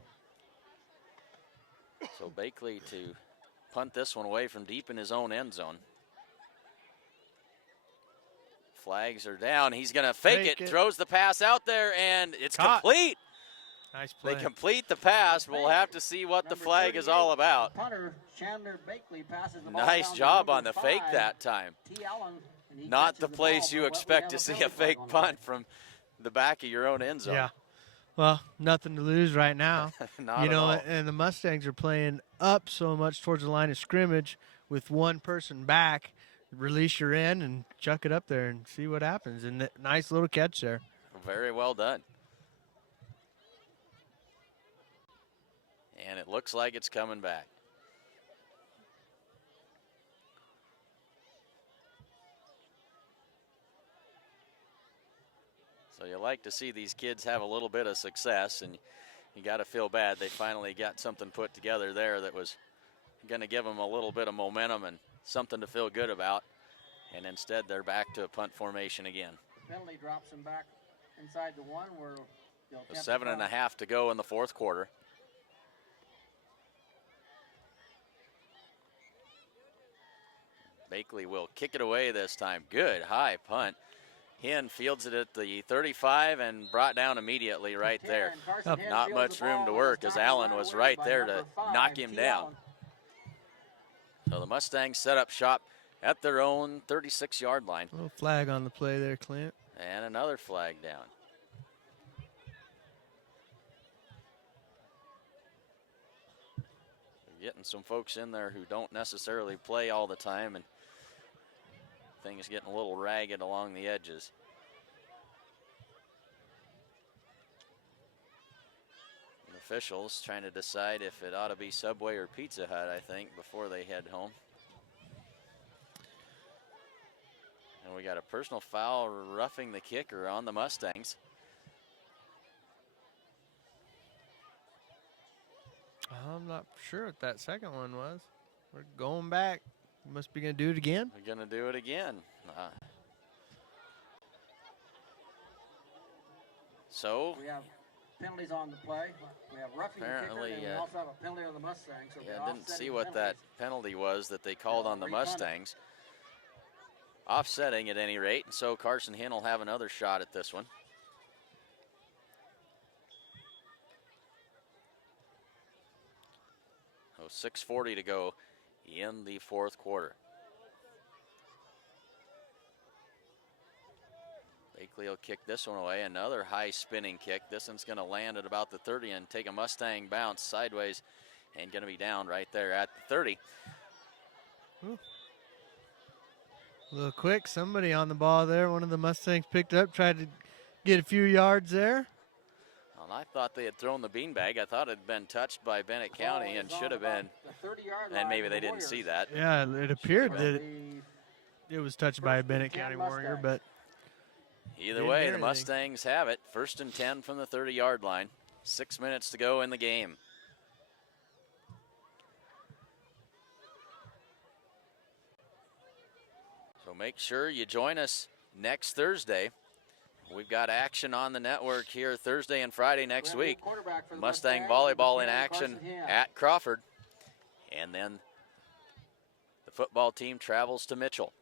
So Bakley to punt this one away from deep in his own end zone. Flags are down. He's going to fake it. Throws the pass out there, and it's complete. Nice play. They complete the pass. We'll have to see what the flag is all about. Punter, Chandler Bakley passes the ball Nice down job to on the fake 5, that time. T. Allen, and he Not catches the place ball, you but expect we to have see penalty a fake flag on punt from the back of your own end zone. Yeah. Well, nothing to lose right now. Not you at know, all. and the Mustangs are playing up so much towards the line of scrimmage with one person back. Release your end and chuck it up there and see what happens. And nice little catch there. Very well done. And it looks like it's coming back. So you like to see these kids have a little bit of success, and you got to feel bad they finally got something put together there that was going to give them a little bit of momentum and something to feel good about. And instead they're back to a punt formation again. Penalty drops them back inside the 1 where they'll So 7.5 to go in the fourth quarter. Bakley will kick it away this time. Good high punt. Hen fields it at the 35 and brought down immediately right there. Not much room to work as Allen was right there to knock him down. So the Mustangs set up shop at their own 36-yard line. A little flag on the play there, Clint. And another flag down. Getting some folks in there who don't necessarily play all the time, and things getting a little ragged along the edges. And officials trying to decide if it ought to be Subway or Pizza Hut, I think, before they head home. And we got a personal foul roughing the kicker on the Mustangs. I'm not sure what that second one was. We're going back. Must be going to do it again. We're going to do it again. So we have penalties on the play. We have roughing the kicker, and we also have a penalty on the Mustangs. So I didn't see what that penalty was that they called on the Mustangs. Offsetting at any rate, and so Carson Hinn will have another shot at this one. So 6:40 to go in the fourth quarter. Bakley will kick this one away. Another high spinning kick. This one's going to land at about the 30 and take a Mustang bounce sideways and going to be down right there at the 30. Ooh. A little quick. Somebody on the ball there. One of the Mustangs picked up, tried to get a few yards there. Well, I thought they had thrown the beanbag. I thought it had been touched by Bennett County and should have been. And maybe they didn't see that. Yeah, it appeared that it was touched by a Bennett County Warrior, but either way, the Mustangs have it. 1st and 10 from the 30-yard line. 6 minutes to go in the game. So make sure you join us next Thursday We've got action on the network here Thursday and Friday next week. Quarterback for the Mustang Mustangs, volleyball number in 10, action Carson Hen. at Crawford. And then the football team travels to Mitchell.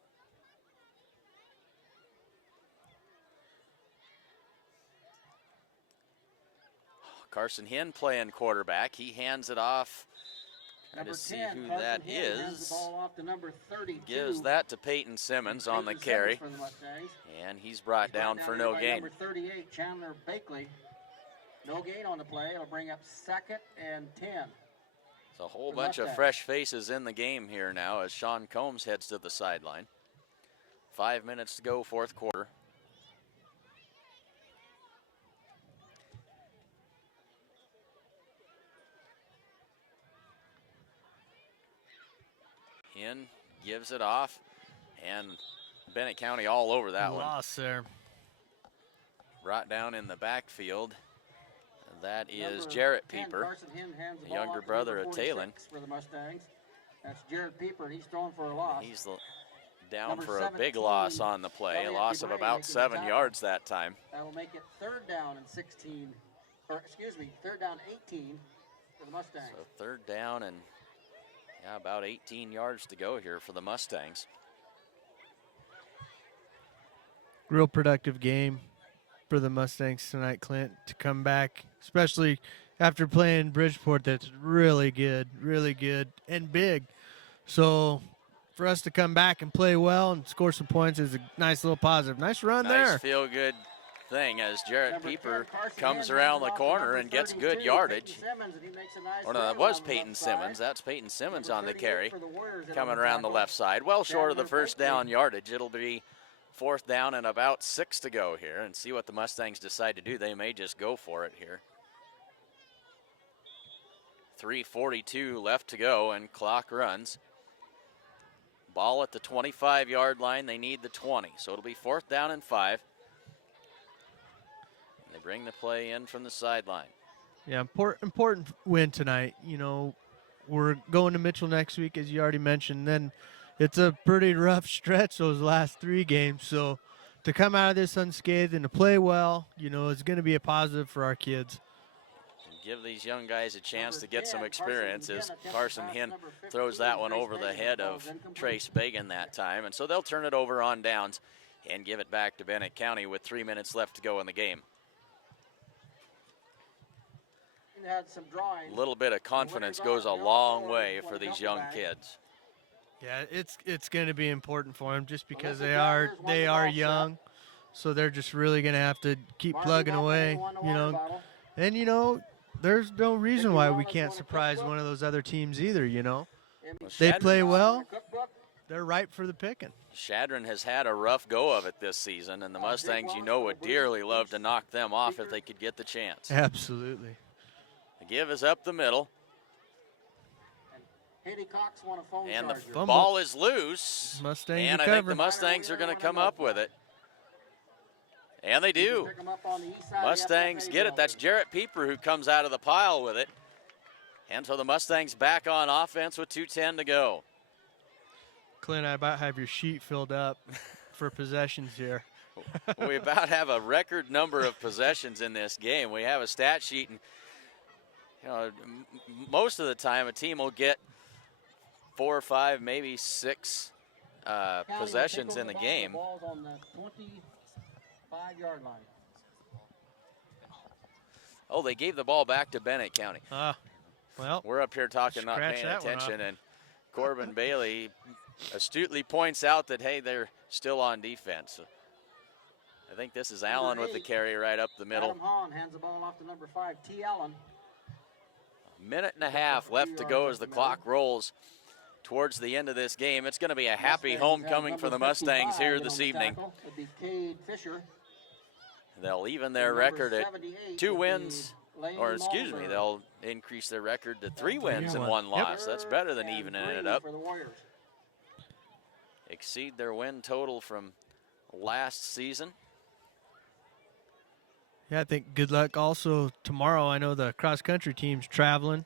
Carson Hen playing quarterback. He hands it off. Trying to see who that is. Gives that to Peyton Simmons on the carry. And he's brought down for no gain. Number 38, Chandler Bakley. No gain on the play. It'll bring up 2nd and 10. It's a whole bunch of fresh faces in the game here now as Sean Combs heads to the sideline. 5 minutes to go, fourth quarter. Hen gives it off, and Bennett County all over that one. Loss there. Brought down in the backfield. That is Jarrett Pieper, the younger brother of Talon. For the Mustangs. That's Jarrett Pieper, and he's throwing for a loss. He's down for a big loss on the play, a loss of about 7 yards that time. That'll make it 3rd down and 16, or excuse me, 3rd down 18 for the Mustangs. So 3rd down and about 18 yards to go here for the Mustangs. Real productive game for the Mustangs tonight, Clint, to come back, especially after playing Bridgeport. That's really good and big. So for us to come back and play well and score some points is a nice little positive. Nice run there. Nice feel-good thing as Jarrett Pieper comes around the corner and gets good yardage. Or no, that was Peyton Simmons. That's Peyton Simmons on the carry, coming around the left side. Well short of the first down yardage. It'll be 4th down and about 6 to go here, and see what the Mustangs decide to do. They may just go for it here. 3:42 left to go, and clock runs. Ball at the 25-yard line. They need the 20, so it'll be 4th down and 5. They bring the play in from the sideline. Yeah, important win tonight. You know, we're going to Mitchell next week, as you already mentioned. Then it's a pretty rough stretch those last 3 games. So to come out of this unscathed and to play well, you know, is going to be a positive for our kids. And give these young guys a chance to get some experience as Carson Hen throws that one over the head of Trace Bagan that time. And so they'll turn it over on downs and give it back to Bennett County with 3 minutes left to go in the game. A little bit of confidence goes a long way for these young kids. Yeah, it's going to be important for them just because they are young, so they're just really going to have to keep plugging away, you know. And you know, there's no reason why we can't surprise one of those other teams either, you know. They play well, they're ripe for the picking. Shadron has had a rough go of it this season, and the Mustangs, you know, would dearly love to knock them off if they could get the chance. Absolutely. The give is up the middle. And the ball is loose. Mustangs and I think the Mustangs are going to come up with it. And they do. Mustangs get it. That's Jarrett Pieper who comes out of the pile with it. And so the Mustangs back on offense with 2:10 to go. Clint, I about have your sheet filled up for possessions here. We about have a record number of possessions in this game. We have a stat sheet, and you know, most of the time a team will get 4 or 5, maybe 6 possessions in the game. On the 25-yard line. Oh, they gave the ball back to Bennett County. Well, we're up here talking, not paying attention, and Corbin Bailey astutely points out that, hey, they're still on defense. I think this is Allen with the carry right up the middle. Adam Hahn hands the ball off to number 5, T. Allen. A minute and a half left to go as the clock rolls towards the end of this game. It's going to be a happy homecoming for the Mustangs here this evening. They'll even their record at 2 wins, or excuse me, they'll increase their record to 3 wins and 1 loss. That's better than evening it up. Exceed their win total from last season. Yeah, I think good luck also tomorrow. I know the cross-country team's traveling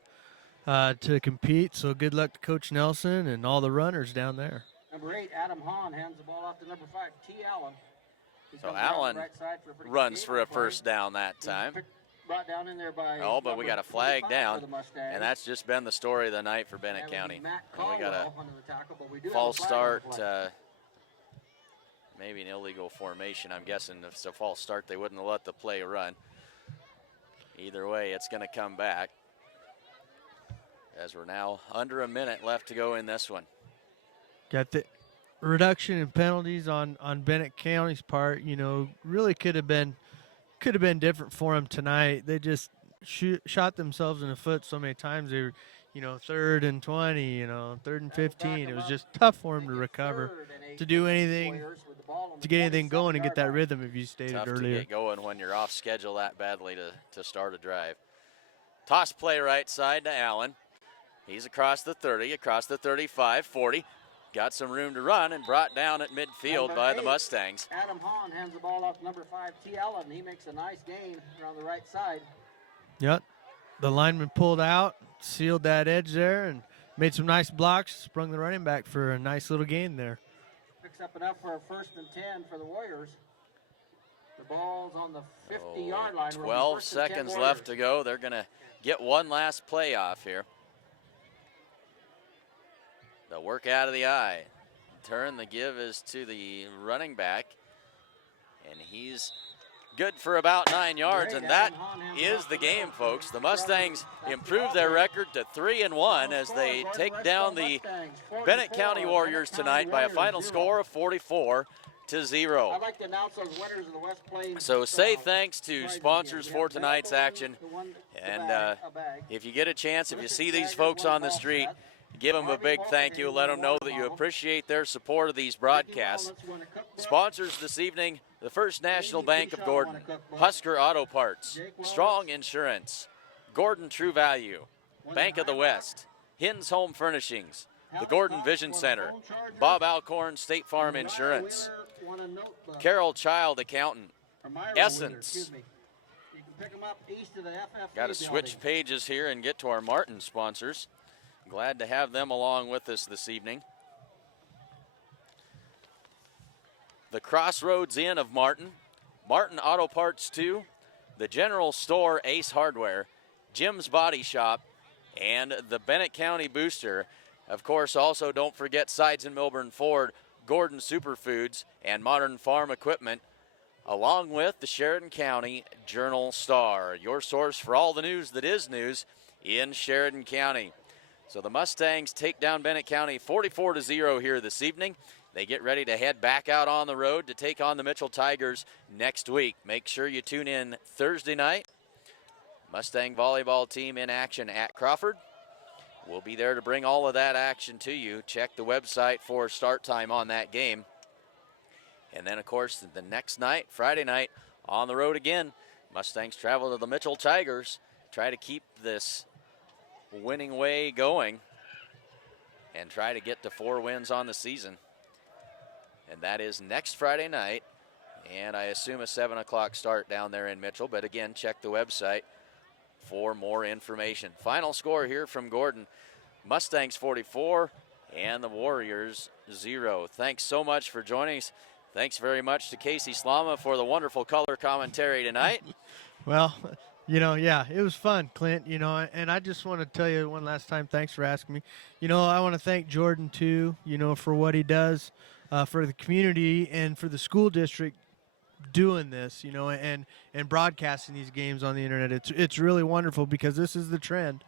to compete, so good luck to Coach Nelson and all the runners down there. Number 8, Adam Hahn hands the ball off to number 5, T. Allen. So Allen runs for a first down that time. Brought down in there by Oh, but we got a flag down, Mustangs. and that's just been the story of the night for Bennett County. And we got a tackle, but we do false have a flag on start, the play. maybe an illegal formation. I'm guessing if it's a false start, they wouldn't have let the play run. Either way, it's going to come back, as we're now under a minute left to go in this one. Got the reduction in penalties on Bennett County's part. You know, really could have been different for them tonight. They just shot themselves in the foot so many times. They were, 3rd and 20, 3rd and 15. It was just tough for them to recover, to do anything, to get anything going and get that rhythm, if you stated Tough earlier. to get going when you're off schedule that badly to start a drive. Toss play right side to Allen. He's across the 30, across the 35, 40. Got some room to run and brought down at midfield by the Mustangs. Adam Hahn hands the ball off to number 5, T. Allen. He makes a nice gain around the right side. Yep. The lineman pulled out, sealed that edge there, and made some nice blocks, sprung the running back for a nice little gain there. Picks up enough for a 1st and 10 for the Warriors. The ball's on the 50-yard line. 12 seconds left to go. They're going to get one last play off here. The work out of the eye. Turn, the give is to the running back. And he's good for about 9 yards, and that is the game, folks. The Mustangs improve their record to 3-1 as they take down the Bennett County Warriors tonight by a final score of 44-0. I'd like to announce those winners of the West Plains. So say thanks to sponsors for tonight's action. And if you get a chance, if you see these folks on the street, give them a big thank you. Let them know that you appreciate their support of these broadcasts. Sponsors this evening, the First National Bank of Gordon, Husker Auto Parts, Strong Insurance, Gordon True Value, Bank of the West, Hins Home Furnishings, the Gordon Vision Center, Bob Alcorn State Farm Insurance, Carol Child Accountant, Essence. Got to switch pages here and get to our Martin sponsors. Glad to have them along with us this evening. The Crossroads Inn of Martin, Martin Auto Parts 2, the General Store Ace Hardware, Jim's Body Shop, and the Bennett County Booster. Of course, also don't forget Sides and Milburn Ford, Gordon Superfoods, and Modern Farm Equipment, along with the Sheridan County Journal Star, your source for all the news that is news in Sheridan County. So the Mustangs take down Bennett County 44-0 here this evening. They get ready to head back out on the road to take on the Mitchell Tigers next week. Make sure you tune in Thursday night. Mustang volleyball team in action at Crawford. We'll be there to bring all of that action to you. Check the website for start time on that game. And then, of course, the next night, Friday night, on the road again. Mustangs travel to the Mitchell Tigers, try to keep this winning way going and try to get to 4 wins on the season. And that is next Friday night, and I assume a 7 o'clock start down there in Mitchell. But again, check the website for more information. Final score here from Gordon: Mustangs 44 and the Warriors 0. Thanks so much for joining us. Thanks very much to Casey Slama for the wonderful color commentary tonight. Well, yeah, it was fun, Clint, and I just want to tell you one last time, thanks for asking me. I want to thank Jordan, too, for what he does for the community and for the school district doing this, and broadcasting these games on the internet. It's really wonderful because this is the trend.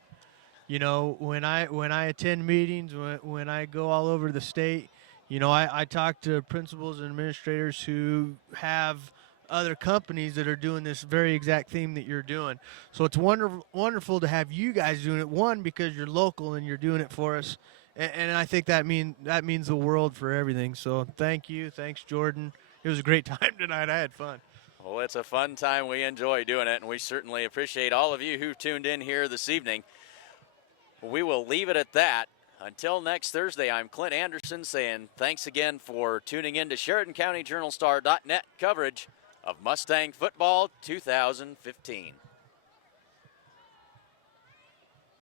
When I attend meetings, when I go all over the state, I talk to principals and administrators who have other companies that are doing this very exact theme that you're doing. So it's wonderful to have you guys doing it. One, because you're local and you're doing it for us, and I think that means the world for everything. So thank you, thanks Jordan. It was a great time tonight. I had fun. Well, it's a fun time. We enjoy doing it, and we certainly appreciate all of you who tuned in here this evening. We will leave it at that. Until next Thursday, I'm Clint Anderson saying thanks again for tuning in to SheridanCountyJournalStar.net coverage of Mustang Football 2015.